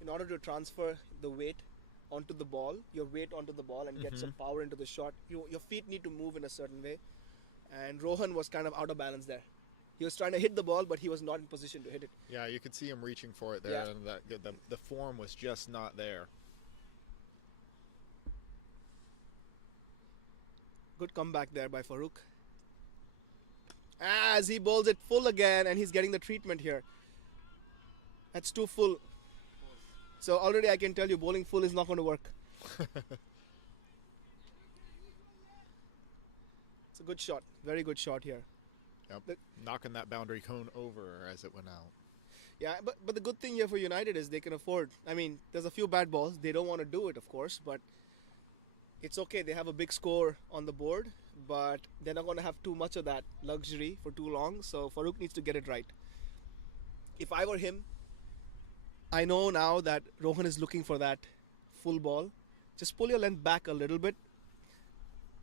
in order to transfer the weight onto the ball, your weight onto the ball, and get some power into the shot, your feet need to move in a certain way. And Rohan was kind of out of balance there. He was trying to hit the ball, but he was not in position to hit it. Yeah, you could see him reaching for it there, Yeah. and the form was just not there. Good comeback there by Farooq. As he bowls it full again, and he's getting the treatment here. That's too full. So already I can tell you, bowling full is not going to work. It's a good shot. Very good shot here. Yep. Knocking that boundary cone over as it went out. Yeah, but the good thing here for United is they can afford. I mean, there's a few bad balls. They don't want to do it, of course, but it's okay. They have a big score on the board, but they're not going to have too much of that luxury for too long. So Farooq needs to get it right. If I were him, I know now that Rohan is looking for that full ball. Just pull your length back a little bit.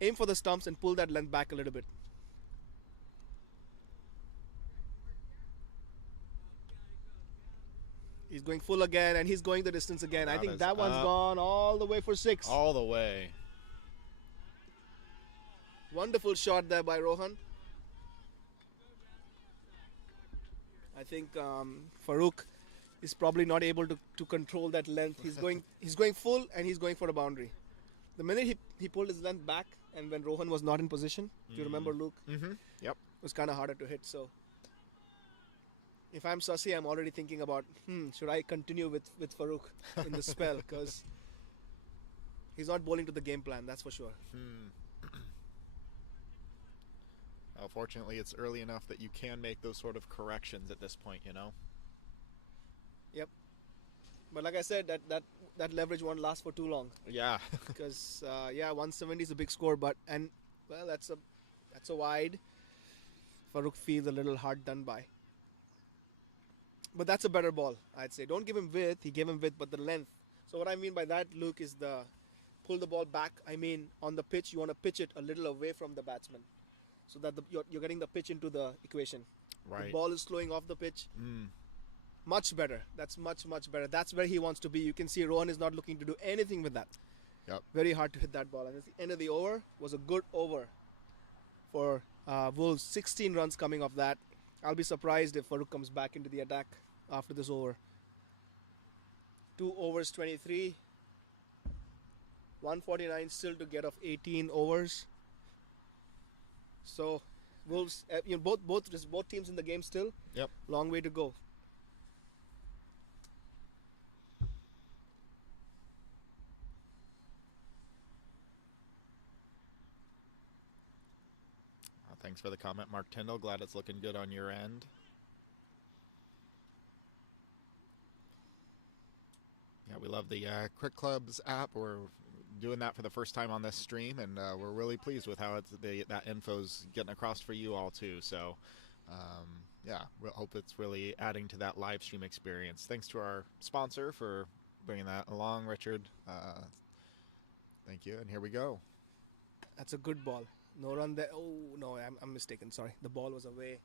Aim for the stumps and pull that length back a little bit. He's going full again, and he's going the distance again. I That think is that one's up. gone all the way for 6. All the way. Wonderful shot there by Rohan. I think Farooq is probably not able to control that length. He's going full, and he's going for a boundary. The minute he pulled his length back, and when Rohan was not in position, if you remember, Luke, Mm-hmm. Yep. it was kind of harder to hit. So if I'm Sasi, I'm already thinking about, should I continue with Farooq in the spell? Because he's not bowling to the game plan, that's for sure. Well, fortunately, it's early enough that you can make those sort of corrections at this point, you know? Yep. But like I said, that leverage won't last for too long. Yeah. Because 170 is a big score, that's a wide. Farooq feels a little hard done by. But that's a better ball, I'd say. Don't give him width. He gave him width, but the length. So what I mean by that, Luke, is the pull the ball back. I mean, on the pitch, you want to pitch it a little away from the batsman, so that you're getting the pitch into the equation. Right. The ball is flowing off the pitch. Mm. Much better. That's much better. That's where he wants to be. You can see Rohan is not looking to do anything with that. Yep. Very hard to hit that ball. And at the end of the over was a good over for Wolves. 16 runs coming off that. I'll be surprised if Farooq comes back into the attack after this over. 2 overs, 23. 149 still to get of 18 overs. So Wolves, both teams in the game still. Yep. Long way to go. Thanks for the comment, Mark Tyndall. Glad it's looking good on your end. Yeah, we love the Crick Clubs app. We're doing that for the first time on this stream, and we're really pleased with how that info's getting across for you all too. So, yeah, we hope it's really adding to that live stream experience. Thanks to our sponsor for bringing that along, Richard. Thank you, and here we go. That's a good ball. No run there. Oh, no, I'm mistaken. Sorry. The ball was away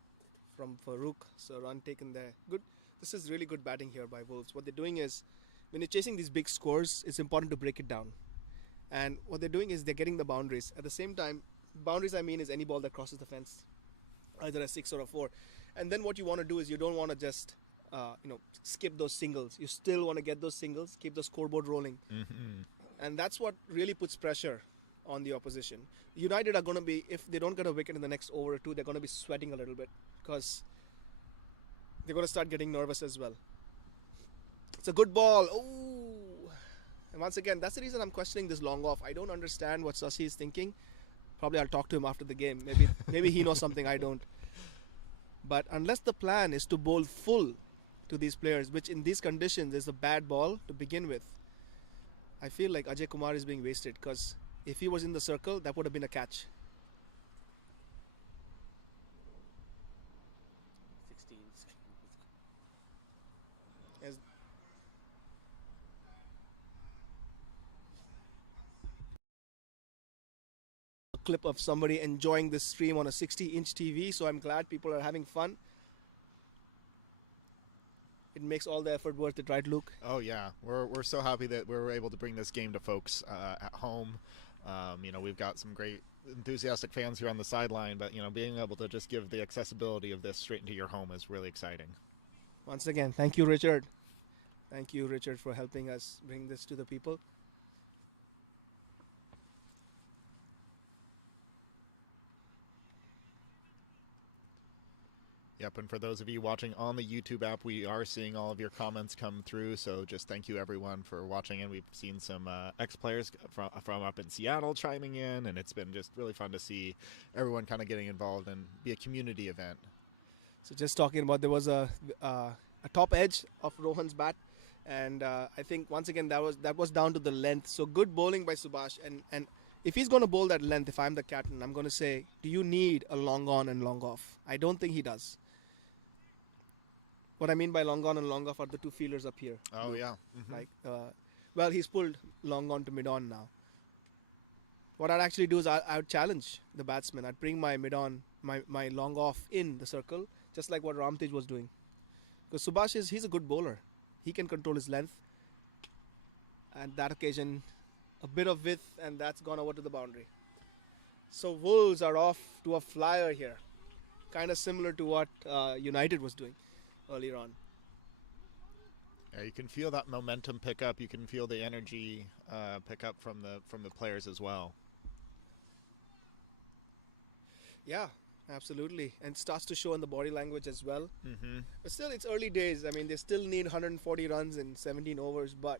from Farooq. So run taken there. Good. This is really good batting here by Wolves. What they're doing is, when you're chasing these big scores, it's important to break it down. And what they're doing is they're getting the boundaries. At the same time, boundaries I mean is any ball that crosses the fence, either a 6 or a 4. And then what you want to do is you don't want to just, skip those singles. You still want to get those singles, keep the scoreboard rolling. Mm-hmm. And that's what really puts pressure on the opposition. United are going to be, if they don't get a wicket in the next over or two, they're going to be sweating a little bit because they're going to start getting nervous as well. It's a good ball. Oh, and once again, that's the reason I'm questioning this long off. I don't understand what Sasi is thinking. Probably I'll talk to him after the game. Maybe he knows something I don't. But unless the plan is to bowl full to these players, which in these conditions is a bad ball to begin with, I feel like Ajay Kumar is being wasted, because if he was in the circle, that would have been a catch. 16. As a clip of somebody enjoying this stream on a 60-inch TV, so I'm glad people are having fun. It makes all the effort worth it, right, Luke? Oh yeah, we're so happy that we're able to bring this game to folks at home. We've got some great enthusiastic fans here on the sideline, but being able to just give the accessibility of this straight into your home is really exciting. Once again, thank you, Richard. Thank you, Richard, for helping us bring this to the people. Yep, and for those of you watching on the YouTube app, we are seeing all of your comments come through, so just thank you everyone for watching, and we've seen some ex-players from up in Seattle chiming in, and it's been just really fun to see everyone kind of getting involved and be a community event. So just talking about, there was a top edge of Rohan's bat, and I think once again that was down to the length. So good bowling by Subhash, and if he's going to bowl that length, if I'm the captain, I'm going to say, do you need a long on and long off? I don't think he does. What I mean by long on and long off are the two fielders up here. Oh, yeah. Mm-hmm. He's pulled long on to mid on now. What I'd actually do is I would challenge the batsman. I'd bring my mid on, my long off in the circle, just like what Ramtej was doing. Because Subhash he's a good bowler. he can control his length. And that occasion, a bit of width, and that's gone over to the boundary. So Wolves are off to a flyer here, kind of similar to what United was doing earlier on. Yeah, you can feel that momentum pick up. You can feel the energy pick up from the players as well. Yeah, absolutely, and it starts to show in the body language as well. Mm-hmm. But still, it's early days. I mean, they still need 140 runs in 17 overs, but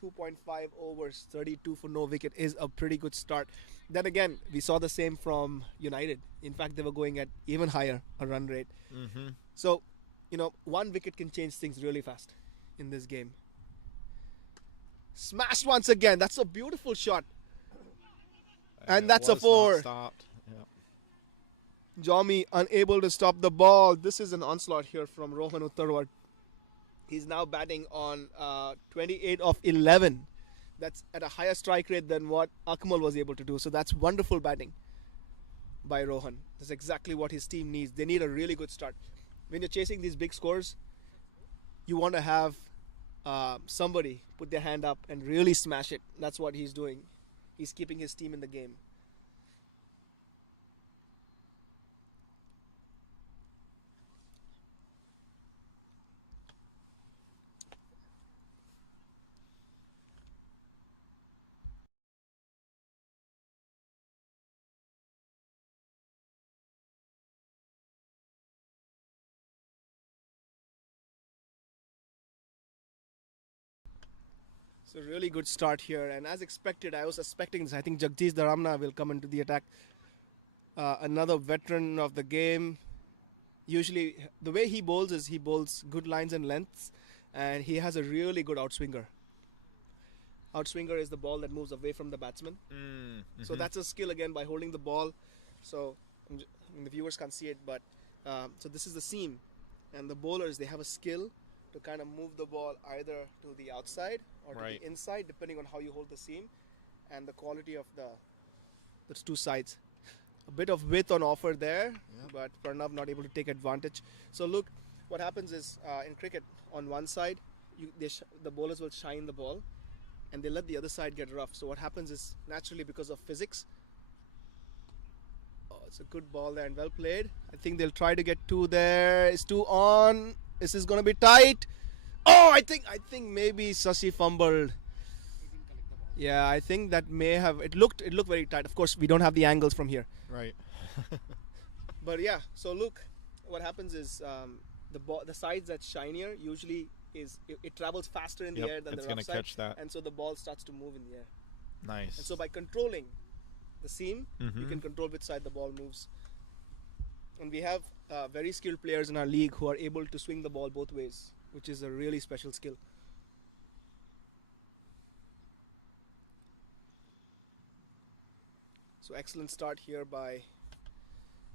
2.5 overs, 32 for no wicket is a pretty good start. Then again, we saw the same from United. In fact, they were going at even higher a run rate. Mm-hmm. So, one wicket can change things really fast in this game. Smashed once again. That's a beautiful shot. And that's a four. Stopped. Yeah. Jami unable to stop the ball. This is an onslaught here from Rohan Uttarwar. He's now batting on 28 of 11. That's at a higher strike rate than what Akmal was able to do. So that's wonderful batting by Rohan. That's exactly what his team needs. They need a really good start. When you're chasing these big scores, you want to have somebody put their hand up and really smash it. That's what he's doing. He's keeping his team in the game. So really good start here, and as expected, I was expecting this. I think Jagdish Dharamna will come into the attack. Another veteran of the game. Usually, the way he bowls is he bowls good lines and lengths, and he has a really good outswinger. Outswinger is the ball that moves away from the batsman. Mm-hmm. So that's a skill again by holding the ball. So the viewers can't see it, but so this is the seam, and the bowlers, they have a skill to kind of move the ball either to the outside or to Right. the inside, depending on how you hold the seam and the quality of the two sides. A bit of width on offer there, but Pranav not able to take advantage. So look, what happens is in cricket, on one side, the bowlers will shine the ball, and they let the other side get rough. So what happens is, naturally, because of physics, it's a good ball there and well played. I think they'll try to get two there. It's two on. This is going to be tight. Oh, I think maybe Sasi fumbled. Yeah, I think that may have. It looked very tight. Of course, we don't have the angles from here. Right. But yeah, so look, what happens is the sides that's shinier usually it travels faster in the air than it's the gonna rough side, catch that. and so the ball starts to move in the air. Nice. And so by controlling the seam, you Mhm. can control which side the ball moves. And we have very skilled players in our league who are able to swing the ball both ways, which is a really special skill. So excellent start here by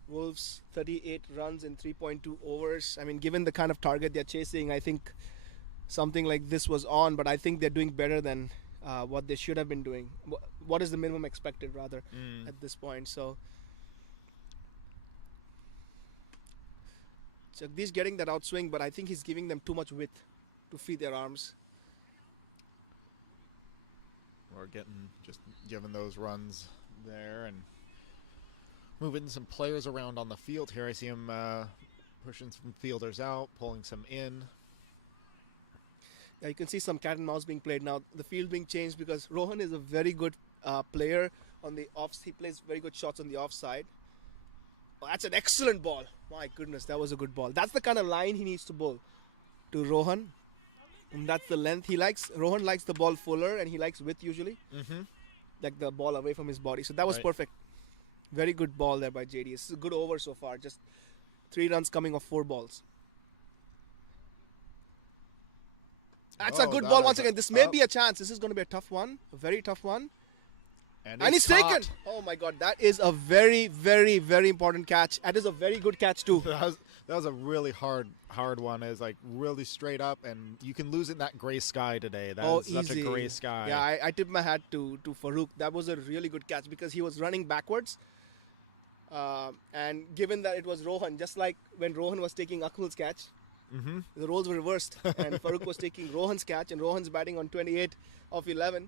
Wolves. 38 runs in 3.2 overs. I mean, given the kind of target they're chasing, I think something like this was on, but I think they're doing better than what they should have been doing. What is the minimum expected, rather, at this point? So Jagdish getting that outswing, but I think he's giving them too much width to free their arms. Or just giving those runs there and moving some players around on the field here. I see him pushing some fielders out, pulling some in. Yeah, you can see some cat and mouse being played now. The field being changed because Rohan is a very good player on the offs. He plays very good shots on the offside. Oh, that's an excellent ball. My goodness, that was a good ball. That's the kind of line he needs to bowl to Rohan. And that's the length he likes. Rohan likes the ball fuller, and he likes width usually. Mm-hmm. Like the ball away from his body. So that was Right. perfect. Very good ball there by JD. This is a good over so far. Just 3 runs coming off 4 balls. That's a Oh, good that ball is once a- again. This may up. be a chance. This is going to be a tough one. A very tough one. And And it's he's taken. caught. Oh my God. That is a very, very, very important catch. That is a very good catch too. That was a really hard one. It's like really straight up, and you can lose in that gray sky today. That's such a gray sky. Yeah, I tip my hat to Farooq. That was a really good catch because he was running backwards. And given that it was Rohan, just like when Rohan was taking Akmal's catch, The roles were reversed, and Farooq was taking Rohan's catch, and Rohan's batting on 28 of 11.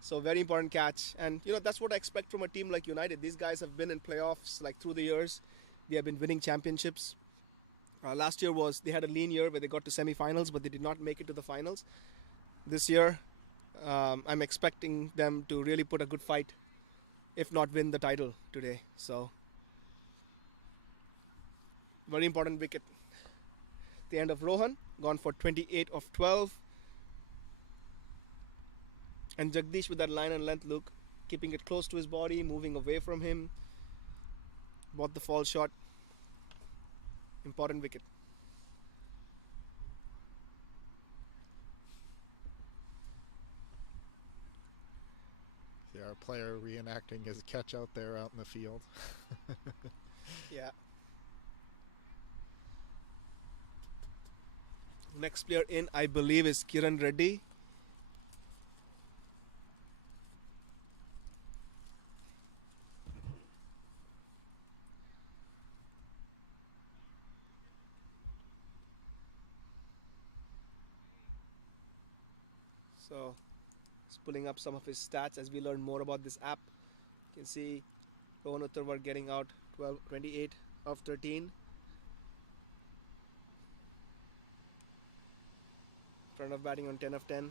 So very important catch, and that's what I expect from a team like United. These guys have been in playoffs like through the years. They have been winning championships. Last year they had a lean year where they got to semi-finals, but they did not make it to the finals. This year, I'm expecting them to really put a good fight, if not win the title today. So very important wicket. The end of Rohan, gone for 28 of 12. And Jagdish with that line and length look, keeping it close to his body, moving away from him. Bought the fall shot. Important wicket. See our player reenacting his catch out there out in the field. Yeah. Next player in, I believe, is Kiran Reddy. So, just pulling up some of his stats as we learn more about this app. You can see Rohan Uttarwar getting out 28 of 13. Pranav batting on 10 of 10.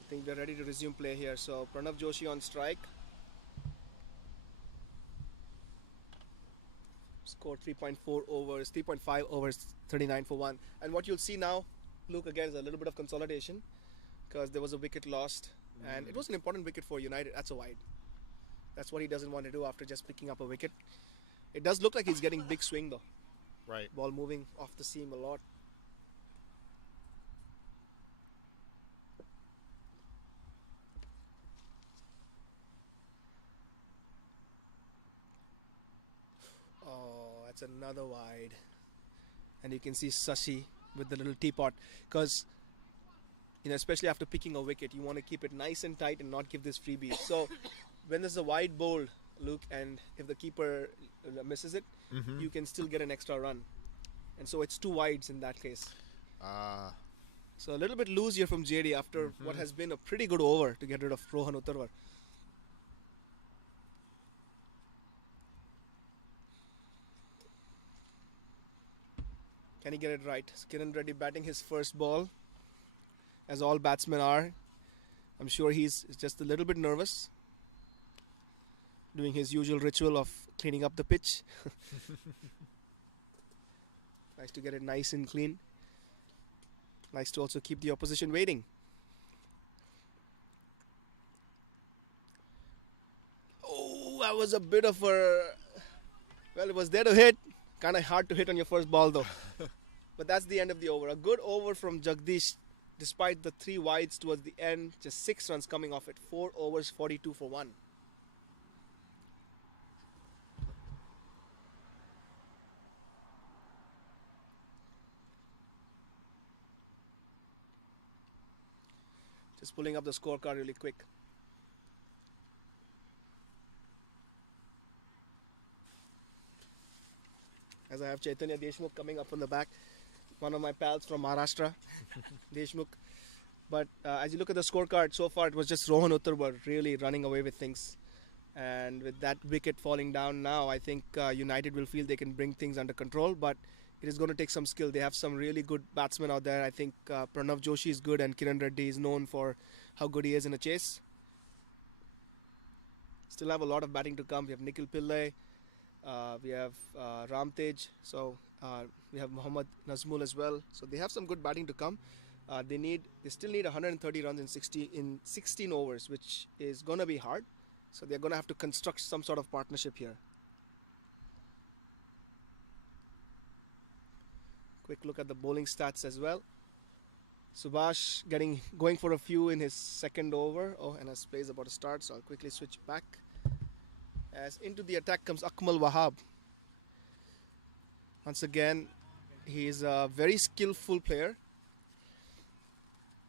I think we're ready to resume play here. So Pranav Joshi on strike. Scored 3.4 overs, 3.5 overs, 39 for 1. And what you'll see now, Luke, again, is a little bit of consolidation because there was a wicket lost. And it was an important wicket for United. That's a wide. That's what he doesn't want to do after just picking up a wicket. It does look like he's getting big swing though. Right. Ball moving off the seam a lot. Oh, that's another wide. And you can see Sashi with the little teapot because especially after picking a wicket, you want to keep it nice and tight and not give this freebie. So when there's a wide bowl, Luke, and if the keeper misses it, you can still get an extra run. And so it's two wides in that case. So a little bit loose here from JD after what has been a pretty good over to get rid of Rohan Uttarwar. Can he get it right? Kiran Reddy batting his first ball, as all batsmen are. I'm sure he's just a little bit nervous, doing his usual ritual of cleaning up the pitch. Nice to get it nice and clean. Nice to also keep the opposition waiting. Oh, that was a bit of a... Well, it was there to hit. Kind of hard to hit on your first ball though. But that's the end of the over. A good over from Jagdish, despite the 3 wides towards the end. Just 6 runs coming off it. 4 overs, 42 for 1. Just pulling up the scorecard really quick. As I have Chaitanya Deshmukh coming up from the back. One of my pals from Maharashtra, Deshmukh. But as you look at the scorecard, so far it was just Rohan Uttarwar really running away with things. And with that wicket falling down now, I think United will feel they can bring things under control. But it is going to take some skill. They have some really good batsmen out there. I think Pranav Joshi is good and Kiran Reddy is known for how good he is in a chase. Still have a lot of batting to come. We have Nikhil Pillai. We have Ramtej. So we have Mohammad Nazmul as well. So they have some good batting to come. They still need 130 runs in 16 overs, which is going to be hard. So they're going to have to construct some sort of partnership here. Quick look at the bowling stats as well. Subhash going for a few in his second over. Oh, and his play is about to start, so I'll quickly switch back. As into the attack comes Akmal Wahab. Once again, he is a very skillful player.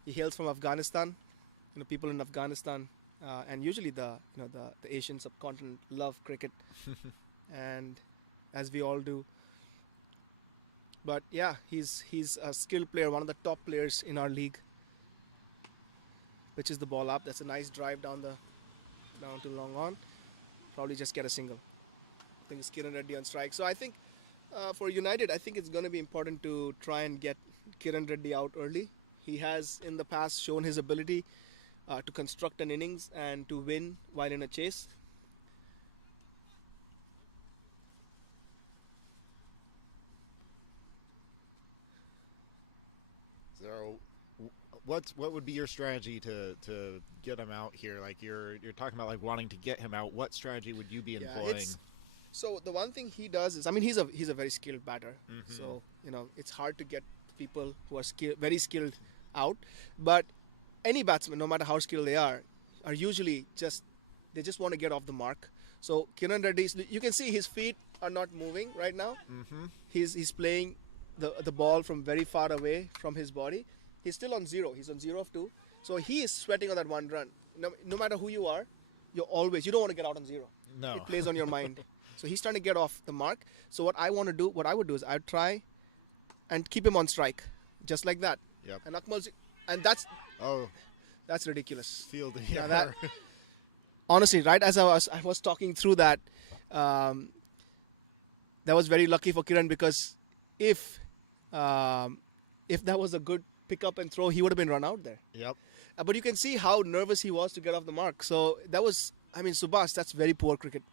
He hails from Afghanistan. People in Afghanistan and usually the Asian subcontinent love cricket, and as we all do. But yeah, he's a skilled player, one of the top players in our league. Pitches the ball up. That's a nice drive down to long on. Probably just get a single. I think it's Kiran Reddy on strike. So I think for United, I think it's going to be important to try and get Kiran Reddy out early. He has in the past shown his ability to construct an innings and to win while in a chase. So, what would be your strategy to get him out here? Like you're talking about like wanting to get him out. What strategy would you be employing? So the one thing he does is, I mean, he's a very skilled batter. So it's hard to get people who are very skilled out. But any batsman, no matter how skilled they are usually they just want to get off the mark. So Kiran Reddy, you can see his feet are not moving right now. He's playing the ball from very far away from his body. He's still on 0. He's on 0 of 2. So he is sweating on that one run. No matter who you are, you don't want to get out on 0. No. It plays on your mind. So he's trying to get off the mark. So what I would do is I'd try and keep him on strike. Just like that. Yep. And Akmal's, and that's ridiculous. Field. Yeah, Yeah. that, honestly, right as I was talking through that, that was very lucky for Kiran, because if that was a good pick up and throw, he would have been run out there. Yep. But you can see how nervous he was to get off the mark. So that was, I mean, Subhash, that's very poor cricket.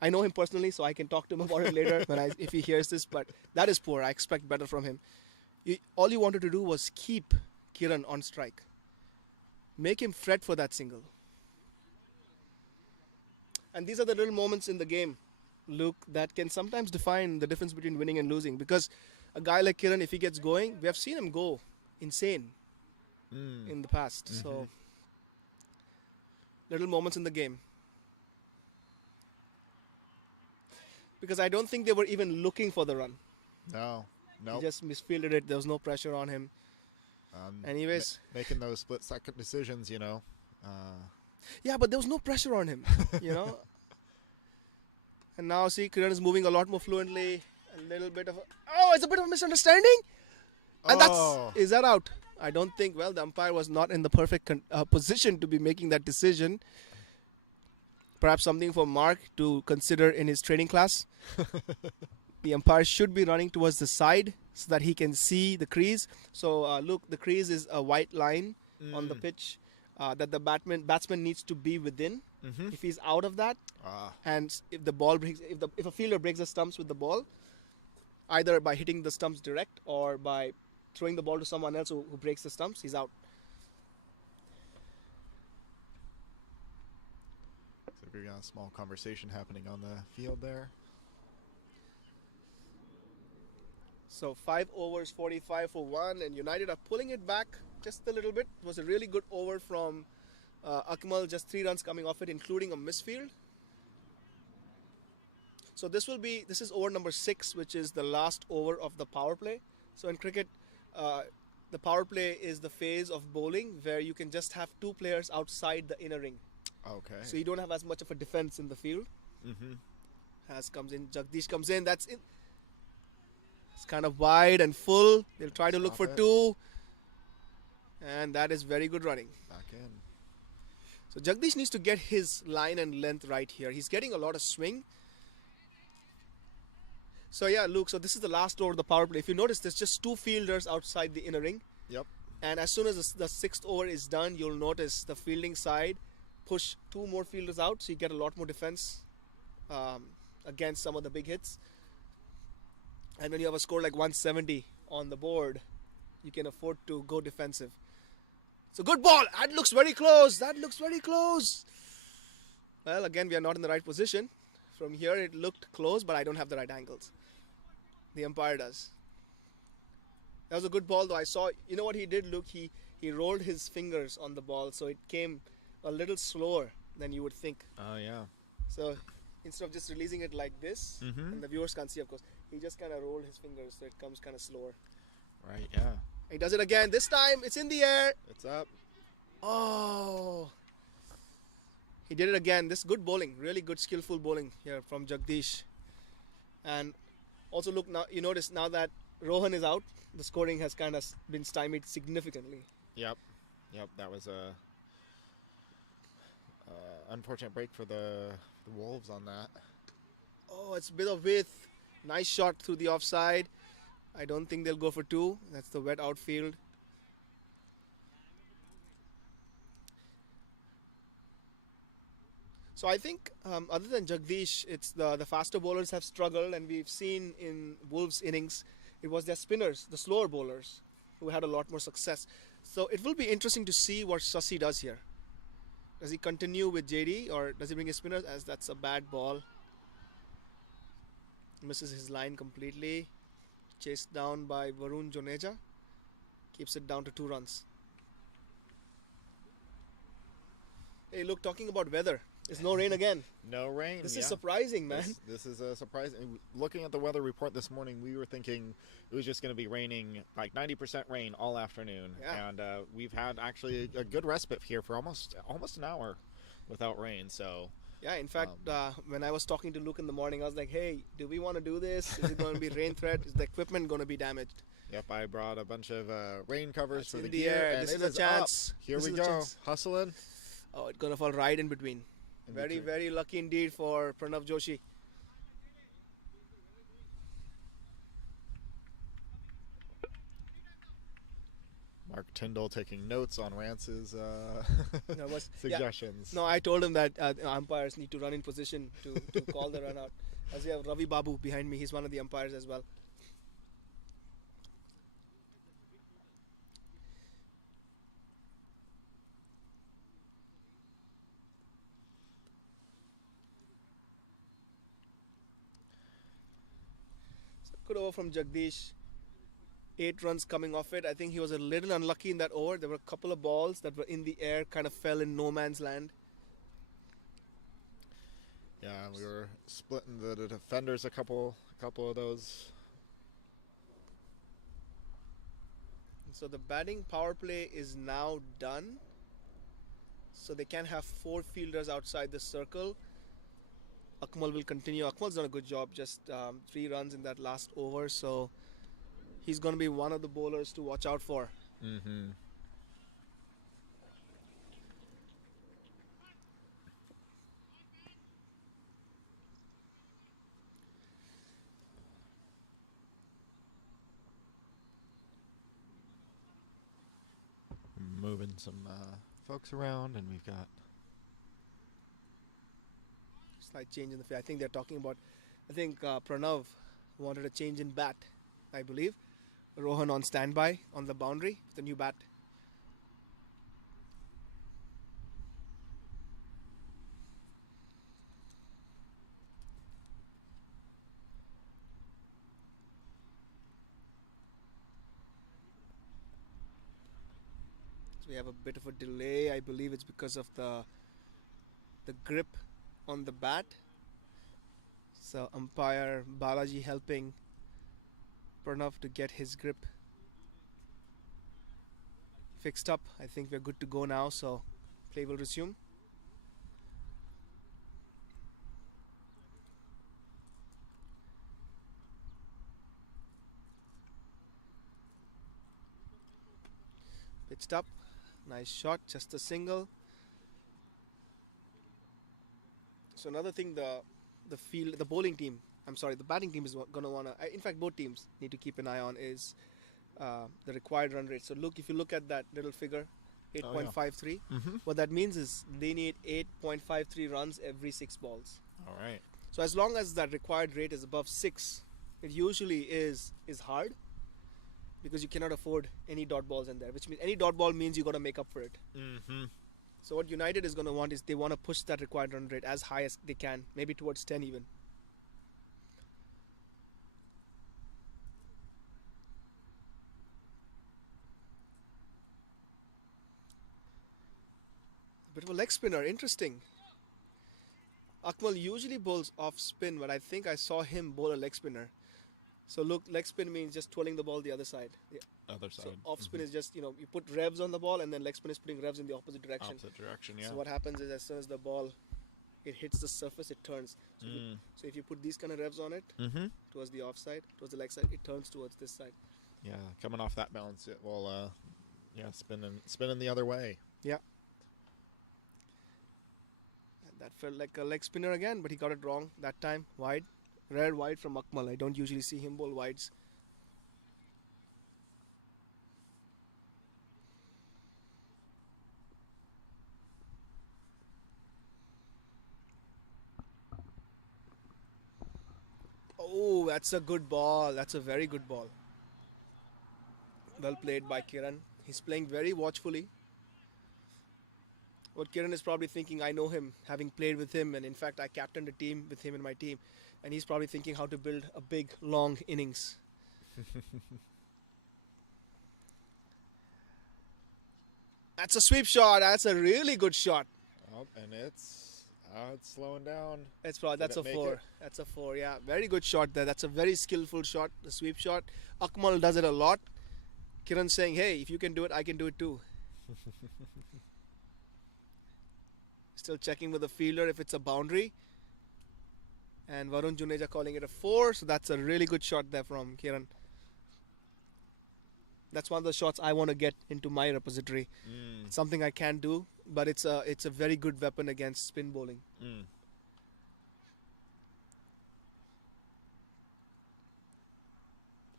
I know him personally, so I can talk to him about it later if he hears this. But that is poor. I expect better from him. All you wanted to do was keep Kiran on strike. Make him fret for that single. And these are the little moments in the game, Luke, that can sometimes define the difference between winning and losing. Because a guy like Kiran, if he gets going, we have seen him go insane in the past. So, little moments in the game. Because I don't think they were even looking for the run. No. He just misfielded it. There was no pressure on him. Anyways. Making those split-second decisions, Yeah, but there was no pressure on him, And now, see, Kiran is moving a lot more fluently. A little bit of it's a bit of a misunderstanding. And is that out? I don't think, the umpire was not in the perfect position to be making that decision. Perhaps something for Mark to consider in his training class. The umpire should be running towards the side so that he can see the crease. So, look, the crease is a white line on the pitch that the batsman needs to be within. If he's out of that, and if the ball breaks, if a fielder breaks the stumps with the ball, either by hitting the stumps direct or by throwing the ball to someone else who breaks the stumps, he's out. So we've got a small conversation happening on the field there. So 5 overs, 45 for 1, and United are pulling it back just a little bit. It was a really good over from Akmal, just 3 runs coming off it, including a misfield. So this is over number 6, which is the last over of the power play. So in cricket, the power play is the phase of bowling where you can just have 2 players outside the inner ring. Okay. So you don't have as much of a defense in the field. Has comes in, Jagdish comes in, that's it. It's kind of wide and full. They'll try to look for 2. And that is very good running. Back in. So Jagdish needs to get his line and length right here. He's getting a lot of swing. So yeah, Luke, so this is the last over of the power play. If you notice, there's just 2 fielders outside the inner ring. Yep. And as soon as the 6th over is done, you'll notice the fielding side push 2 more fielders out. So you get a lot more defense against some of the big hits. And when you have a score like 170 on the board, you can afford to go defensive. So good ball. That looks very close. Well, again, we are not in the right position. From here, it looked close, but I don't have the right angles. The umpire does. That was a good ball, though. I saw, you know what he did, Luke? He rolled his fingers on the ball, so it came a little slower than you would think. Oh, yeah. So instead of just releasing it like this, and the viewers can't see, of course, he just kind of rolled his fingers, so it comes kind of slower. Right, yeah. He does it again. This time, it's in the air. It's up. Oh. He did it again. This good bowling. Really good, skillful bowling here from Jagdish. And also look now, you notice now that Rohan is out, the scoring has kind of been stymied significantly. Yep. That was a unfortunate break for the Wolves on that. Oh, it's a bit of width. Nice shot through the offside. I don't think they'll go for two. That's the wet outfield. So I think other than Jagdish, it's the faster bowlers have struggled, and we've seen in Wolves' innings, it was their spinners, the slower bowlers, who had a lot more success. So it will be interesting to see what Sasi does here. Does he continue with JD, or does he bring his spinners? As that's a bad ball. Misses his line completely. Chased down by Varun Joneja. Keeps it down to 2 runs. Hey, look, talking about weather. It's no rain again. No rain. This is surprising, man. This is a surprise. Looking at the weather report this morning, we were thinking it was just going to be raining, like 90% rain all afternoon. Yeah. And we've had actually a good respite here for almost an hour without rain. So Yeah, in fact, when I was talking to Luke in the morning, I was like, hey, do we want to do this? Is it going to be rain threat? Is the equipment going to be damaged? yep, I brought a bunch of rain covers That's for the in the gear. air. And This it is a chance. up. Here This we is a go. chance. Hustling. Oh, it's going to fall right in between. Very, very lucky indeed for Pranav Joshi. Mark Tyndall taking notes on Rance's No, yeah. suggestions. No, I told him that umpires need to run in position to call the run out. As we have Ravi Babu behind me, he's one of the umpires as well. So good over from Jagdish. 8 runs coming off it. I think he was a little unlucky in that over. There were a couple of balls that were in the air, kind of fell in no man's land. Yeah, we were splitting the defenders a couple of those. So the batting power play is now done. So they can have 4 fielders outside the circle. Akmal will continue. Akmal's done a good job, just 3 runs in that last over. So he's going to be one of the bowlers to watch out for. Mm-hmm. Moving some folks around, and we've got Slight change in the field. I think they're talking about, Pranav wanted a change in bat, I believe. Rohan on standby on the boundary, the new bat. So we have a bit of a delay. I believe it's because of the grip on the bat. So umpire Balaji helping Pranav to get his grip fixed up. I think we're good to go now, so play will resume. Pitched up, nice shot, just a single. So another thing, the bowling team, the batting team is going to want to, in fact both teams need to keep an eye on is the required run rate. So if you look at that little figure, 8.53, what that means is they need 8.53 runs every 6 balls. all right. So as long as that required rate is above 6, it usually is hard, because you cannot afford any dot balls in there, which means any dot ball means you got to make up for it. Mm-hmm. So what United is going to want is they want to push that required run rate as high as they can, maybe towards 10 even. Bit of a leg spinner, interesting. Akmal usually bowls off spin, but I think I saw him bowl a leg spinner. So look, leg spin means just twirling the ball the other side. Yeah. Other side. So off spin is just, you put revs on the ball, and then leg spin is putting revs in the opposite direction. Opposite direction, yeah. So what happens is as soon as the ball it hits the surface, it turns. So if you put these kind of revs on it towards the offside, towards the leg side, it turns towards this side. Yeah, coming off that balance, it will spinning the other way. Yeah. And that felt like a leg spinner again, but he got it wrong that time. Wide. Rare wide from Akmal. I don't usually see him bowl wides. Oh, that's a good ball. That's a very good ball. Well played by Kiran. He's playing very watchfully. What Kiran is probably thinking, I know him, having played with him, and in fact, I captained a team with him in my team, and he's probably thinking how to build a big, long innings. That's a sweep shot. That's a really good shot. Oh, and it's slowing down. That's probably Did that's it a make 4. it? That's a 4. Yeah, very good shot there. That's a very skillful shot, the sweep shot. Akmal does it a lot. Kiran saying, "Hey, if you can do it, I can do it too." Still checking with the fielder if it's a boundary. And Varun Juneja calling it a 4. So that's a really good shot there from Kiran. That's one of the shots I want to get into my repository. Something I can do, but it's a very good weapon against spin bowling.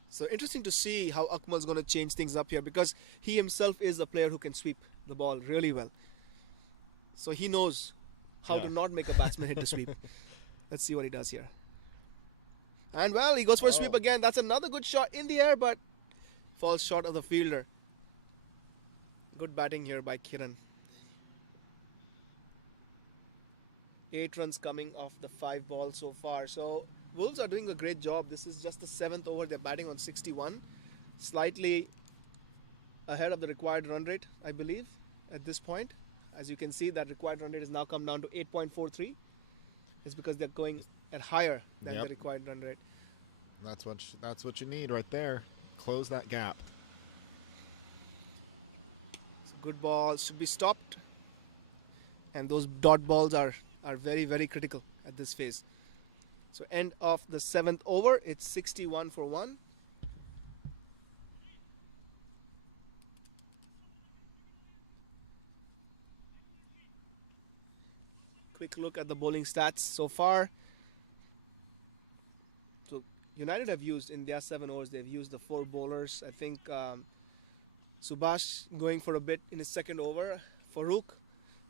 So interesting to see how Akmal's going to change things up here, because he himself is a player who can sweep the ball really well. So he knows how to not make a batsman hit the sweep. Let's see what he does here. And well, he goes for a sweep again. That's another good shot in the air, but falls short of the fielder. Good batting here by Kiran. 8 runs coming off the 5 balls so far. So Wolves are doing a great job. This is just the 7th over. They're batting on 61. Slightly ahead of the required run rate, I believe, at this point. As you can see, that required run rate has now come down to 8.43. It's because they're going at higher than the required run rate. That's what you need right there. Close that gap. It's a good ball. Should be stopped. And those dot balls are very, very critical at this phase. So end of the 7th over. It's 61 for 1. Quick look at the bowling stats so far. So United have used, in their 7 overs, they've used the 4 bowlers. I think Subhash going for a bit in his 2nd over. Farooq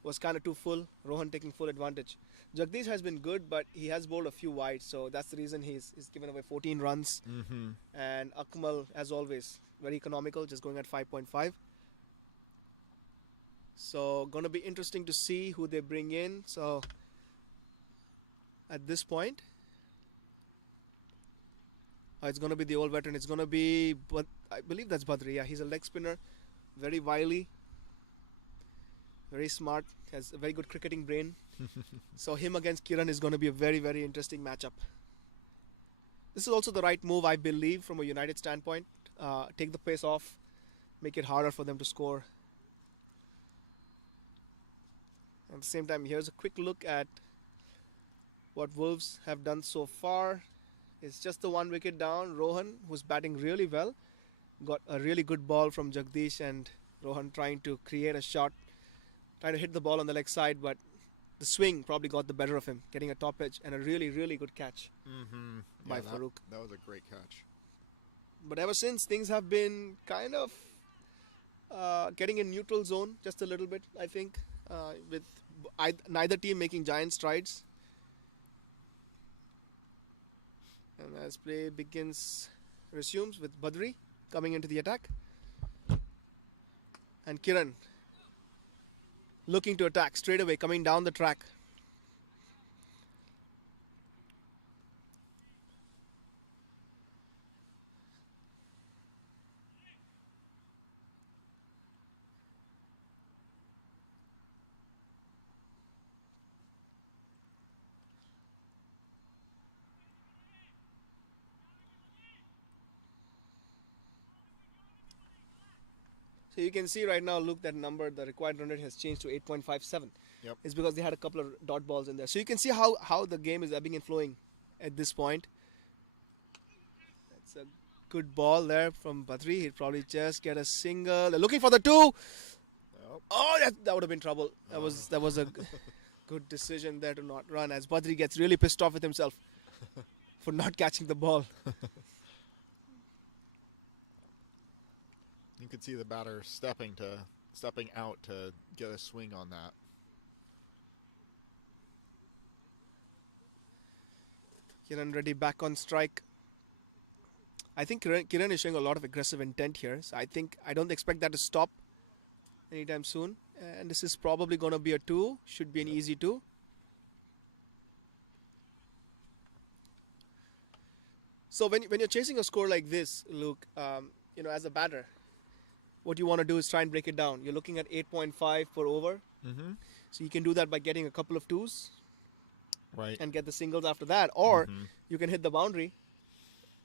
was kind of too full. Rohan taking full advantage. Jagdish has been good, but he has bowled a few wide, so that's the reason he's given away 14 runs. And Akmal, as always, very economical, just going at 5.5. So going to be interesting to see who they bring in. So at this point, it's going to be the old veteran. It's going to be, but I believe that's Badri. Yeah, he's a leg spinner, very wily, very smart, has a very good cricketing brain. So him against Kiran is going to be a very, very interesting matchup. This is also the right move, I believe, from a United standpoint. Take the pace off, make it harder for them to score. At the same time, here's a quick look at what Wolves have done so far. It's just the 1 wicket down. Rohan, who's batting really well, got a really good ball from Jagdish, and Rohan trying to create a shot, trying to hit the ball on the leg side, but the swing probably got the better of him, getting a top edge and a really, really good catch by Farooq. That was a great catch. But ever since, things have been kind of getting in neutral zone just a little bit, I think, with neither team making giant strides. And as play resumes with Badri coming into the attack. And Kiran looking to attack straight away, coming down the track. So you can see right now, look, that number, the required run rate has changed to 8.57. Yep. It's because they had a couple of dot balls in there. So you can see how the game is ebbing and flowing at this point. That's a good ball there from Badri. He'll probably just get a single. They're looking for the 2. Yep. Oh, that would have been trouble. That was a good decision there to not run, as Badri gets really pissed off with himself for not catching the ball. You could see the batter stepping out to get a swing on that. Kiran Reddy back on strike. I think Kiran is showing a lot of aggressive intent here. So I don't expect that to stop anytime soon. And this is probably going to be a 2. Should be an easy 2. So when you're chasing a score like this, Luke, as a batter, what you want to do is try and break it down. You're looking at 8.5 per over. Mm-hmm. So you can do that by getting a couple of 2s. Right. And get the singles after that, or you can hit the boundary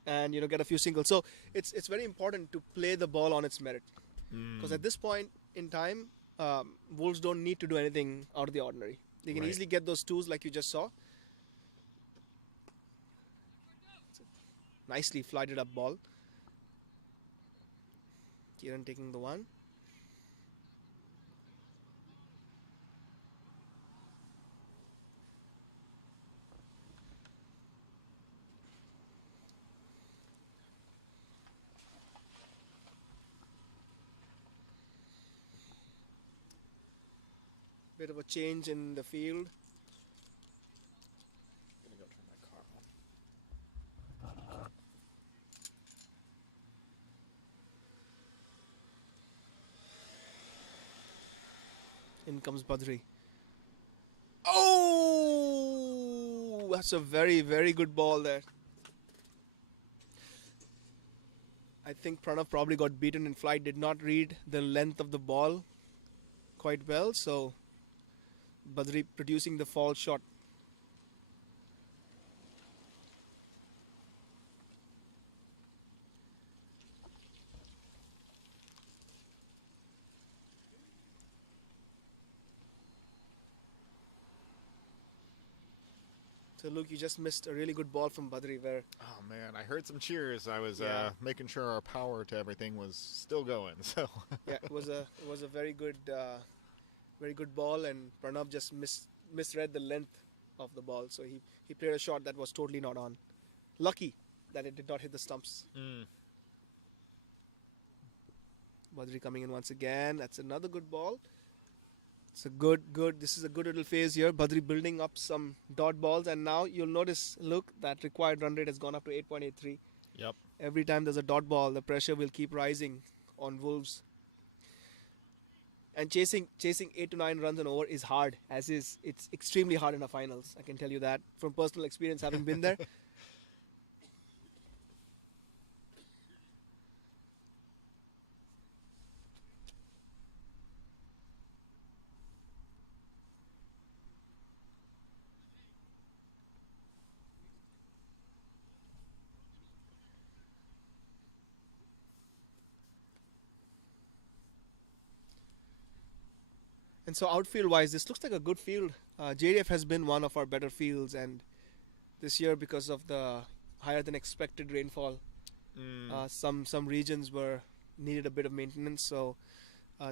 and get a few singles. So it's very important to play the ball on its merit, because at this point in time, Wolves don't need to do anything out of the ordinary. They can easily get those 2s like you just saw. Nicely flighted up ball. Kiran taking the 1. Bit of a change in the field. Gonna go turn my car on. In comes Badri. Oh, that's a very, very good ball there. I think Pranav probably got beaten in flight, did not read the length of the ball quite well, so Badri producing the fall shot. So look, you just missed a really good ball from Badri where Oh man, I heard some cheers. I was Yeah. making sure our power to everything was still going. So yeah, it was a very good ball, and Pranav just misread the length of the ball, so he played a shot that was totally not on. Lucky that it did not hit the stumps. Badri coming in once again. That's another good ball. It's a good. This is a good little phase here. Badri building up some dot balls, and now you'll notice, look, that required run rate has gone up to 8.83. Yep. Every time there's a dot ball, the pressure will keep rising on Wolves. And chasing 8 to 9 runs and over is hard, it's extremely hard in the finals. I can tell you that from personal experience, having been there. And so outfield-wise, this looks like a good field. JDF has been one of our better fields, and this year, because of the higher-than-expected rainfall, some regions needed a bit of maintenance. So,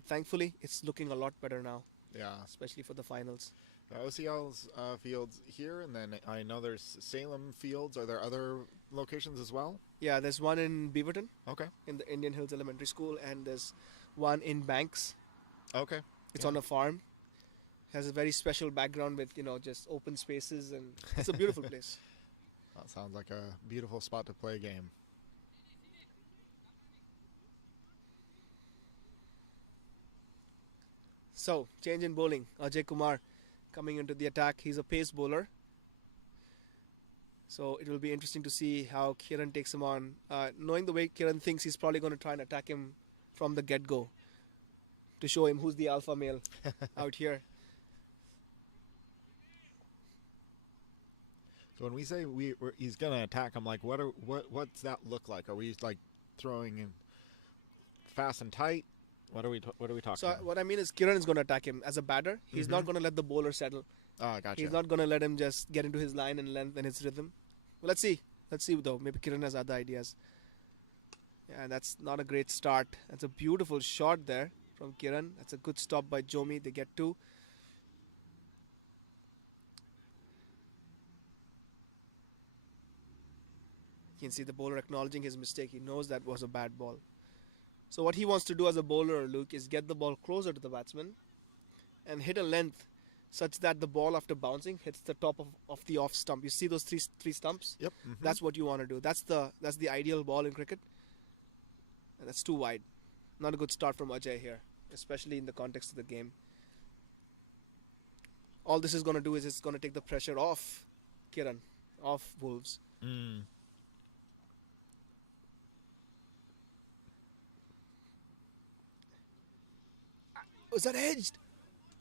thankfully, it's looking a lot better now, Yeah. especially for the finals. OCL's fields here, and then I know there's Salem fields. Are there other locations as well? Yeah, there's one in Beaverton, Okay. in the Indian Hills Elementary School, and there's one in Banks. Okay. It's Yeah. on a farm. Has a very special background with just open spaces, and it's a beautiful place. That sounds like a beautiful spot to play a game. So, change in bowling. Ajay Kumar coming into the attack. He's a pace bowler. So, it will be interesting to see how Kiran takes him on. Knowing the way Kiran thinks, he's probably going to try and attack him from the get-go to show him who's the alpha male out here. So when we say he's gonna attack, I'm like, what's that look like? Are we like throwing in fast and tight, What are we talking So about? what I mean is Kiran is going to attack him as a batter. He's not going to let the bowler settle. Oh, gotcha. He's not going to let him just get into his line and length and his rhythm. Well, let's see. Let's see though. Maybe Kiran has other ideas. Yeah, that's not a great start. That's a beautiful shot there from Kiran. That's a good stop by Jomi. They get 2. You can see the bowler acknowledging his mistake. He knows that was a bad ball. So what he wants to do as a bowler, Luke, is get the ball closer to the batsman and hit a length such that the ball, after bouncing, hits the top of the off stump. You see those three stumps? Yep. That's what you want to do. That's the ideal ball in cricket. And that's too wide. Not a good start from Ajay here, especially in the context of the game. All this is going to do is it's going to take the pressure off Kiran, off Wolves. Mm. Was that edged?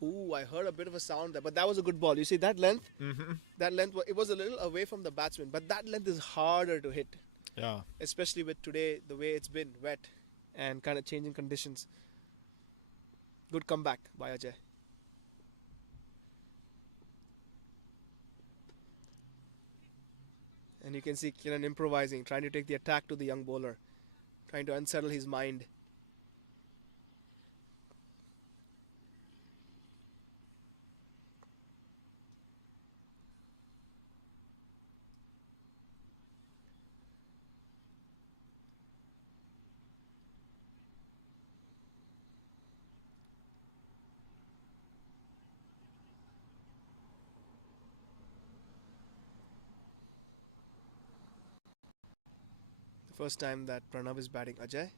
Ooh, I heard a bit of a sound there, but that was a good ball. You see that length? Mm-hmm. That length, it was a little away from the batsman, but that length is harder to hit, Yeah. especially with today, the way it's been wet and kind of changing conditions. Good comeback by Ajay. And you can see Kiran improvising, trying to take the attack to the young bowler, trying to unsettle his mind. First time that Pranav is batting Ajay.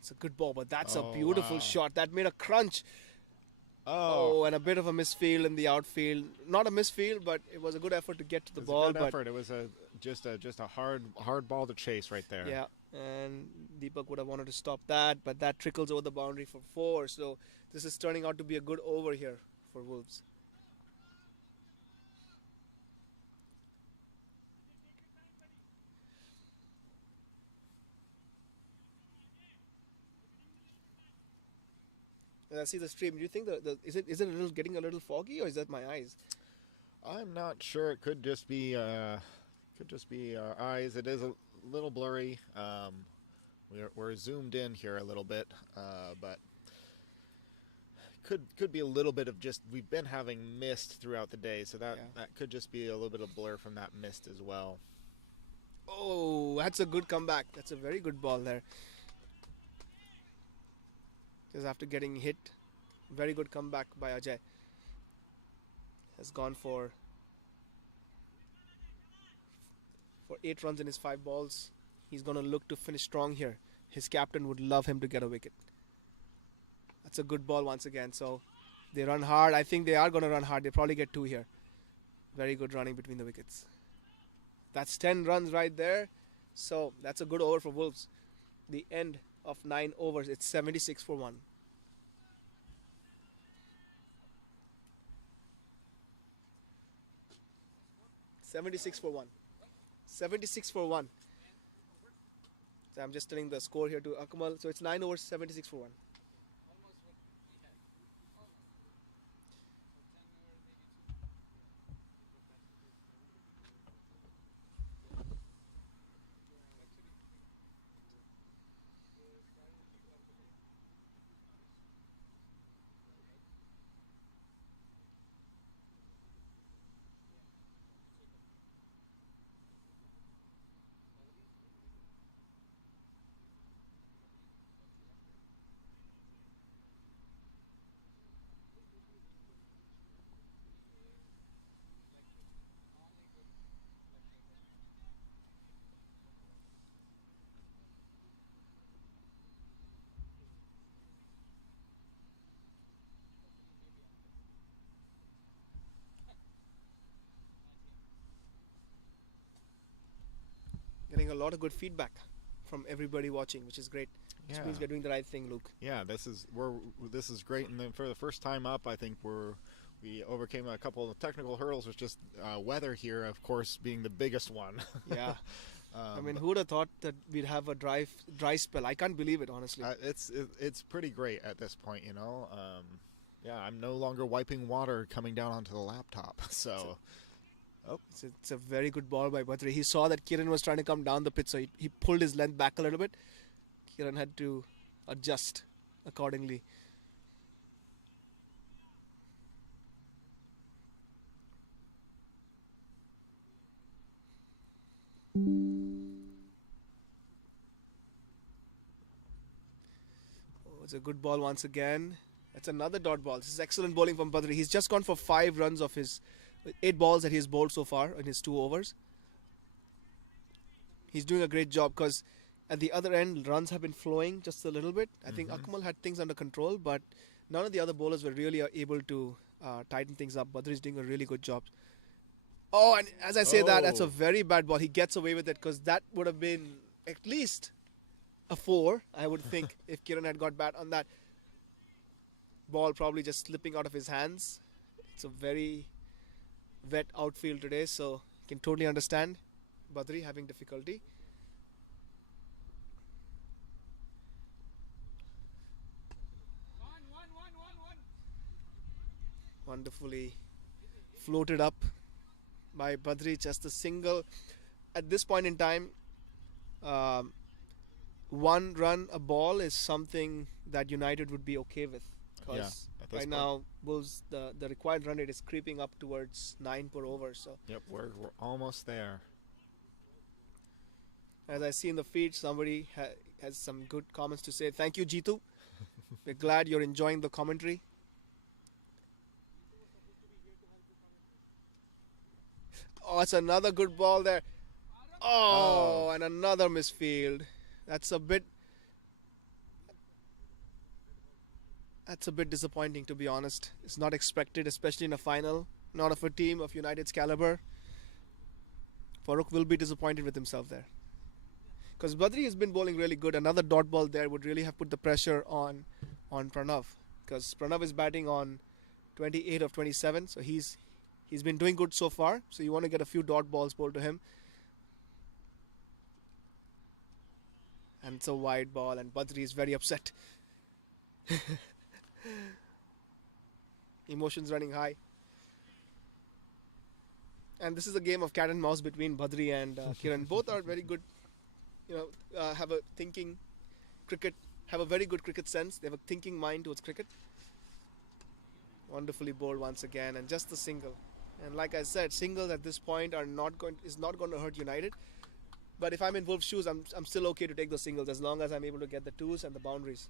It's a good ball, but that's a Oh, beautiful wow. shot. That made a crunch. Oh, Oh, and a bit of a misfield in the outfield. Not a misfield, but it was a good effort to get to the it was ball. a good But effort. It was just a hard ball to chase right there. yeah, and Deepak would have wanted to stop that, but that trickles over the boundary for 4. So this is turning out to be a good over here for Wolves. And I see the stream. Do you think is it a little getting a little foggy, or is that my eyes? I'm not sure. It could just be our eyes. It is a little blurry. We're zoomed in here a little bit, but could be a little bit of just we've been having mist throughout the day, so that could just be a little bit of blur from that mist as well. Oh, that's a good comeback. That's a very good ball there. Just after getting hit, very good comeback by Ajay. Has gone for 8 runs in his 5 balls. He's going to look to finish strong here. His captain would love him to get a wicket. That's a good ball once again. So they run hard. I think they are going to run hard. They probably get 2 here. Very good running between the wickets. That's 10 runs right there. So that's a good over for Wolves. The end of 9 overs. It's 76 for 1. $76 for 1. 76 for 1. So I'm just telling the score here to Akmal. So it's 9 overs, 76 for 1. Getting a lot of good feedback from everybody watching, which is great. Which means we're doing the right thing, Luke. Yeah, this is great, and then for the first time up, I think we overcame a couple of technical hurdles, with just weather here, of course, being the biggest one. Yeah. I mean, who would have thought that we'd have a dry spell? I can't believe it, honestly. It's pretty great at this point, you know. Yeah, I'm no longer wiping water coming down onto the laptop. So, It's a very good ball by Badri. He saw that Kiran was trying to come down the pitch, so he pulled his length back a little bit. Kiran had to adjust accordingly. Oh, it's a good ball once again. That's another dot ball. This is excellent bowling from Badri. He's just gone for 5 runs of his 8 balls that he's bowled so far in his 2 overs. He's doing a great job because at the other end, runs have been flowing just a little bit. I think Akmal had things under control, but none of the other bowlers were really able to tighten things up. Badri is doing a really good job. Oh, and as I say that, that's a very bad ball. He gets away with it because that would have been at least a 4, I would think, if Kiran had got bat on that. Ball probably just slipping out of his hands. It's a very wet outfield today, so you can totally understand Badri having difficulty. Wonderfully floated up by Badri, just a single. At this point in time, 1 run a ball is something that United would be okay with. Because at this right now, Wolves, the required run rate is creeping up towards 9 per over. So yep, we're almost there. as I see in the feed, somebody has some good comments to say. Thank you, Jitu. We're glad you're enjoying the commentary. Oh, it's another good ball there. Oh, and another misfield. That's a bit disappointing, to be honest. It's not expected, especially in a final, not of a team of United's caliber. Farooq will be disappointed with himself there. Because Badri has been bowling really good. Another dot ball there would really have put the pressure on Pranav. Because Pranav is batting on 28 of 27, so he's been doing good so far. So you want to get a few dot balls bowled to him. And it's a wide ball, and Badri is very upset. Emotions running high. And this is a game of cat and mouse between Badri and Kiran. Both are very good, have a very good cricket sense. They have a thinking mind towards cricket. Wonderfully bowled once again, and just a single. And like I said, singles at this point is not going to hurt United. But if I'm in Wolves' shoes, I'm still okay to take those singles as long as I'm able to get the 2s and the boundaries.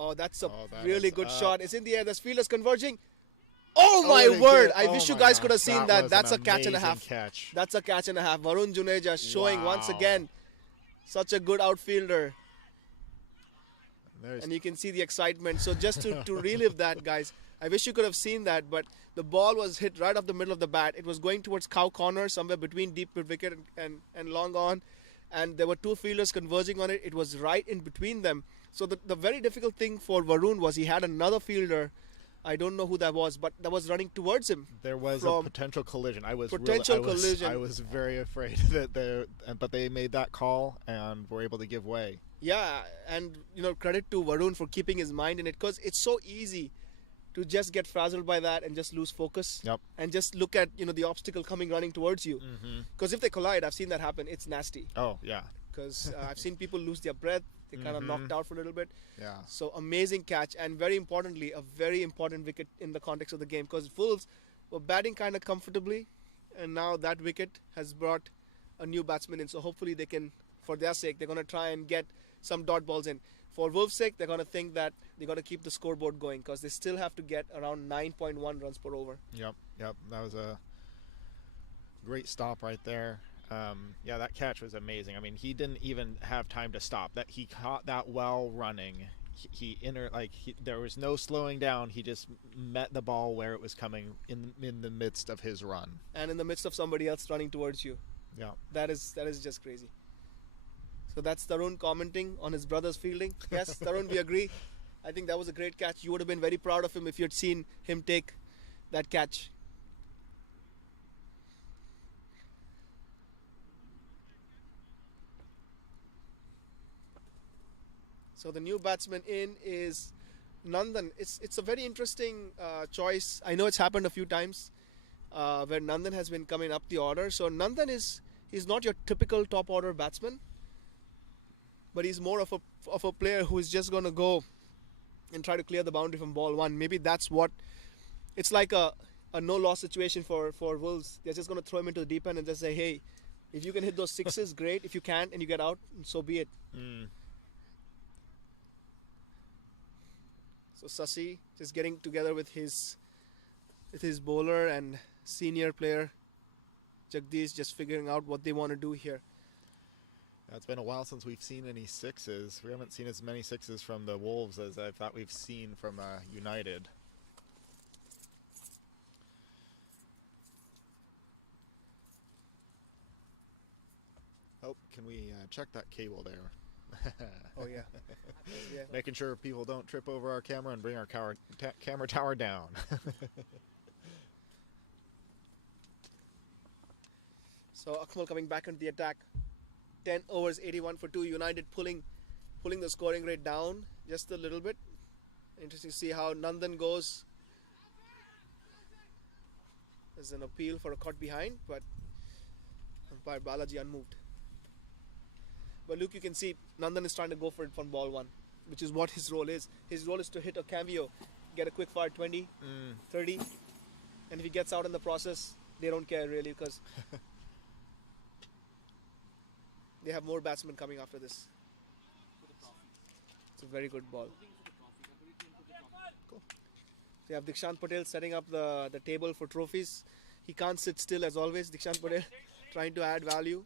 Oh, that's a really good shot. It's in the air. There's fielders converging. Oh my word! I wish you guys could have seen that. That's a catch and a half. That's a catch and a half. Varun Juneja showing once again such a good outfielder. And you can see the excitement. So just to relive that, guys, I wish you could have seen that. But the ball was hit right off the middle of the bat. It was going towards cow corner, somewhere between deep mid wicket and long on. And there were 2 fielders converging on it. It was right in between them. So the very difficult thing for Varun was he had another fielder. I don't know who that was, but that was running towards him. There was a potential collision. I was very afraid but they made that call and were able to give way. Yeah, and credit to Varun for keeping his mind in it, because it's so easy to just get frazzled by that and just lose focus. Yep. And just look at the obstacle running towards you. Because if they collide, I've seen that happen. It's nasty. Oh yeah. Because I've seen people lose their breath. They kind of knocked out for a little bit. Yeah. So amazing catch, and very importantly, a very important wicket in the context of the game, because Wolves were batting kind of comfortably, and now that wicket has brought a new batsman in. So hopefully they can, for their sake, they're going to try and get some dot balls in. For Wolves' sake, they're going to think that they got to keep the scoreboard going, because they still have to get around 9.1 runs per over. Yep. That was a great stop right there. Yeah, that catch was amazing. I mean, he didn't even have time to stop. That he caught that well running. There was no slowing down. He just met the ball where it was coming in the midst of his run. And in the midst of somebody else running towards you. Yeah. That is just crazy. So that's Tarun commenting on his brother's fielding. Yes, Tarun, we agree. I think that was a great catch. You would have been very proud of him if you had seen him take that catch. So the new batsman in is Nandan. It's a very interesting choice. I know it's happened a few times where Nandan has been coming up the order. So Nandan is not your typical top order batsman, but he's more of a player who is just going to go and try to clear the boundary from ball one. Maybe that's what it's like a no loss situation for Wolves. They're just going to throw him into the deep end and just say, hey, if you can hit those sixes, great. If you can't and you get out, so be it. So Sasi just getting together with his bowler and senior player Jagdish, just figuring out what they want to do here. It's been a while since we've seen any sixes. We haven't seen as many sixes from the Wolves as I thought we've seen from United. Oh, can we check that cable there? Oh yeah. Yeah. Making sure people don't trip over our camera and bring our camera tower down. So Akmal coming back into the attack. 10 overs, 81 for 2. United pulling the scoring rate down just a little bit. Interesting to see how Nandan goes. There's an appeal for a caught behind, but umpire Balaji unmoved. But look, you can see Nandan is trying to go for it from ball one, which is what his role is. His role is to hit a cameo, get a quick fire 20, 30, and if he gets out in the process, they don't care really because they have more batsmen coming after this. It's a very good ball. Cool. So you have Dikshant Patel setting up the table for trophies. He can't sit still as always. Dikshant Patel trying to add value.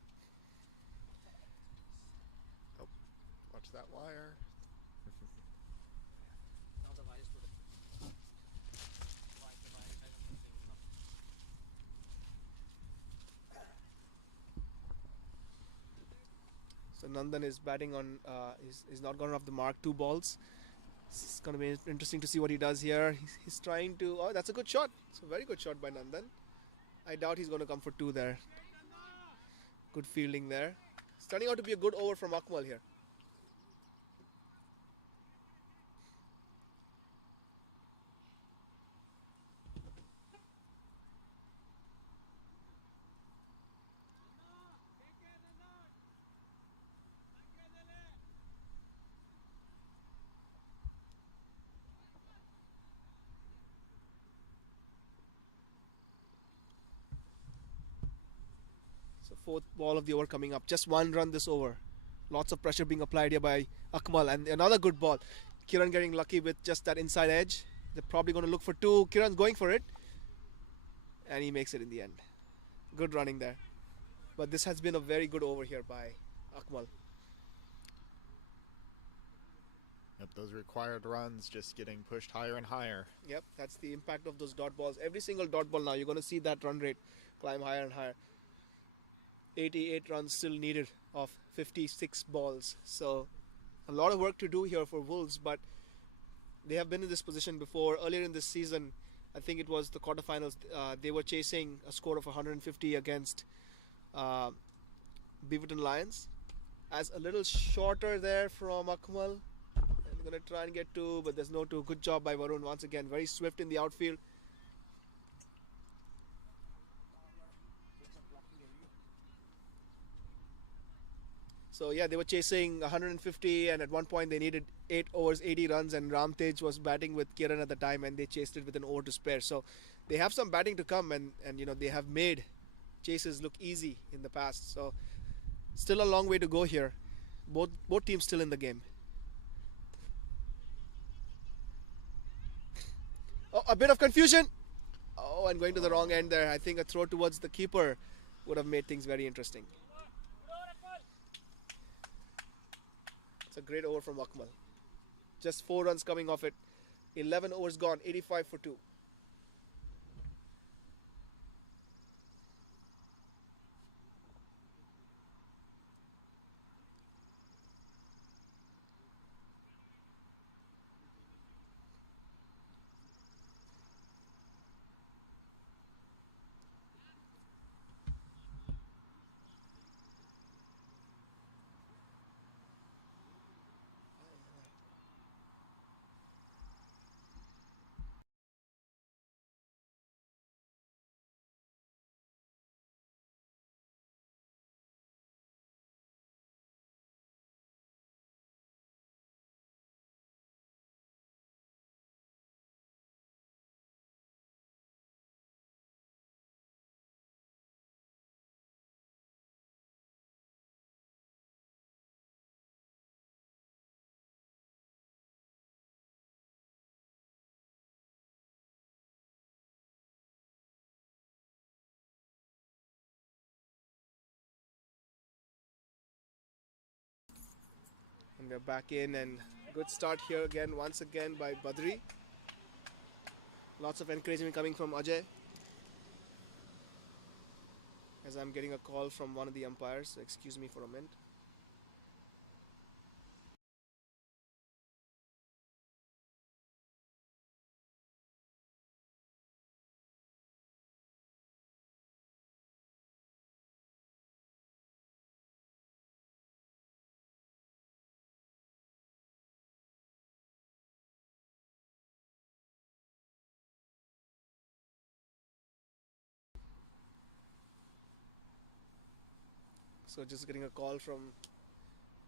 Watch that wire. So Nandan is batting on, he's not gone off the mark, 2 balls. It's going to be interesting to see what he does here. He's trying to, oh, that's a good shot. It's a very good shot by Nandan. I doubt he's going to come for 2 there. Good fielding there. It's turning out to be a good over from Akmal here. Fourth ball of the over coming up. Just 1 run this over. Lots of pressure being applied here by Akmal. And another good ball. Kiran getting lucky with just that inside edge. They're probably going to look for 2. Kiran's going for it. And he makes it in the end. Good running there. But this has been a very good over here by Akmal. Yep, those required runs just getting pushed higher and higher. Yep, that's the impact of those dot balls. Every single dot ball now, you're going to see that run rate climb higher and higher. 88 runs still needed of 56 balls. So a lot of work to do here for Wolves, but they have been in this position before. Earlier in this season, I think it was the quarterfinals, they were chasing a score of 150 against Beaverton Lions. As a little shorter there from Akmal. I'm going to try and get 2, but there's no 2. Good job by Varun once again. Very swift in the outfield. So yeah, they were chasing 150, and at one point they needed 8 overs, 80 runs, and Ramtej was batting with Kiran at the time, and they chased it with an over to spare. So they have some batting to come, and you know, they have made chases look easy in the past. So still a long way to go here. Both teams still in the game. Oh, a bit of confusion. Oh, and going to the wrong end there. I think a throw towards the keeper would have made things very interesting. It's a great over from Akmal. Just 4 runs coming off it. 11 overs gone, 85 for 2. we're back in, and good start here again, once again by Badri. Lots of encouragement coming from Ajay. As I'm getting a call from one of the umpires, so excuse me for a minute. So just getting a call from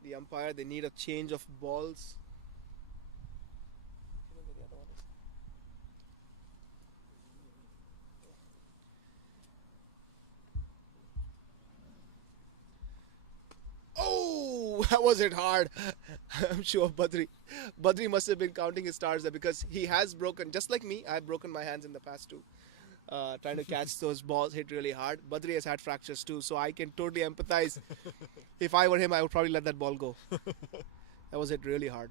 the umpire. They need a change of balls. Oh, that was it hard. I'm sure Badri must have been counting his stars there, because he has broken, just like me, I've broken my hands in the past too. Trying to catch those balls hit really hard. Badri has had fractures too, so I can totally empathize. If I were him, I would probably let that ball go. That was hit really hard.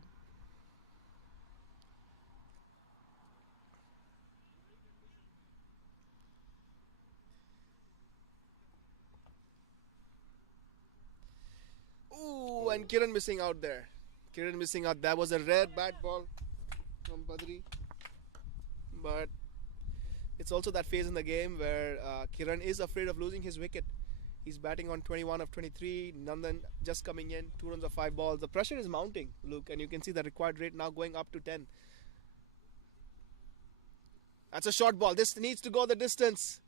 Ooh, and Kiran missing out there. Kiran missing out. That was a rare bat ball from Badri. But it's also that phase in the game where Kiran is afraid of losing his wicket. He's batting on 21 of 23. Nandan just coming in, 2 runs of 5 balls. The pressure is mounting, Luke, and you can see the required rate now going up to 10. That's a short ball. This needs to go the distance.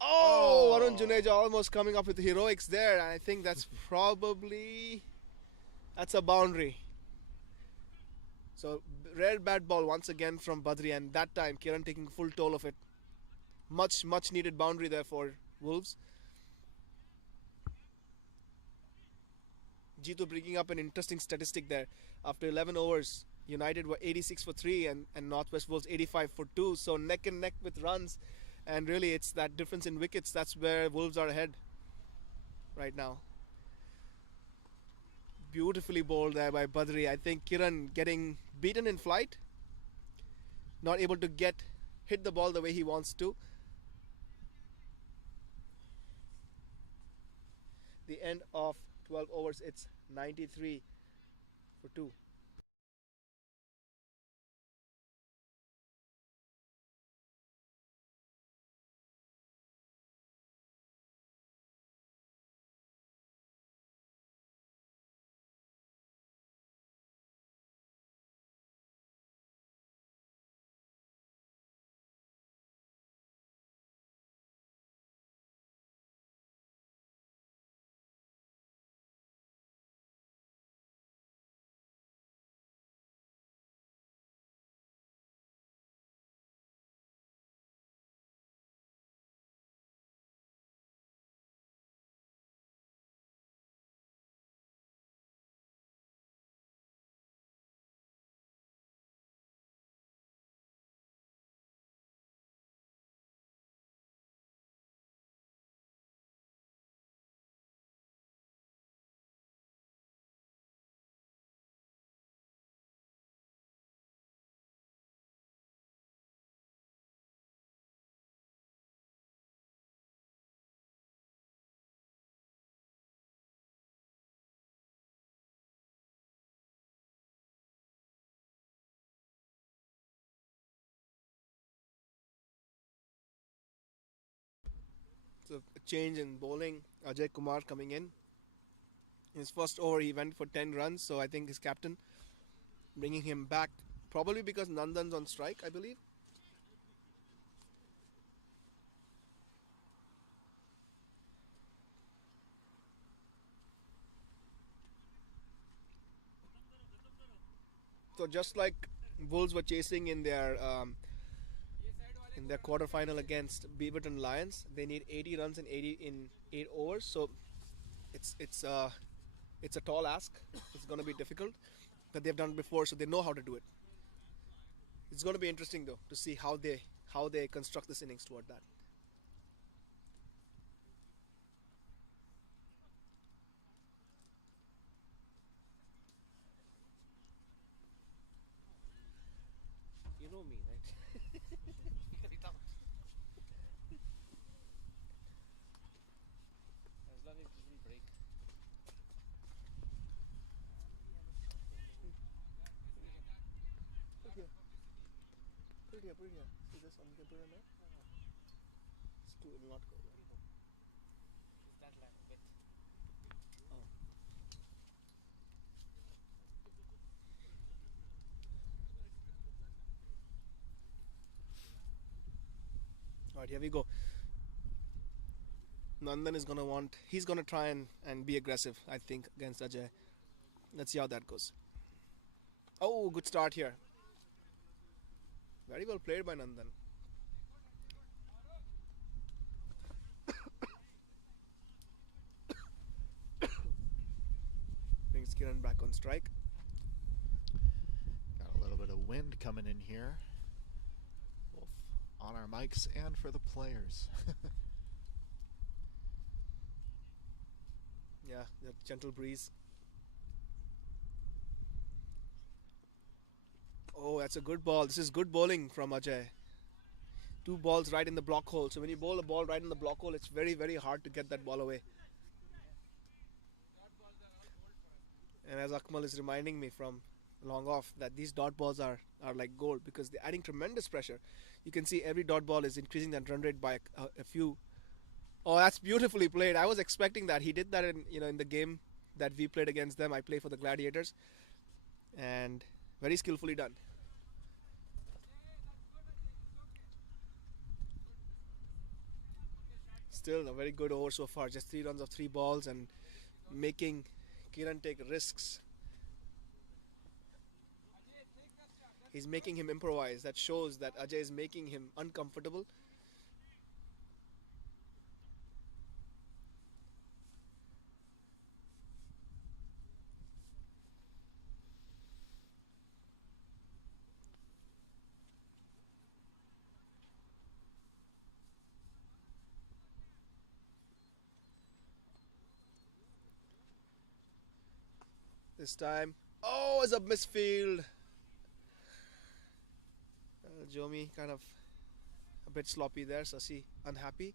Oh, Varun Juneja almost coming up with the heroics there. And I think that's a boundary. So rare bat ball once again from Badri, and that time Kiran taking full toll of it. Much needed boundary there for Wolves. Jitu bringing up an interesting statistic there. After 11 overs, United were 86 for 3 and Northwest Wolves 85 for 2. So neck and neck with runs. And really, it's that difference in wickets. That's where Wolves are ahead right now. Beautifully bowled there by Badri. I think Kiran getting beaten in flight. Not able to hit the ball the way he wants to. The end of 12 overs, it's 93 for 2. So a change in bowling. Ajay Kumar coming in. In his first over, he went for 10 runs. So I think his captain bringing him back. Probably because Nandan's on strike, I believe. So just like Wolves were chasing in their quarterfinal against Beaverton Lions, they need 80 runs in 8 overs. So it's a tall ask. It's going to be difficult, but they've done it before, so they know how to do it. It's going to be interesting though to see how they construct this innings toward that. know me, right? Figure it out. As long as it doesn't break. Put it here. See this one, you can put it in there? It's too, it will not go. Is that like a bit? Oh. Alright, here we go. Nandan is gonna he's gonna try and be aggressive, I think, against Ajay. Let's see how that goes. Oh, good start here. Very well played by Nandan. Brings Kiran back on strike. Got a little bit of wind coming in here. Both on our mics and for the players. Yeah, that gentle breeze. Oh, that's a good ball. This is good bowling from Ajay. 2 balls right in the block hole. So when you bowl a ball right in the block hole, it's very, very hard to get that ball away. And as Akmal is reminding me from long off, that these dot balls are like gold because they're adding tremendous pressure. You can see every dot ball is increasing that run rate by a few. Oh, that's beautifully played. I was expecting that. He did that in the game that we played against them. I play for the Gladiators. And very skillfully done. Still a very good over so far. Just 3 runs of 3 balls and making Kiran take risks. He's making him improvise. That shows that Ajay is making him uncomfortable. This time, oh, it's a misfield. Jomi kind of a bit sloppy there. Sasi unhappy.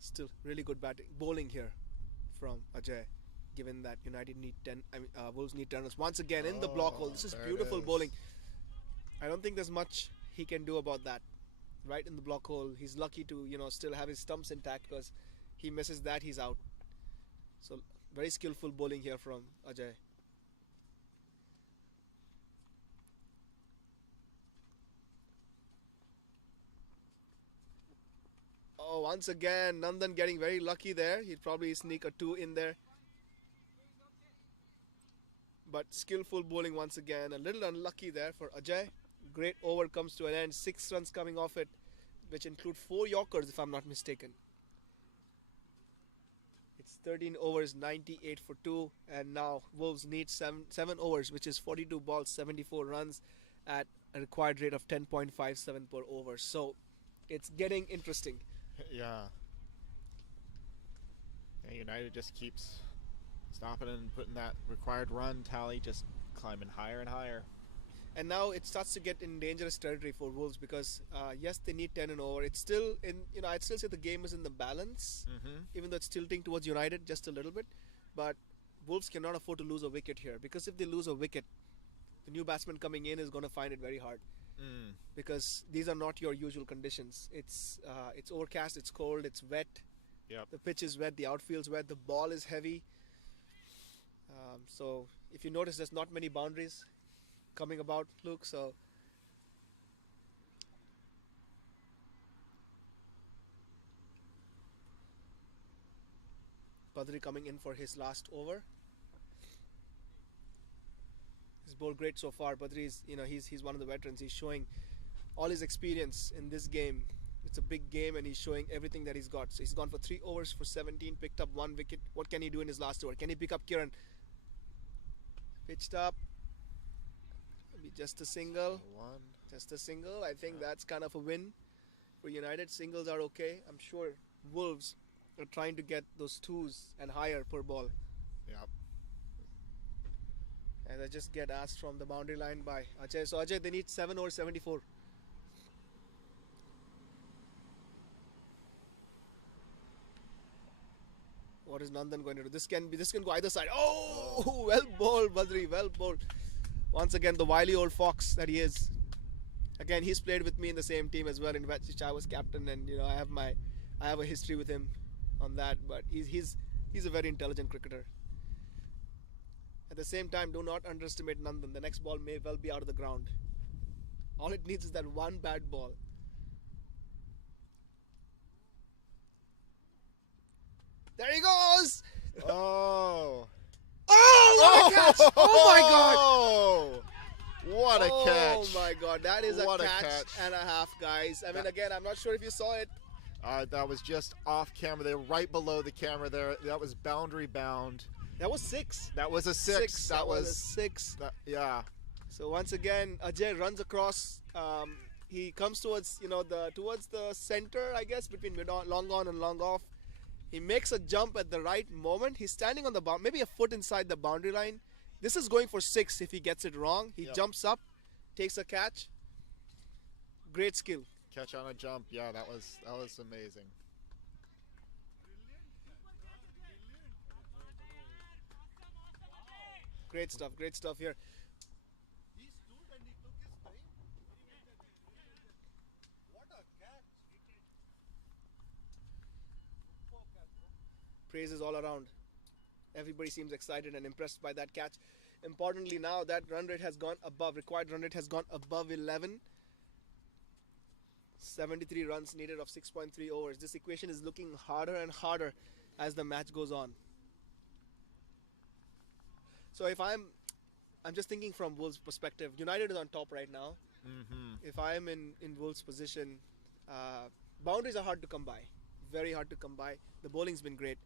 Still really good bowling here from Ajay, given that United need 10, Wolves need 10 runs. Once again in the block hole. This is beautiful bowling. I don't think there's much he can do about that. Right in the block hole. He's lucky to, still have his stumps intact, because he misses that, he's out. So very skillful bowling here from Ajay. Oh, once again, Nandan getting very lucky there. He'd probably sneak a 2 in there. But skillful bowling once again. A little unlucky there for Ajay. Great over comes to an end. 6 runs coming off it, which include 4 Yorkers, if I'm not mistaken. It's 13 overs, 98 for 2. And now Wolves need 7 overs, which is 42 balls, 74 runs at a required rate of 10.57 per over. So it's getting interesting. Yeah. United just keeps stopping and putting that required run tally just climbing higher and higher. And now it starts to get in dangerous territory for Wolves, because yes, they need 10 and over. It's still in, I'd still say the game is in the balance, even though it's tilting towards United just a little bit. But Wolves cannot afford to lose a wicket here, because if they lose a wicket, the new batsman coming in is going to find it very hard. Because these are not your usual conditions. It's overcast, it's cold, it's wet. Yep. The pitch is wet, the outfield's wet, the ball is heavy. So if you notice, there's not many boundaries coming about, Luke. So Badri coming in for his last over. He's bowled great so far. Badri is, he's one of the veterans. He's showing all his experience in this game. It's a big game, and he's showing everything that he's got. So he's gone for 3 overs for 17, picked up 1 wicket. What can he do in his last over? Can he pick up Kiran? Pitched up. Maybe just a single. One. Just a single. I think that's kind of a win for United. Singles are okay. I'm sure Wolves are trying to get those twos and higher per ball. Yep. And I just get asked from the boundary line by Ajay. So Ajay, they need 7 over 74. What is Nandan going to do? This can go either side. Oh, well bowled, Badri. Well bowled. Once again, the wily old fox that he is. Again, he's played with me in the same team as well, in which I was captain, and I have a history with him on that. But he's a very intelligent cricketer. At the same time, do not underestimate Nandan. The next ball may well be out of the ground. All it needs is that one bad ball. There he goes! Oh. Oh, what a catch! Oh my God! Oh, what a catch! Oh my God, that is What a a catch catch. and a half, guys. I mean, again, I'm not sure if you saw it. That was just off camera. They were right below the camera there. That was boundary bound. That was 6. That was a six. That was a 6. Yeah. So once again, Ajay runs across. He comes towards towards the center, I guess, between long on and long off. He makes a jump at the right moment. He's standing on the maybe a foot inside the boundary line. This is going for 6 if he gets it wrong. He jumps up, takes a catch. Great skill. Catch on a jump. Yeah, that was amazing. Great stuff here. He stood and he took his time. What a catch! Praises all around. Everybody seems excited and impressed by that catch. Importantly, now that run rate has gone above, required run rate has gone above 11. 73 runs needed of 6.3 overs. This equation is looking harder and harder as the match goes on. So if I'm just thinking from Wolves' perspective. United is on top right now. If I am in Wolves' position, boundaries are hard to come by. Very hard to come by. The bowling's been great.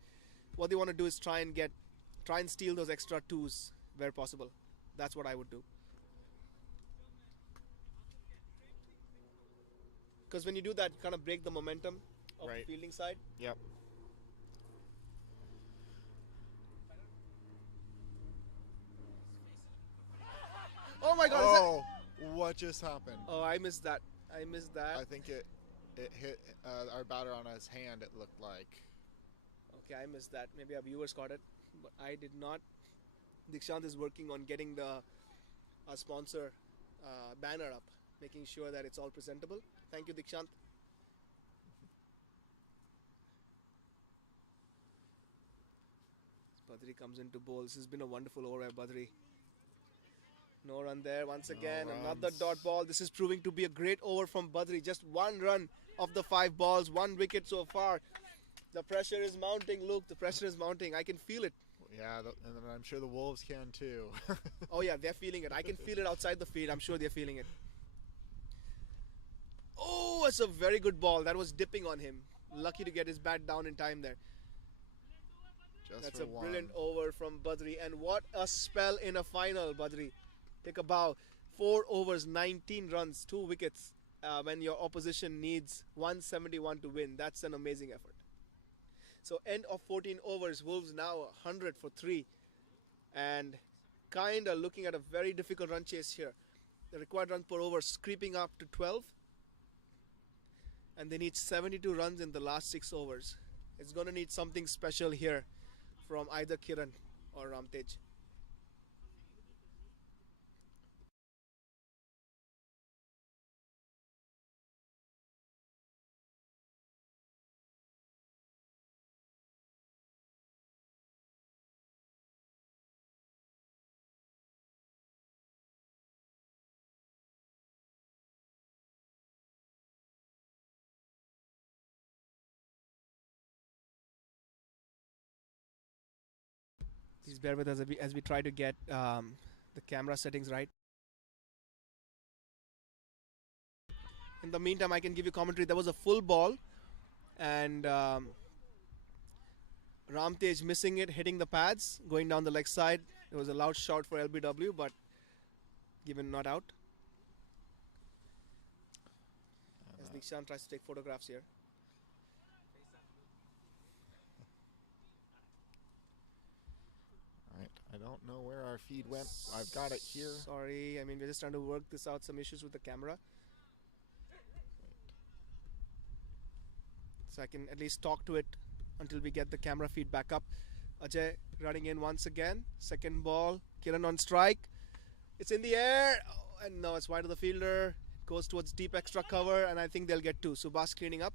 What they want to do is try and steal those extra twos where possible. That's what I would do. Because when you do that, you kind of break the momentum of Right. the fielding side. Yep. Oh my God! Oh, what just happened? Oh, I missed that. I think it hit our batter on his hand, it looked like. Okay, I missed that. Maybe our viewers caught it, but I did not. Dikshant is working on getting the sponsor banner up, making sure that it's all presentable. Thank you, Dikshant. Badri comes into bowl. This has been a wonderful over by Badri. No run there. Once again, another runs. dot ball. This is proving to be a great over from Badri. Just one run of the 5 balls, 1 wicket so far. The pressure is mounting, Luke. The pressure is mounting. I can feel it. Yeah, and I'm sure the Wolves can too. Oh yeah, they're feeling it. I can feel it outside the field. I'm sure they're feeling it. Oh, it's a very good ball. That was dipping on him. Lucky to get his bat down in time there. Just That's for a one. brilliant over from Badri. And what a spell in a final, Badri. Take a bow. 4 overs, 19 runs, 2 wickets. When your opposition needs 171 to win. That's an amazing effort. So end of 14 overs, Wolves now 100 for 3. And kind of looking at a very difficult run chase here. The required runs per over creeping up to 12. And they need 72 runs in the last 6 overs. It's going to need something special here from either Kiran or Ramtej. Please bear with us as we try to get the camera settings right. In the meantime, I can give you commentary. There was a full ball and Ramtej missing it, hitting the pads, going down the leg side. There was a loud shout for LBW, but given not out. As Dikshan tries to take photographs here. Right. I don't know where our feed went. I've got it here. Sorry, I mean we're just trying to work this out. Some issues with the camera. So I can at least talk to it until we get the camera feed back up. Ajay running in once again. Second ball. Kiran on strike. It's in the air. Oh, and no, it's wide of the fielder. It goes towards deep extra cover, and I think they'll get two. Subhash cleaning up.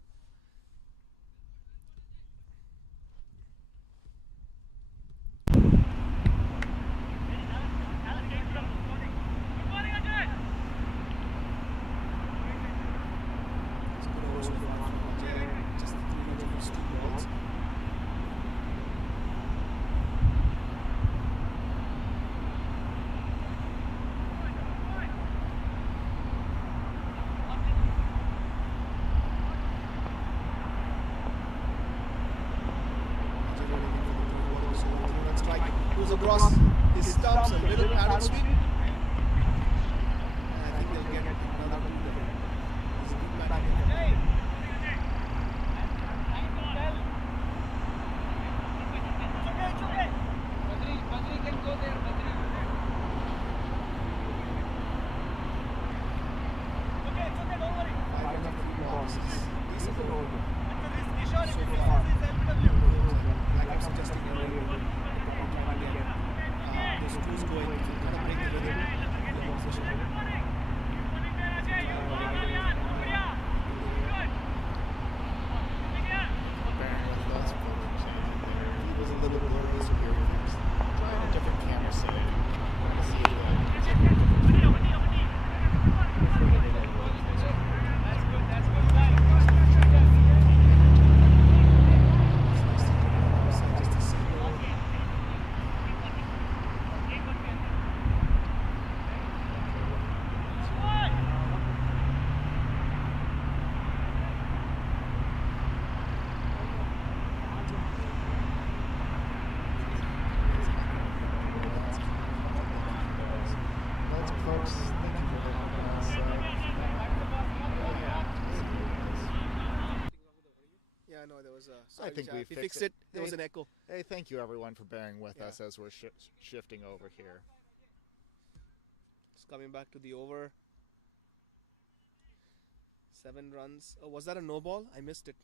Across his stumps, a little paddle sweep. And I think they'll get another one there. He's a good batter. Badri can go there, Badri. Don't worry. 5 balls. Decent over. Like I'm suggesting earlier. Those crews going to kind of bring the rhythm to the opposition. He was a little blurry, so here we're trying a different camera setting. Trying to see Yeah, no, there was a. I think we fixed it. There was an echo. Hey, thank you everyone for bearing with Yeah. us as we're shifting over here. It's coming back to the over. 7 runs. Oh, was that a no ball? I missed it.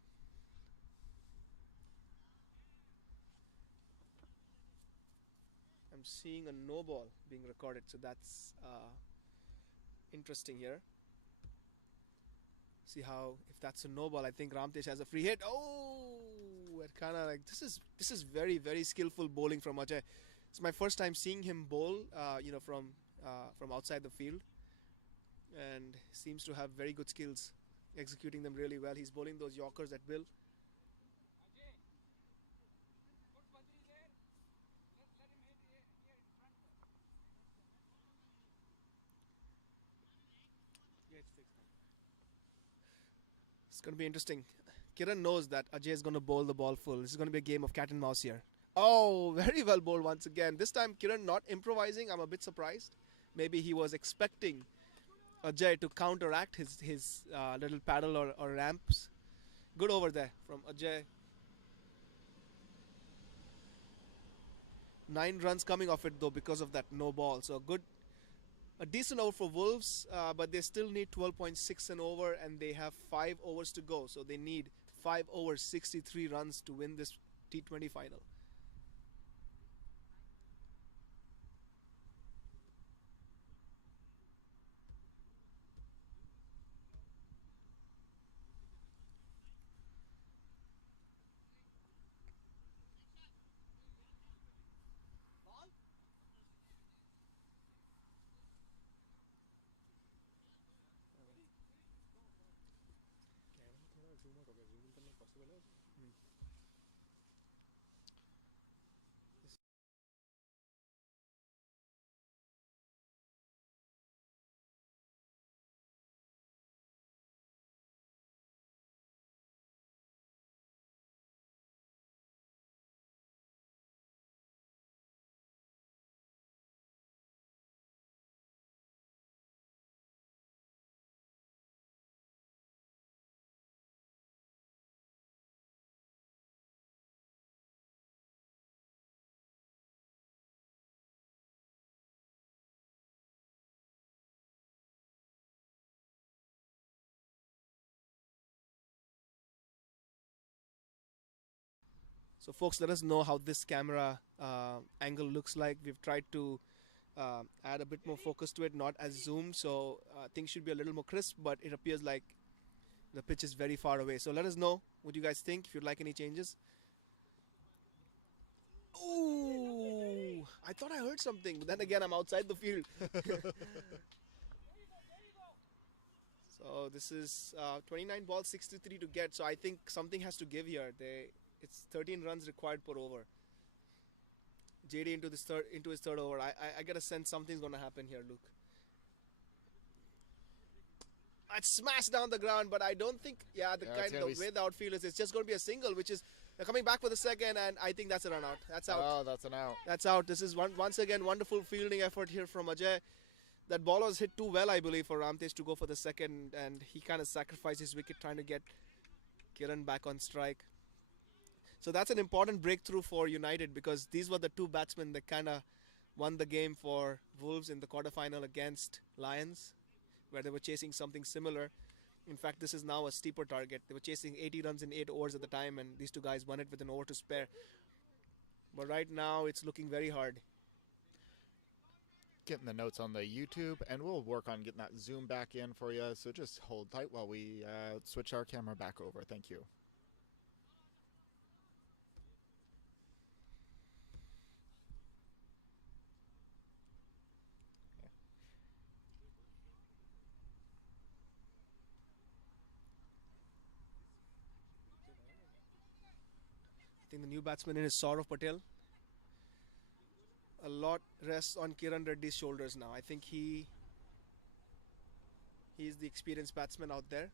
I'm seeing a no ball being recorded, so that's interesting here. See how if that's a no ball, I think Ramtesh has a free hit. Oh, it kind of like this is very skillful bowling from Ajay. It's my first time seeing him bowl, from outside the field, and seems to have very good skills, executing them really well. He's bowling those Yorkers at will. It's going to be interesting. Kiran knows that Ajay is going to bowl the ball full. This is going to be a game of cat and mouse here. Oh, very well bowled once again. This time Kiran not improvising. I'm a bit surprised. Maybe he was expecting Ajay to counteract his little paddle or ramps. Good over there from Ajay. 9 runs coming off it though because of that no ball. So a decent over for Wolves, but they still need 12.6 and over, and they have 5 overs to go. So they need 5 overs, 63 runs to win this T20 final. So folks, let us know how this camera angle looks like. We've tried to add a bit more focus to it, not as zoomed, so things should be a little more crisp, but it appears like the pitch is very far away. So let us know what you guys think, if you'd like any changes. Ooh, I thought I heard something, but then again, I'm outside the field. So this is 29 balls, 63 to get. So I think something has to give here. It's 13 runs required per over. JD into his third over. I get a sense something's gonna happen here, Luke. I'd smash down the ground, but I don't think. Yeah, the way the outfield is, it's just gonna be a single, which is they're coming back for the second, and I think that's a run out. That's out. Oh, that's an out. That's out. This is once again wonderful fielding effort here from Ajay. That ball was hit too well, I believe, for Ramtesh to go for the second, and he kind of sacrificed his wicket trying to get Kiran back on strike. So that's an important breakthrough for United, because these were the two batsmen that kind of won the game for Wolves in the quarterfinal against Lions, where they were chasing something similar. In fact, this is now a steeper target. They were chasing 80 runs in 8 overs at the time, and these two guys won it with an over to spare. But right now, it's looking very hard. Getting the notes on the YouTube, and we'll work on getting that zoom back in for you. So just hold tight while we switch our camera back over. Thank you. I think the new batsman in is Saurav Patel. A lot rests on Kiran Reddy's shoulders now. I think he's the experienced batsman out there,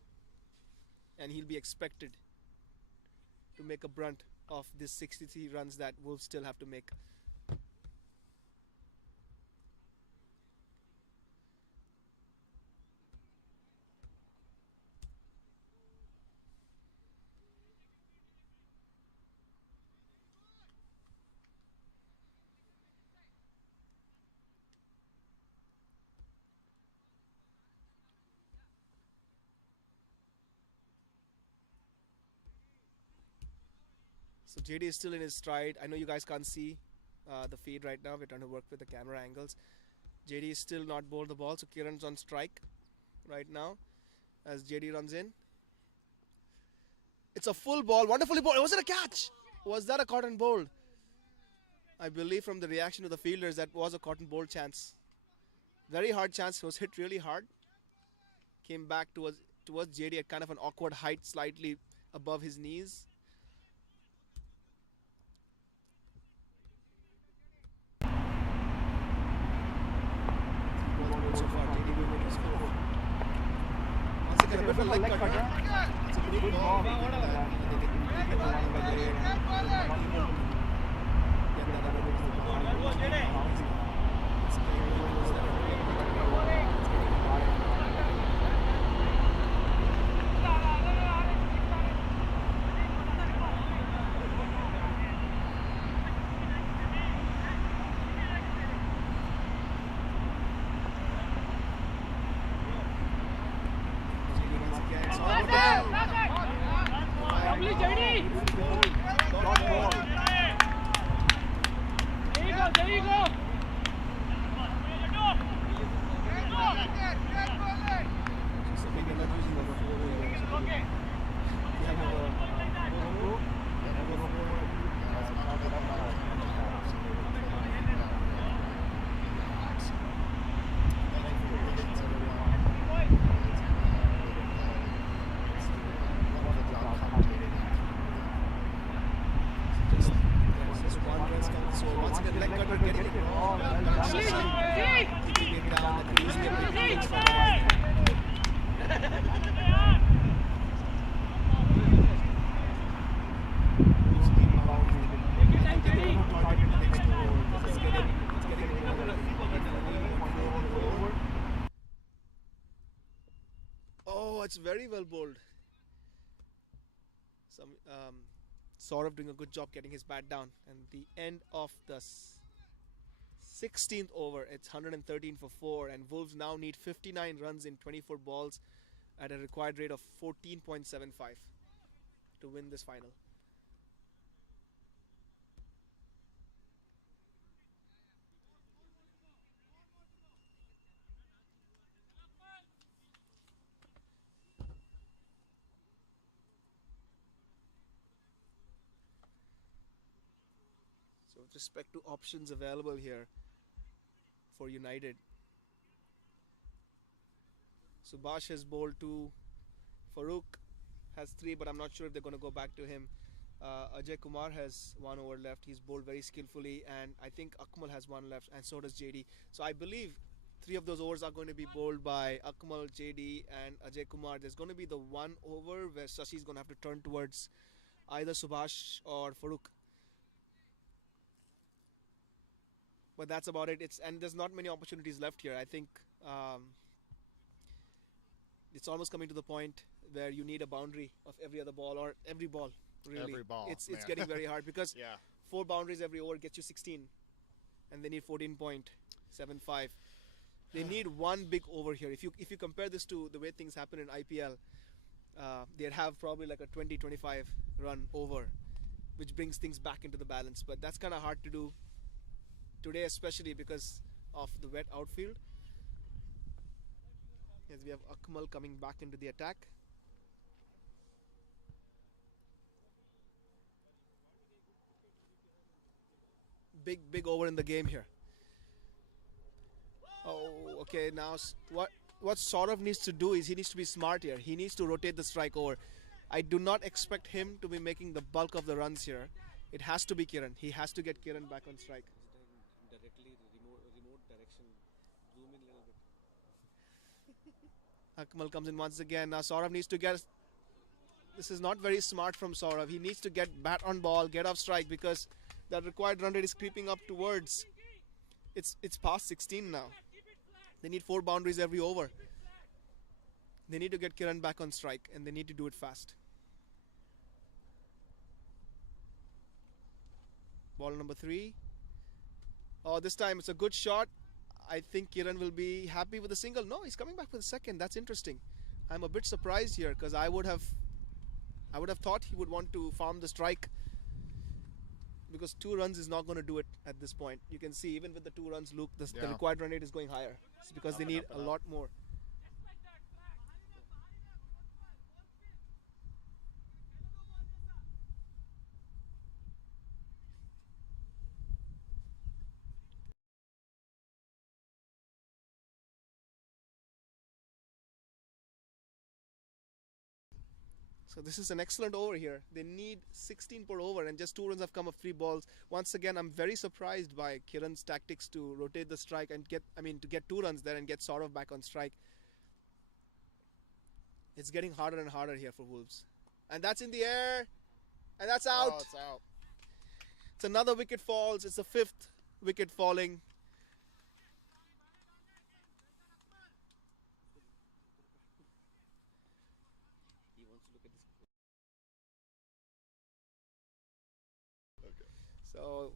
and he'll be expected to make a brunt of this 63 runs that Wolves still have to make. So JD is still in his stride. I know you guys can't see the feed right now. We're trying to work with the camera angles. JD is still not bowled the ball, so Kiran's on strike right now as JD runs in. It's a full ball, wonderfully bowled. Was it a catch? Was that a cotton bowled? I believe from the reaction of the fielders that was a cotton bowled chance. Very hard chance. It was hit really hard. Came back towards JD at kind of an awkward height, slightly above his knees. So far, JD will make his score. Once again, a bit of a leg cutter. It's a good ball. It's very well bowled. Saurav doing a good job getting his bat down. And the end of the 16th over, it's 113 for 4, and Wolves now need 59 runs in 24 balls at a required rate of 14.75 to win this final. with respect to options available here for United. Subhash has bowled 2. Farooq has 3, but I'm not sure if they're going to go back to him. Ajay Kumar has 1 over left. He's bowled very skillfully, and I think Akmal has 1 left, and so does JD. So I believe 3 of those overs are going to be bowled by Akmal, JD, and Ajay Kumar. There's going to be the 1 over where Shashi is going to have to turn towards either Subhash or Farooq. But that's about it. And there's not many opportunities left here. I think it's almost coming to the point where you need a boundary of every other ball or every ball. Really, Every ball, It's man. getting very hard because Yeah. 4 boundaries every over gets you 16, and they need 14.75. They need 1 big over here. If you compare this to the way things happen in IPL, they'd have probably like a 20-25 run over, which brings things back into the balance. But that's kind of hard to do today, especially because of the wet outfield. Yes, we have Akmal coming back into the attack. Big over in the game here. Oh, okay. Now what Saurav needs to do is he needs to be smart here. He needs to rotate the strike over. I do not expect him to be making the bulk of the runs here. It has to be Kiran. He has to get Kiran back on strike. Directly remote direction. Zoom in a little bit. Akmal comes in once again. Now Saurav needs to get. This is not very smart from Saurav. He needs to get bat on ball, get off strike, because that required run rate is creeping up towards. It's past 16 now. They need 4 boundaries every over. They need to get Kiran back on strike, and they need to do it fast. Ball number 3. Oh, this time it's a good shot. I think Kiran will be happy with the single. No, he's coming back for the second. That's interesting. I'm a bit surprised here because I would have thought he would want to farm the strike, because 2 runs is not going to do it at this point. You can see even with the 2 runs, Luke, the Yeah. required run rate is going higher. It's because Up they and need up a and up. lot more. So this is an excellent over here. They need 16 per over, and just 2 runs have come of 3 balls. Once again, I'm very surprised by Kiran's tactics to rotate the strike and to get 2 runs there and get Saurav back on strike. It's getting harder and harder here for Wolves. And that's in the air, and that's out. Oh, it's out. It's another wicket falls. It's the 5th wicket falling. He wants to look at this. So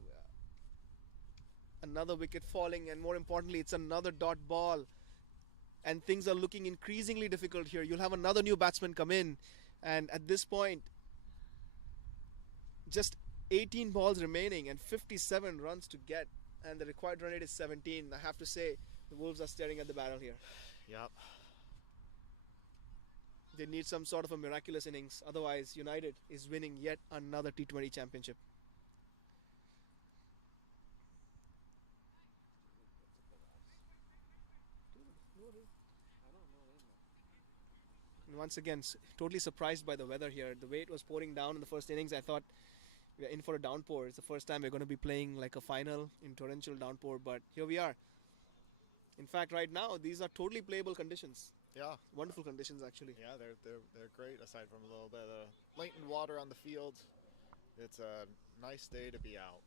another wicket falling, and more importantly, it's another dot ball. And things are looking increasingly difficult here. You'll have another new batsman come in, and at this point, just 18 balls remaining and 57 runs to get, and the required run rate is 17. I have to say, the Wolves are staring at the barrel here. Yep. They need some sort of a miraculous innings. Otherwise, United is winning yet another T20 championship. And once again, totally surprised by the weather here. The way it was pouring down in the first innings, I thought we are in for a downpour. It's the first time we're going to be playing like a final in torrential downpour, but here we are. In fact, right now, these are totally playable conditions. Yeah. Wonderful conditions, actually. Yeah, they're great. Aside from a little bit of latent water on the field, it's a nice day to be out.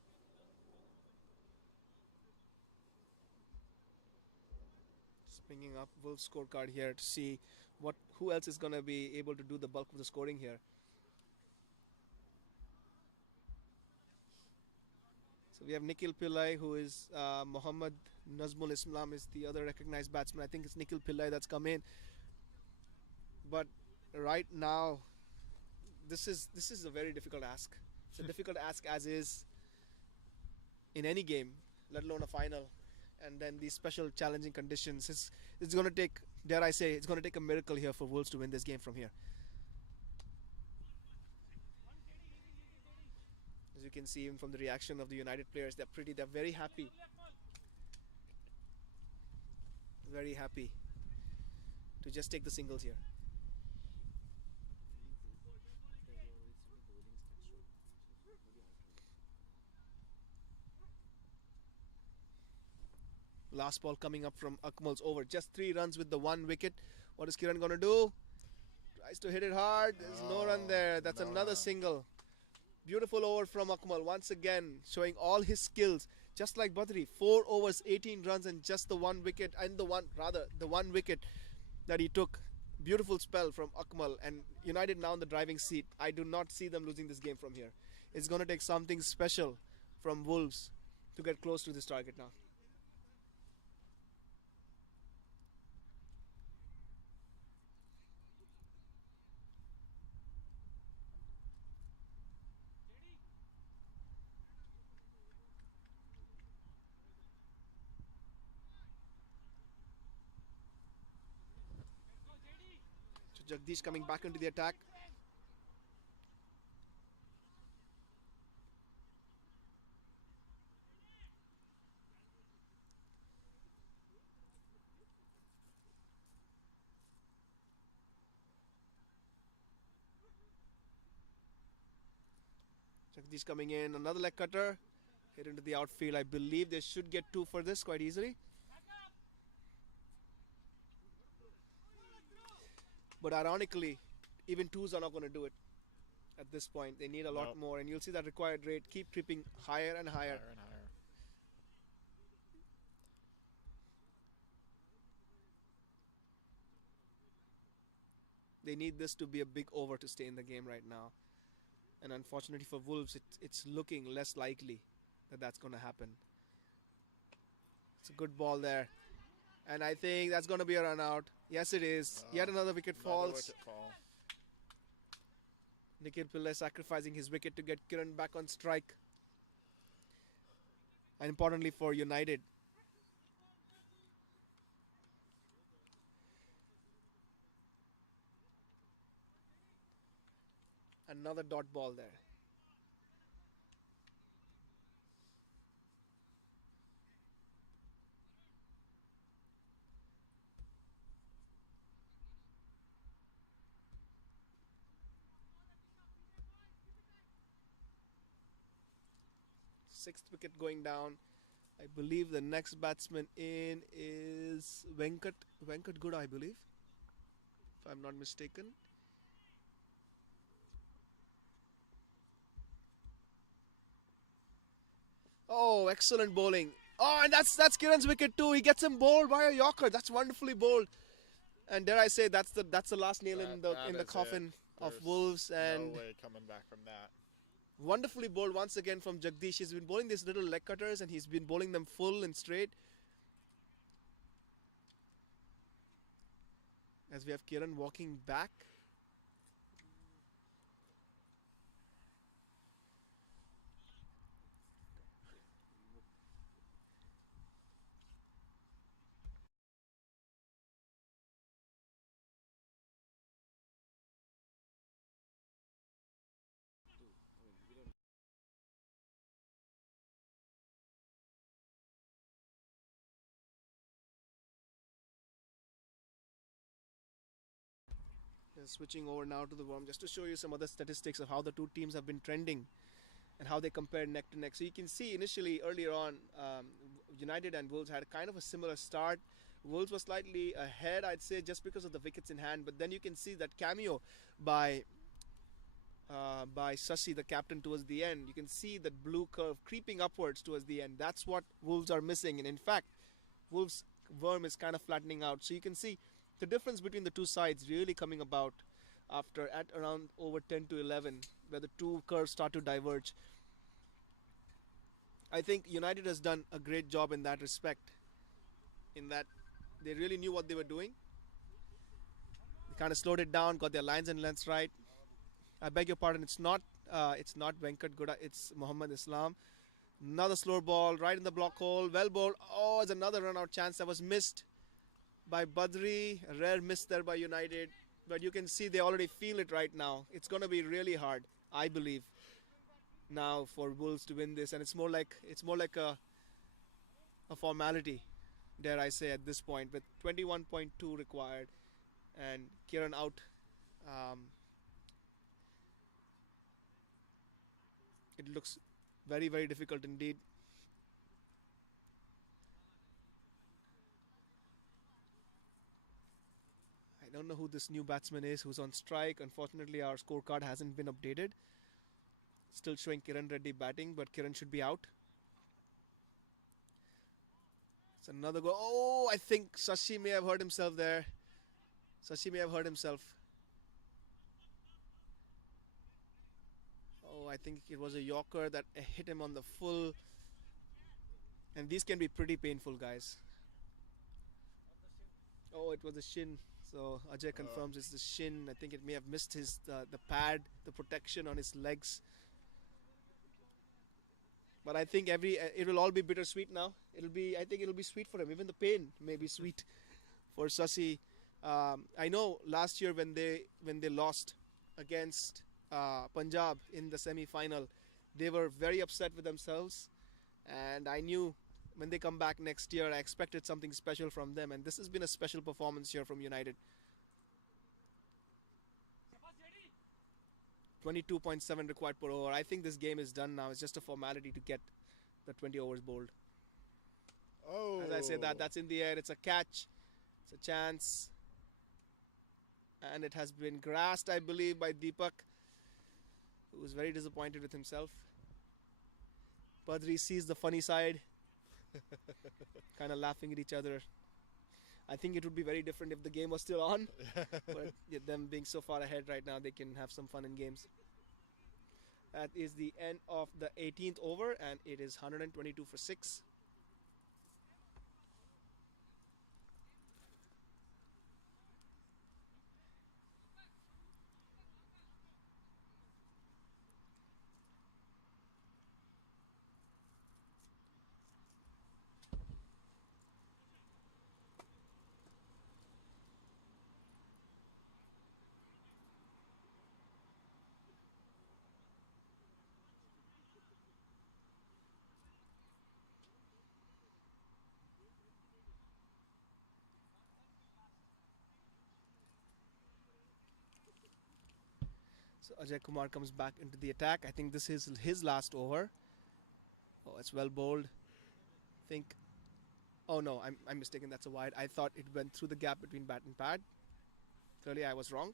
Just bringing up Wolves scorecard here to see who else is going to be able to do the bulk of the scoring here. So we have Nikhil Pillai, who is Mohammad Nazmul Islam is the other recognized batsman. I think it's Nikhil Pillai that's come in. But right now, this is a very difficult ask. It's a difficult ask as is in any game, let alone a final. And then these special challenging conditions. It's going to take, dare I say, it's going to take a miracle here for Wolves to win this game from here. As you can see even from the reaction of the United players, they're very happy. Very happy to just take the singles here. Last ball coming up from Akmal's over. Just 3 runs with the 1 wicket. What is Kiran going to do? Tries to hit it hard. There's no run there. That's no another run. single. Beautiful over from Akmal. Once again, showing all his skills. Just like Badri. 4 overs, 18 runs, and just the 1 wicket. And the 1 wicket that he took. Beautiful spell from Akmal. And United now in the driving seat. I do not see them losing this game from here. It's going to take something special from Wolves to get close to this target now. Jagdish coming back into the attack. Jagdish coming in, another leg cutter. Hit into the outfield. I believe they should get 2 for this quite easily. But ironically, even 2s are not going to do it at this point. They need a lot Nope. more, and you'll see that required rate keep creeping higher and higher. Higher and higher. They need this to be a big over to stay in the game right now. And unfortunately for Wolves, it's looking less likely that that's going to happen. It's a good ball there. And I think that's going to be a run out. Yes, it is. Yet another wicket Another falls. wicket fall. Nikhil Pillai sacrificing his wicket to get Kiran back on strike. And importantly for United, another dot ball there. Sixth wicket going down. I believe the next batsman in is Venkat Good, I believe, if I'm not mistaken. Oh, excellent bowling. Oh, and that's Kiran's wicket too. He gets him bowled by a Yorker. That's wonderfully bowled. And dare I say, that's the last nail in the That is coffin it. of There's Wolves. And no way coming back from that. wonderfully bowled once again from Jagdish. He's been bowling these little leg cutters and he's been bowling them full and straight. As we have Kiran walking back. Switching over now to the worm just to show you some other statistics of how the two teams have been trending and how they compare neck to neck. So you can see initially earlier on, United and Wolves had kind of a similar start. Wolves was slightly ahead, I'd say, just because of the wickets in hand. But then you can see that cameo by Shashi, the captain, towards the end. You can see that blue curve creeping upwards towards the end. That's what Wolves are missing. And in fact, Wolves' worm is kind of flattening out. So you can see the difference between the two sides really coming about after at around over 10 to 11, where the two curves start to diverge. I think United has done a great job in that respect, in that they really knew what they were doing. They kind of slowed it down, got their lines and lengths right. I beg your pardon, it's not Venkat Guda, it's Muhammad Islam. Another slow ball right in the block hole, well bowled. Oh, it's another run out chance that was missed by Badri. A rare miss there by United, but you can see they already feel it right now. It's going to be really hard, I believe. now for Wolves to win this, and it's more like a formality, dare I say, at this point, with 21.2 required and Kieran out. It looks very, very difficult indeed. I don't know who this new batsman is who's on strike. Unfortunately, our scorecard hasn't been updated. Still showing Kiran Reddy batting, but Kiran should be out. It's another goal. Oh, I think Sashi may have hurt himself there. Sashi may have hurt himself. Oh, I think it was a Yorker that hit him on the full. And these can be pretty painful, guys. Oh, it was a shin. So Ajay confirms it's the shin. I think it may have missed his the pad, the protection on his legs. But I think it will all be bittersweet now. I think it'll be sweet for him. Even the pain may be sweet for Sasi. I know last year when they lost against Punjab in the semi-final, they were very upset with themselves, and I knew when they come back next year, I expected something special from them, and this has been a special performance here from United. 22.7 required per over. I think this game is done now. It's just a formality to get the 20 overs bowled. Oh. As I say that's in the air. It's a catch. It's a chance. And it has been grasped, I believe, by Deepak, who was very disappointed with himself. Padri sees the funny side. Kind of laughing at each other. I think it would be very different if the game was still on. But them being so far ahead right now, they can have some fun in games. That is the end of the 18th over, and it is 122 for 6. So Ajay Kumar comes back into the attack. I think this is his last over. Oh, it's well bowled. Think. Oh no, I'm mistaken. That's a wide. I thought it went through the gap between bat and pad. Clearly, I was wrong.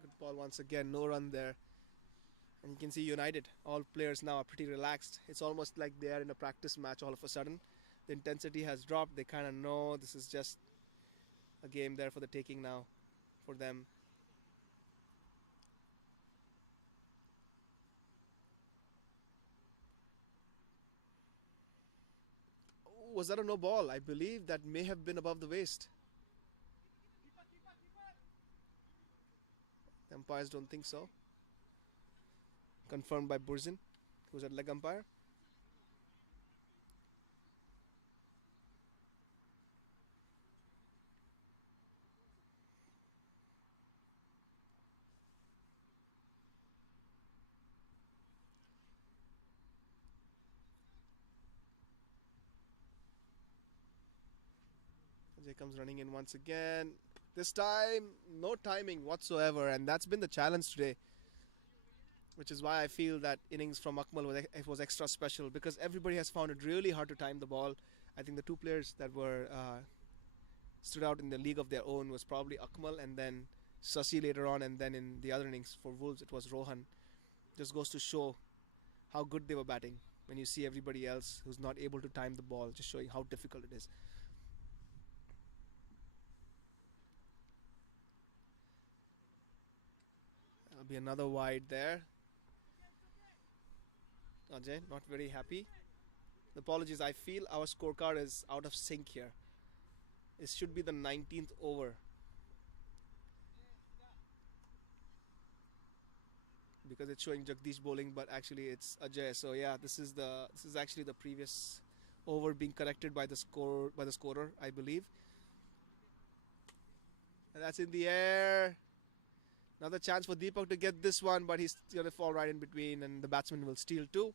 Good ball once again. No run there. And you can see United, all players now are pretty relaxed. It's almost like they are in a practice match all of a sudden. The intensity has dropped. They kind of know this is just a game there for the taking now for them. Oh, was that a no ball? I believe that may have been above the waist. The umpires don't think so. Confirmed by Burzin, who's at leg umpire. Ajay comes running in once again. This time, no timing whatsoever, and that's been the challenge today. Which is why I feel that innings from Akmal was extra special, because everybody has found it really hard to time the ball. I think the two players that were stood out in the league of their own was probably Akmal and then Sasi later on, and then in the other innings for Wolves it was Rohan. Just goes to show how good they were batting when you see everybody else who's not able to time the ball, just showing how difficult it is. There'll be another wide there. Ajay, not very happy. Apologies, I feel our scorecard is out of sync here. It should be the 19th over. because it's showing Jagdish bowling, but actually it's Ajay. So yeah, this is actually the previous over being corrected by the scorer, I believe. And that's in the air. Another chance for Deepak to get this one, but he's going to fall right in between, and the batsman will steal too.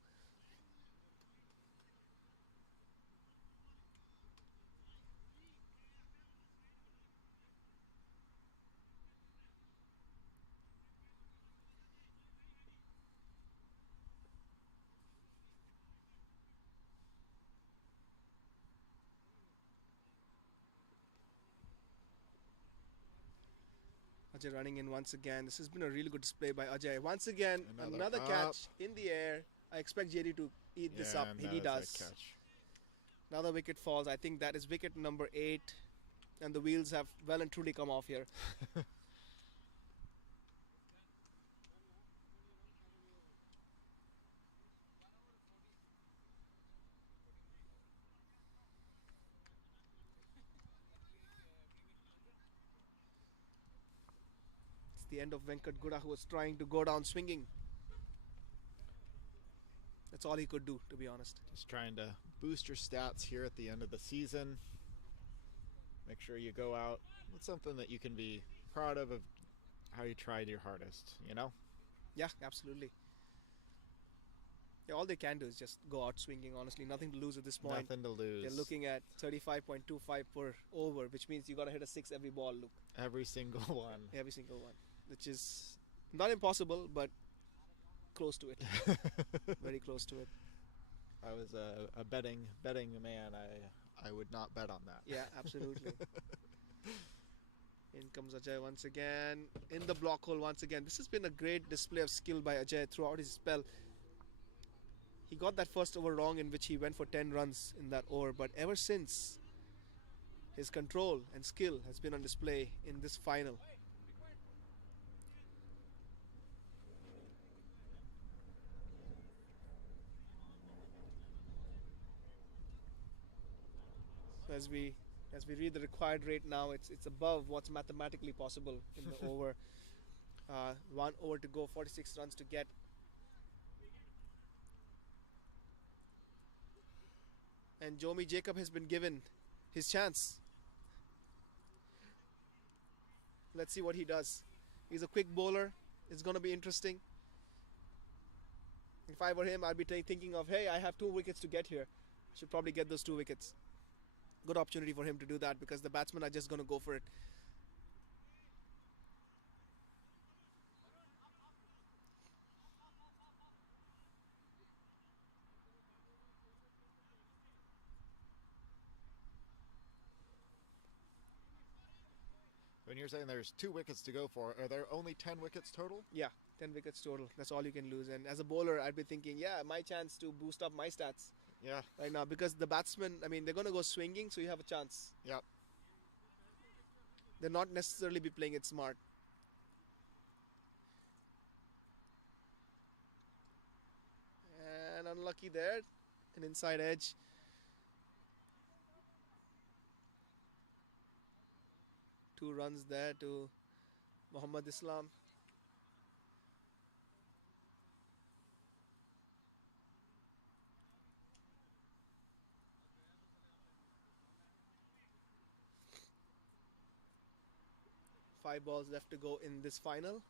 Ajay running in once again. This has been a really good display by Ajay. Once again, another up. catch in the air. I expect JD to eat this up. and He that is a does. catch. Another wicket falls. I think that is wicket number 8. And the wheels have well and truly come off here. It's the end of Venkat Guda, who was trying to go down swinging. That's all he could do, to be honest. Just trying to boost your stats here at the end of the season. Make sure you go out with something that you can be proud of how you tried your hardest, you know? Yeah, absolutely. Yeah, all they can do is just go out swinging, honestly. Nothing to lose at this point. Nothing to lose. They're looking at 35.25 per over, which means you got to hit a 6 every ball, Luke. Every single one. Every single one. Which is not impossible, but close to it. Very close to it. I was a betting man. I would not bet on that. Yeah, absolutely. In comes Ajay once again. In the block hole once again. This has been a great display of skill by Ajay throughout his spell. He got that first over wrong, in which he went for 10 runs in that over. But ever since, his control and skill has been on display in this final. So as we read the required rate now, it's above what's mathematically possible in the over. 1 over to go, 46 runs to get. And Jomi Jacob has been given his chance. Let's see what he does. He's a quick bowler. It's going to be interesting. If I were him, I'd be thinking of, hey, I have 2 wickets to get here. Should probably get those 2 wickets. Good opportunity for him to do that, because the batsmen are just going to go for it. When you're saying there's 2 wickets to go for, are there only 10 wickets total? Yeah, 10 wickets total. That's all you can lose. And as a bowler, I'd be thinking, yeah, my chance to boost up my stats Yeah. right now, because the batsmen, I mean, they're going to go swinging, so you have a chance. Yep. They'll not necessarily be playing it smart. And unlucky there. An inside edge. Two runs there to Muhammad Islam. Five balls left to go in this final.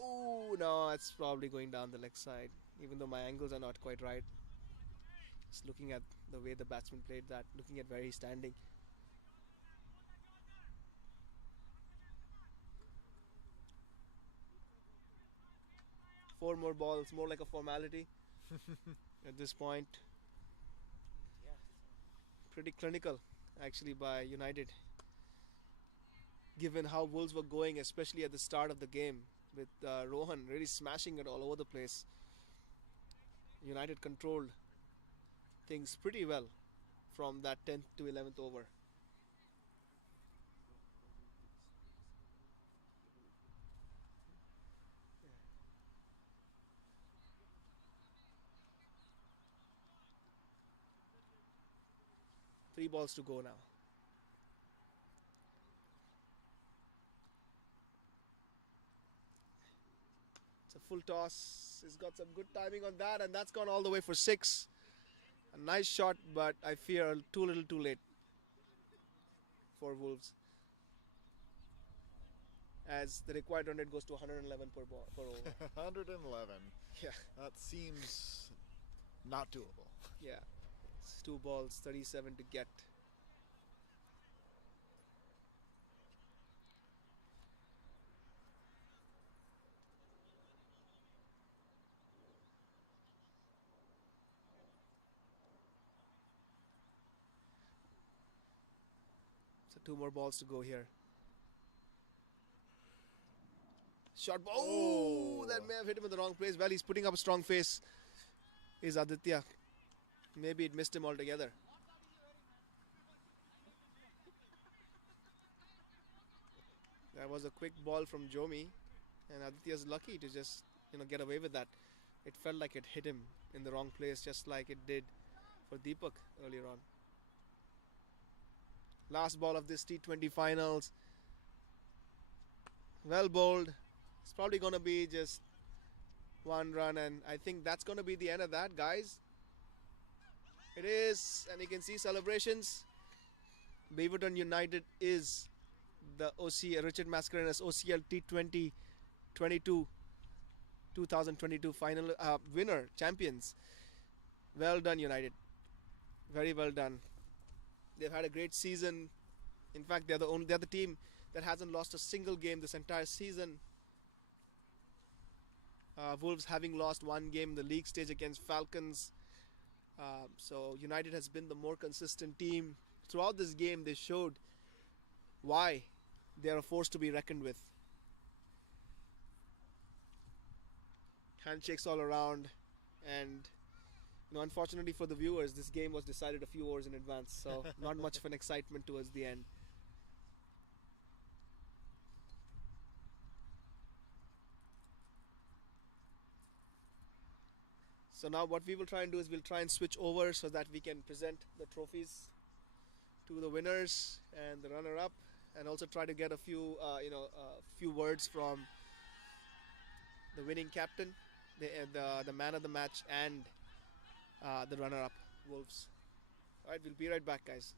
Oh, no, it's probably going down the leg side, even though my angles are not quite right. Just looking at the way the batsman played that, looking at where he's standing. Four more balls, more like a formality at this point. Pretty clinical, actually, by United, given how Wolves were going, especially at the start of the game, with Rohan really smashing it all over the place. United controlled things pretty well from that 10th to 11th over. Three balls to go now. full toss. He's got some good timing on that, and that's gone all the way for 6. A nice shot, but I fear too little too late for Wolves. As the required run rate goes to 111 per over. 111. Yeah, That seems not doable. yeah. It's 2 balls, 37 to get. So 2 more balls to go here. Shot ball. Oh, that may have hit him in the wrong place. Well, he's putting up a strong face. Is Aditya. Maybe it missed him altogether. That was a quick ball from Jomi, and Aditya's lucky to just get away with that. It felt like it hit him in the wrong place, just like it did for Deepak earlier on. Last ball of this T20 finals. Well bowled. It's probably going to be just 1 run, and I think that's going to be the end of that, guys. It is, and you can see celebrations. Beaverton United is the Richard Mascarenas OCL T20 2022 final winner, champions. Well done, United. Very well done. They've had a great season. In fact, they're the team that hasn't lost a single game this entire season. Wolves having lost 1 game in the league stage against Falcons. So United has been the more consistent team. Throughout this game, they showed why they are a force to be reckoned with. Handshakes all around, and unfortunately for the viewers, this game was decided a few hours in advance, so not much of an excitement towards the end. So now what we will try and do is we'll try and switch over so that we can present the trophies to the winners and the runner-up, and also try to get a few few words from the winning captain, the man of the match, and the runner-up, Wolves. Alright, we'll be right back, guys.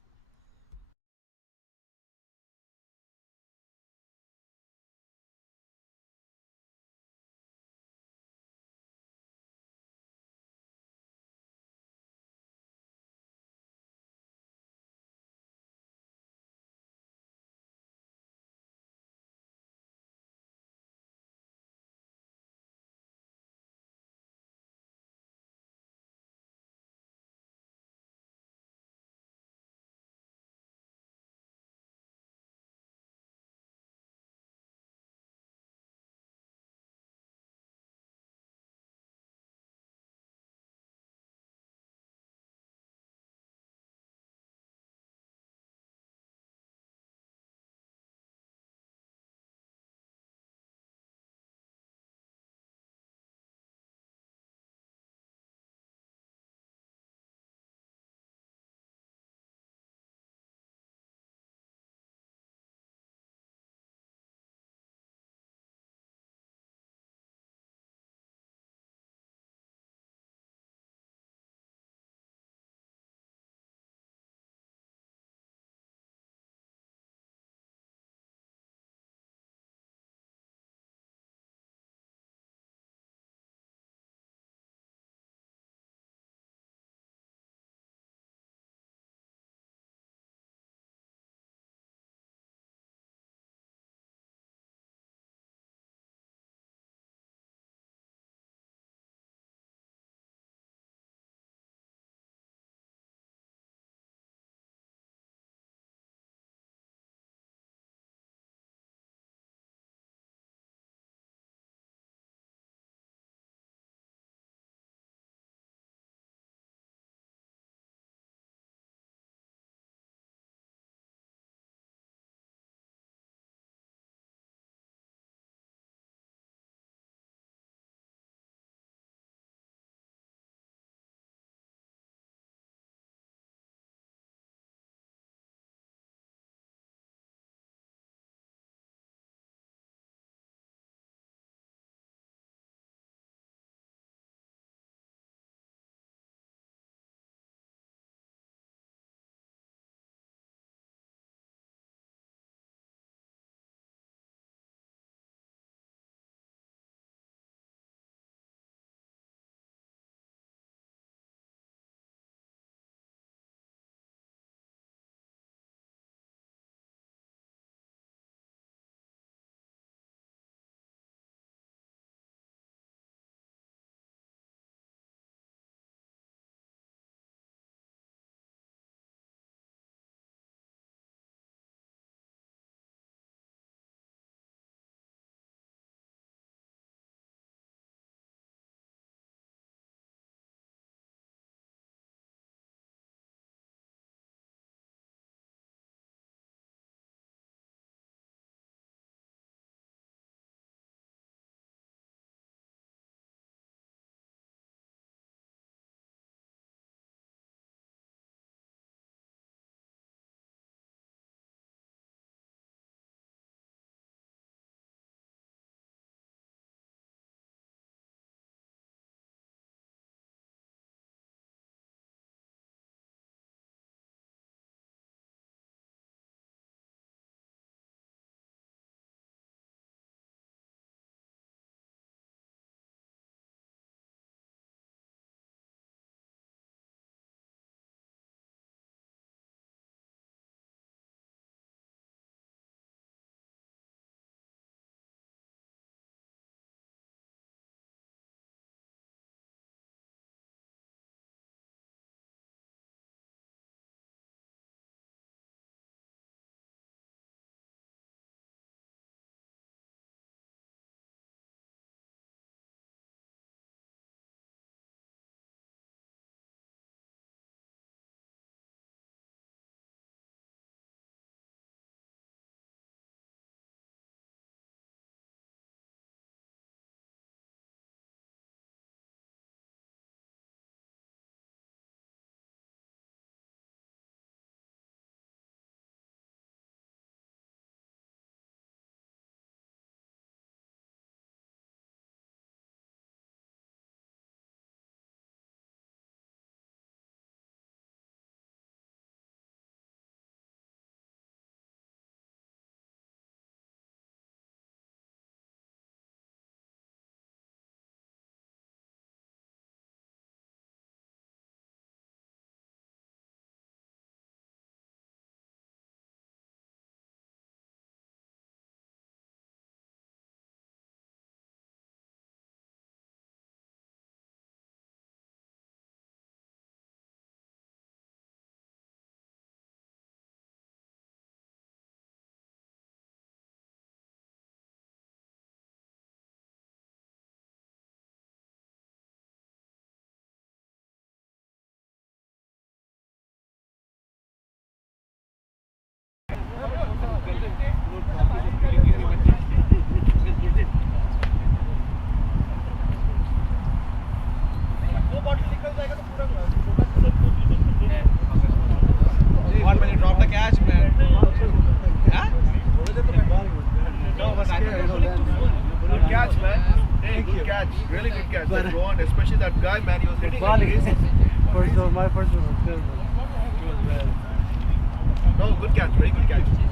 catch. Really good catch. That Rowan, especially that guy, man, he was hitting like Bali. crazy. My first one was good, but it was bad. No, good catch. Very good catch.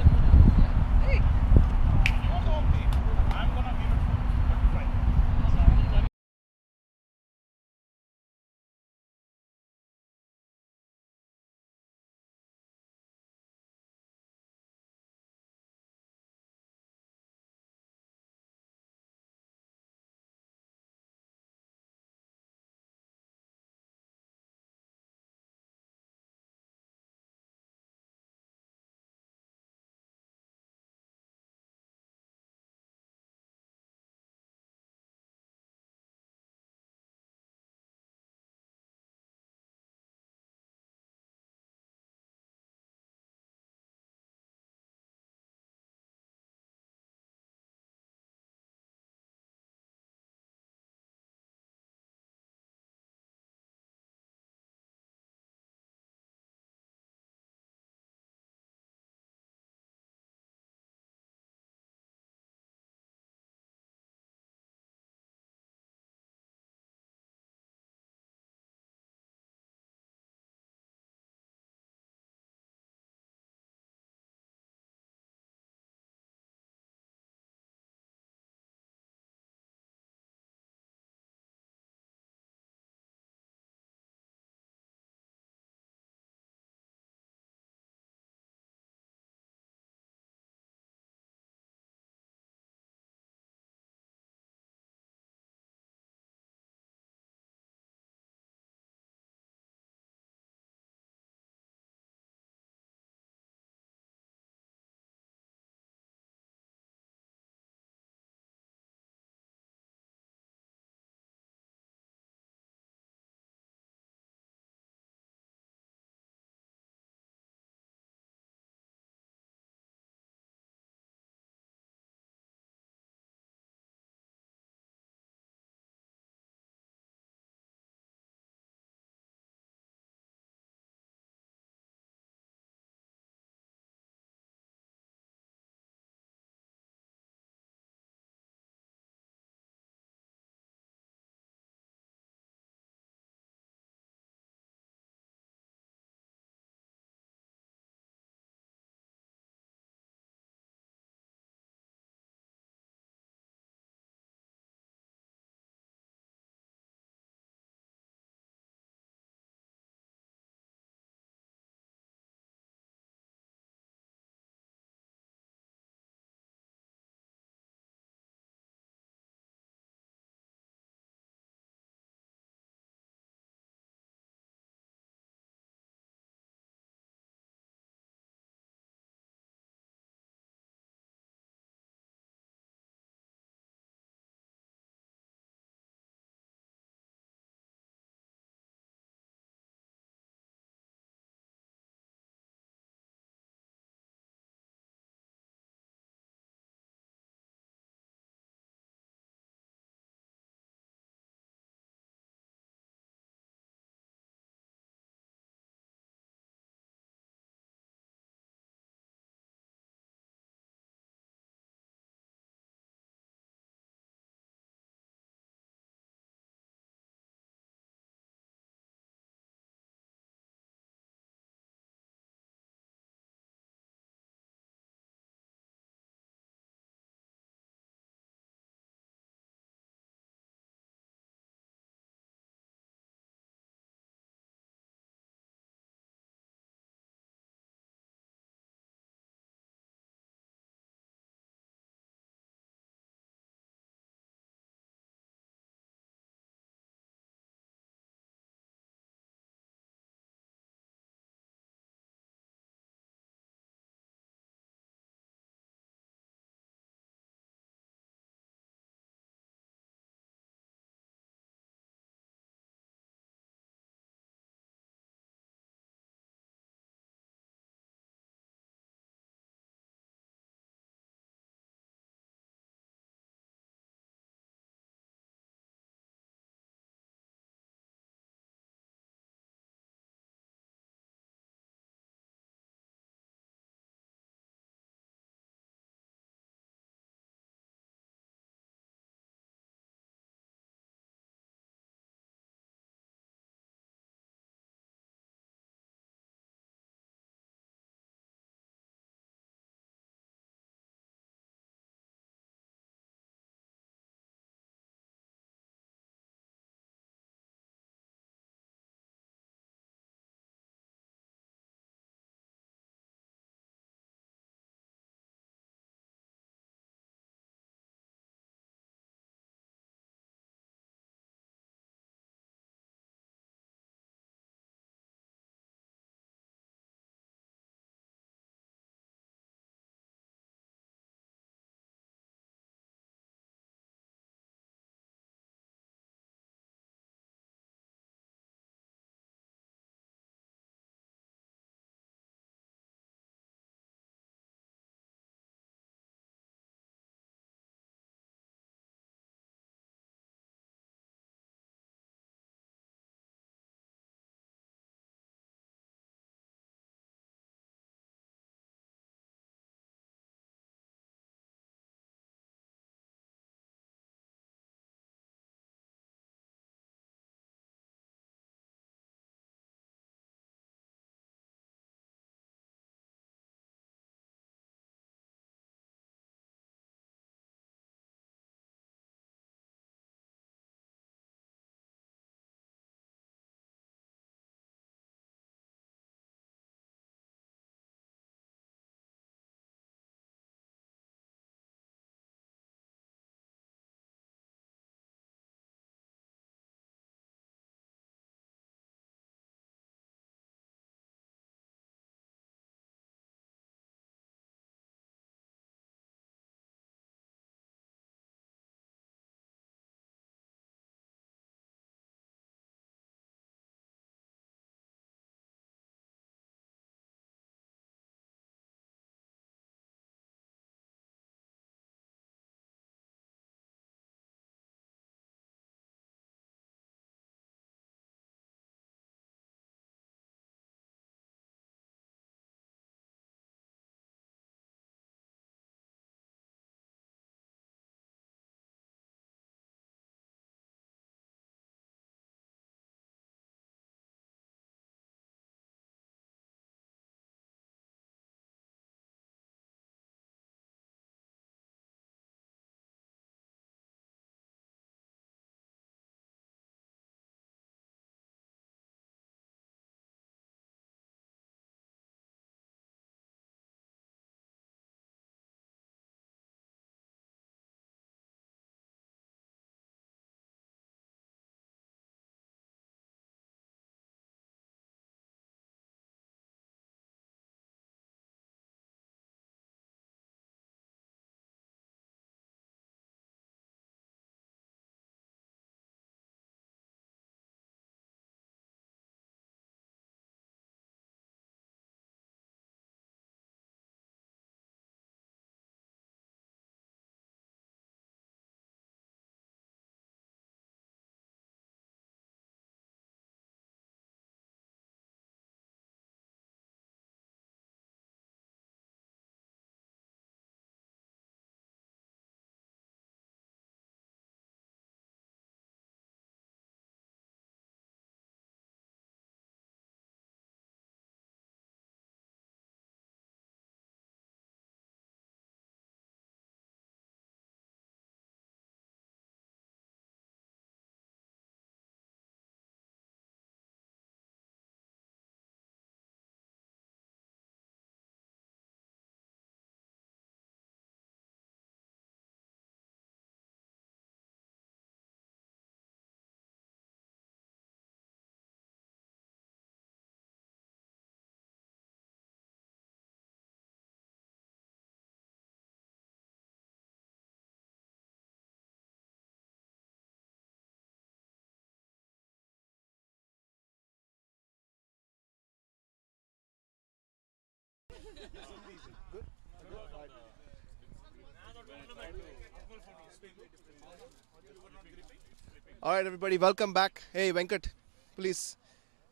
All right, everybody, welcome back. Hey, Venkat, please.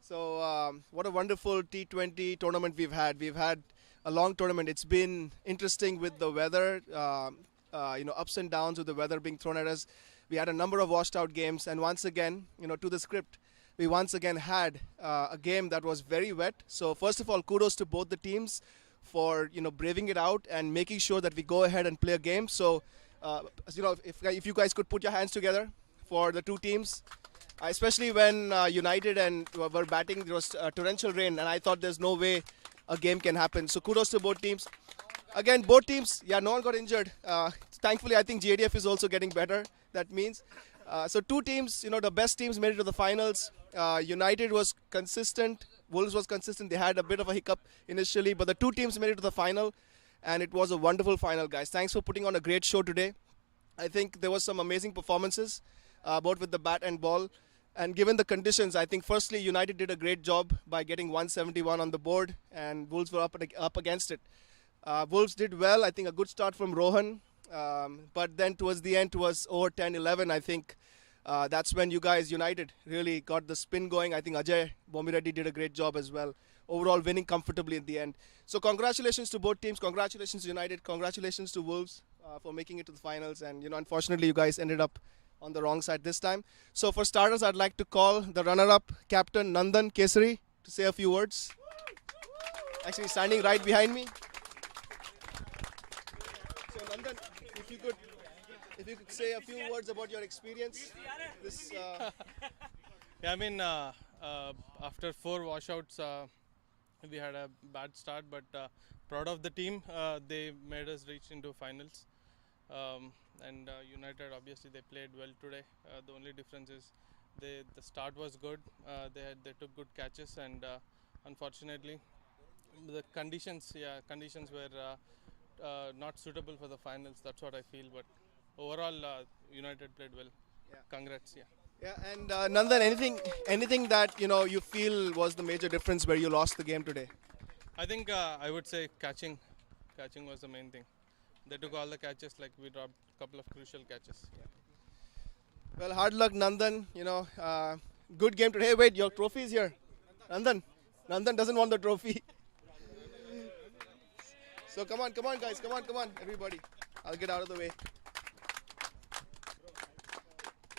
So, what a wonderful T20 tournament we've had. We've had a long tournament. It's been interesting with the weather, ups and downs with the weather being thrown at us. We had a number of washed out games, and once again, to the script, we once again had a game that was very wet. So, first of all, kudos to both the teams for braving it out and making sure that we go ahead and play a game. So, if you guys could put your hands together for the two teams, especially when United and were batting, there was torrential rain, and I thought there's no way a game can happen. So kudos to both teams. Again, both teams, no one got injured. Thankfully, I think JDF is also getting better. That means. So two teams, the best teams made it to the finals. United was consistent. Wolves was consistent. They had a bit of a hiccup initially, but the two teams made it to the final, and it was a wonderful final, guys. Thanks for putting on a great show today. I think there was some amazing performances, both with the bat and ball. And given the conditions, I think firstly United did a great job by getting 171 on the board, and Wolves were up against it. Wolves did well. I think a good start from Rohan, but then towards the end, towards over 10-11, I think that's when you guys, United, really got the spin going. I think Ajay Bomireddy did a great job as well. Overall winning comfortably in the end. So congratulations to both teams. Congratulations to United. Congratulations to Wolves for making it to the finals. And unfortunately, you guys ended up on the wrong side this time. So for starters, I'd like to call the runner-up captain Nandan Kesari to say a few words. Actually standing right behind me. So Nandan, if you could say a few words about your experience. This. Yeah, after 4 washouts, we had a bad start, but proud of the team. They made us reach into finals. And United, obviously, they played well today. The only difference is the start was good. They took good catches, and unfortunately, the conditions were not suitable for the finals. That's what I feel. But overall, United played well. Yeah. Congrats. Yeah. Yeah, and Nandan, anything that you feel was the major difference where you lost the game today? I think I would say catching was the main thing. They took all the catches, like we dropped a couple of crucial catches. Well, hard luck, Nandan. Good game today. Hey, wait, your trophy is here. Nandan doesn't want the trophy. So come on, guys. Come on, everybody. I'll get out of the way.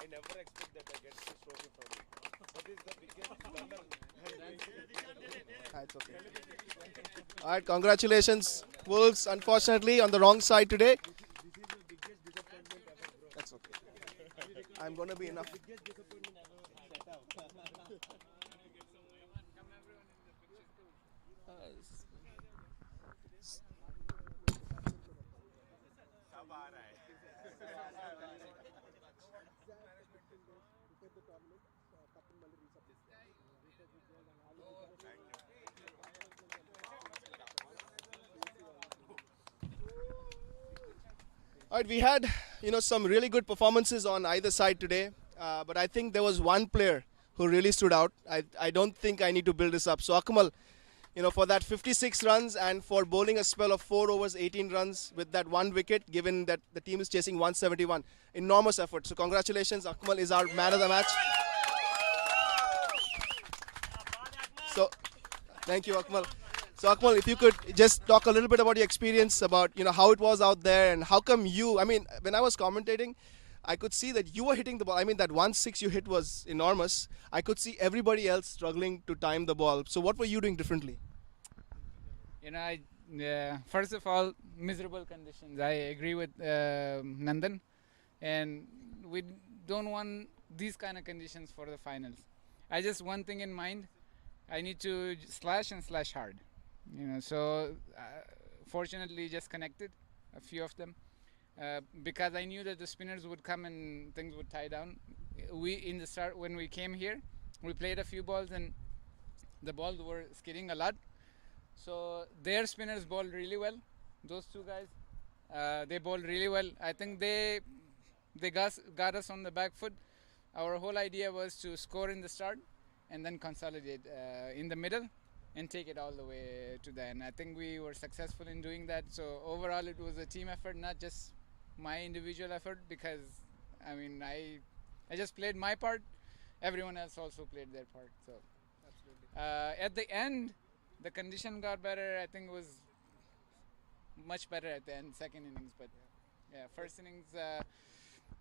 I never expect that I get this trophy from you. What is the biggest It's okay. All right, congratulations, Wolves. Unfortunately, on the wrong side today. That's okay. I'm gonna be enough. All right, we had some really good performances on either side today, but I think there was one player who really stood out. I don't think I need to build this up. So Akmal, for that 56 runs and for bowling a spell of 4 overs, 18 runs with that 1 wicket, given that the team is chasing 171, enormous effort. So congratulations, Akmal is our man of the match. So thank you, Akmal. So Akmal, if you could just talk a little bit about your experience, about how it was out there, and how come when I was commentating, I could see that you were hitting the ball. That 1-6 you hit was enormous. I could see everybody else struggling to time the ball. So what were you doing differently? First of all, miserable conditions. I agree with Nandan, and we don't want these kind of conditions for the finals. I just one thing in mind. I need to slash and slash hard. So fortunately just connected a few of them because I knew that the spinners would come and things would tie down. In the start, when we came here, we played a few balls and the balls were skidding a lot. So their spinners bowled really well. Those two guys, they bowled really well. I think they got us on the back foot. Our whole idea was to score in the start and then consolidate in the middle. and take it all the way to the end. I think we were successful in doing that. So overall, it was a team effort, not just my individual effort, because I mean I just played my part. Everyone else also played their part. So at the end, the condition got better. I think it was much better at the end, second innings. But yeah, first innings,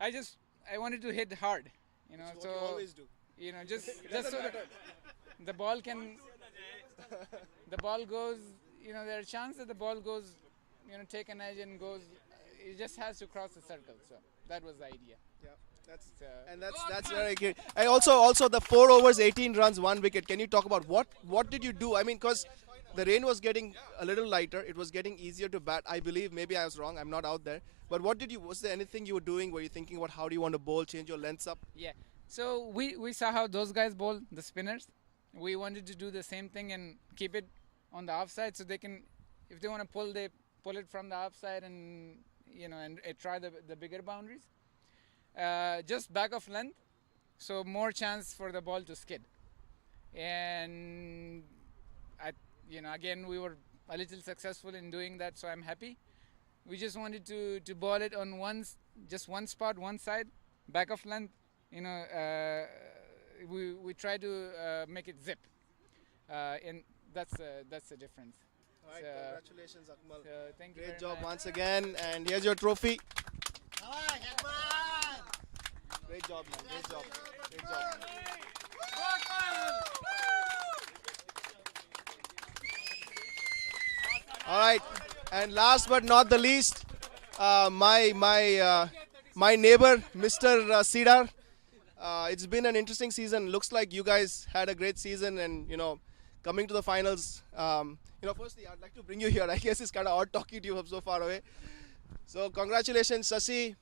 I wanted to hit hard, you know. It's So what you always do. you know, just so that the ball can, the ball goes. You know, there are chances that the ball goes, you know, take an edge and goes. It just has to cross the circle. So that was the idea. Yeah, that's So, and that's very good. And also the 4 overs, 18 runs, 1 wicket. Can you talk about what did you do? I mean, because the rain was getting a little lighter, it was getting easier to bat. I believe, maybe I was wrong. I'm not out there. But was there anything you were doing? Were you thinking about how do you want to bowl, change your lengths up? yeah. So we saw how those guys bowl, the spinners. We wanted to do the same thing and keep it on the offside, so they can, if they want to pull, they pull it from the offside, and you know, and try the bigger boundaries. Just back of length, so more chance for the ball to skid. And you know, again, we were a little successful in doing that, so I'm happy. We just wanted to ball it on just one spot, one side, back of length. You know, we try to make it zip, and that's the difference. All right, So, congratulations, Akmal. so thank you Great very job much. once again, and here's your trophy. Great job, man. Great job. Great job. All right, and last but not the least, my neighbor, Mr. Sidar. It's been an interesting season. Looks like you guys had a great season, and you know, coming to the finals. You know, firstly, I'd like to bring you here. I guess it's kind of odd talking to you from so far away. So congratulations, Sasi.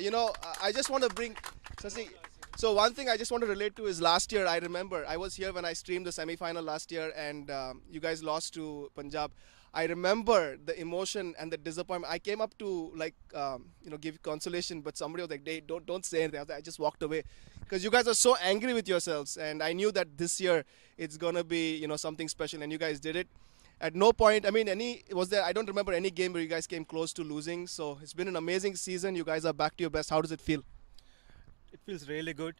You know, I just want to bring Sasi. So one thing I just want to relate to is last year. I remember I was here when I streamed the semi-final last year, and you guys lost to Punjab. I remember the emotion and the disappointment. I came up to you know, give consolation, but somebody was like, "Hey, don't say anything." I just walked away because you guys are so angry with yourselves, and I knew that this year it's gonna be, you know, something special, and you guys did it. At no point, I mean, I don't remember any game where you guys came close to losing. So it's been an amazing season. You guys are back to your best. How does it feel? It feels really good.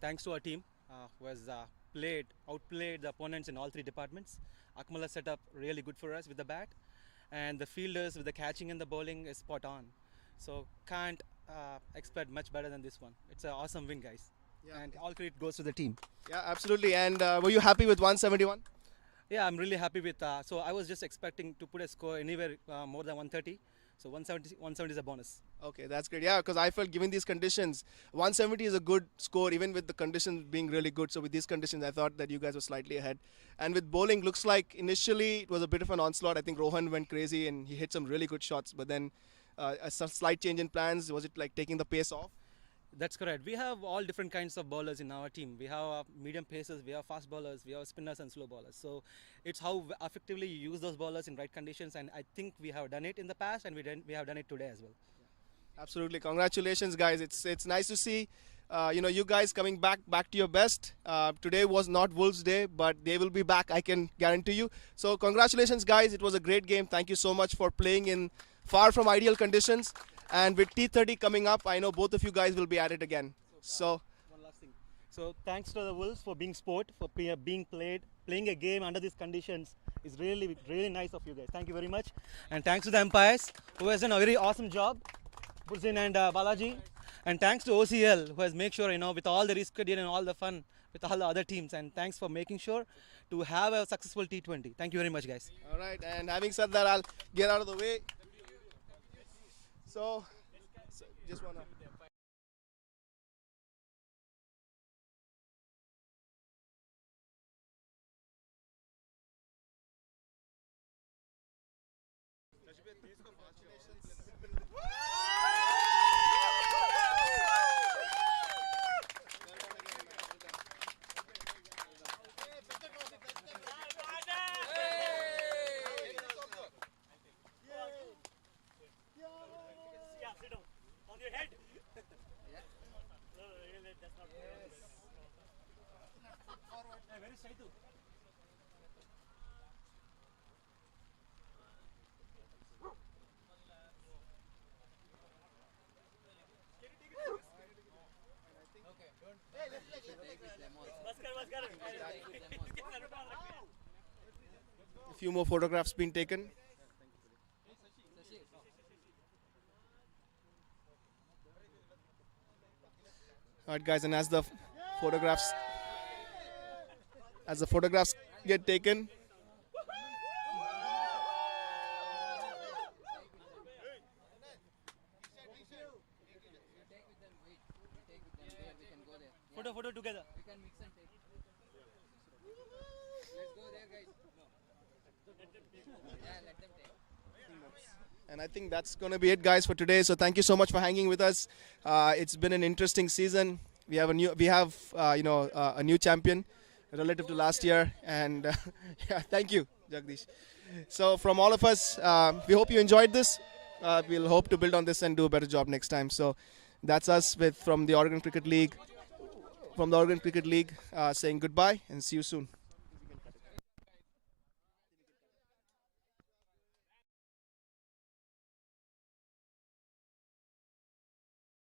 Thanks to our team who has outplayed the opponents in all 3 departments. Akmal has set up really good for us with the bat, and the fielders with the catching and the bowling is spot on. So can't expect much better than this one. It's an awesome win, guys. Yeah. And all credit goes to the team. Yeah, absolutely. And were you happy with 171? Yeah, I'm really happy with. So I was just expecting to put a score anywhere more than 130. So 170 is a bonus. Okay, that's great. Yeah, because I felt given these conditions, 170 is a good score, even with the conditions being really good. So with these conditions, I thought that you guys were slightly ahead. And with bowling, looks like initially it was a bit of an onslaught. I think Rohan went crazy and he hit some really good shots. But then a slight change in plans. Was it like taking the pace off? That's correct. We have all different kinds of bowlers in our team. We have medium pacers, we have fast bowlers, we have spinners and slow bowlers. So it's how effectively you use those bowlers in right conditions, and I think we have done it in the past, and we have done it today as well. Absolutely. Congratulations, guys. It's nice to see you know, you guys coming back to your best. Today was not Wolves Day, but they will be back, I can guarantee you. So congratulations, guys. It was a great game. Thank you so much for playing in far from ideal conditions. And with T30 coming up, I know both of you guys will be at it again. So one last thing. So thanks to the Wolves for being sport, for playing a game under these conditions is really, really nice of you guys. Thank you very much. And thanks to the umpires who has done a very awesome job, Burzin and Balaji. And thanks to OCL who has made sure, you know, with all the reschedule and all the fun with all the other teams. And thanks for making sure to have a successful T20. Thank you very much, guys. all right. And having said that, I'll get out of the way. So just wanna. A few more photographs being taken. All right, guys, and as the photographs get taken, Photo together. and I think that's going to be it, guys, for today. So thank you so much for hanging with us. It's been an interesting season. We have a new champion relative to last year, and yeah, thank you, Jagdish. So from all of us, we hope you enjoyed this. We'll hope to build on this and do a better job next time. So that's us from the Oregon Cricket League. Saying goodbye and see you soon.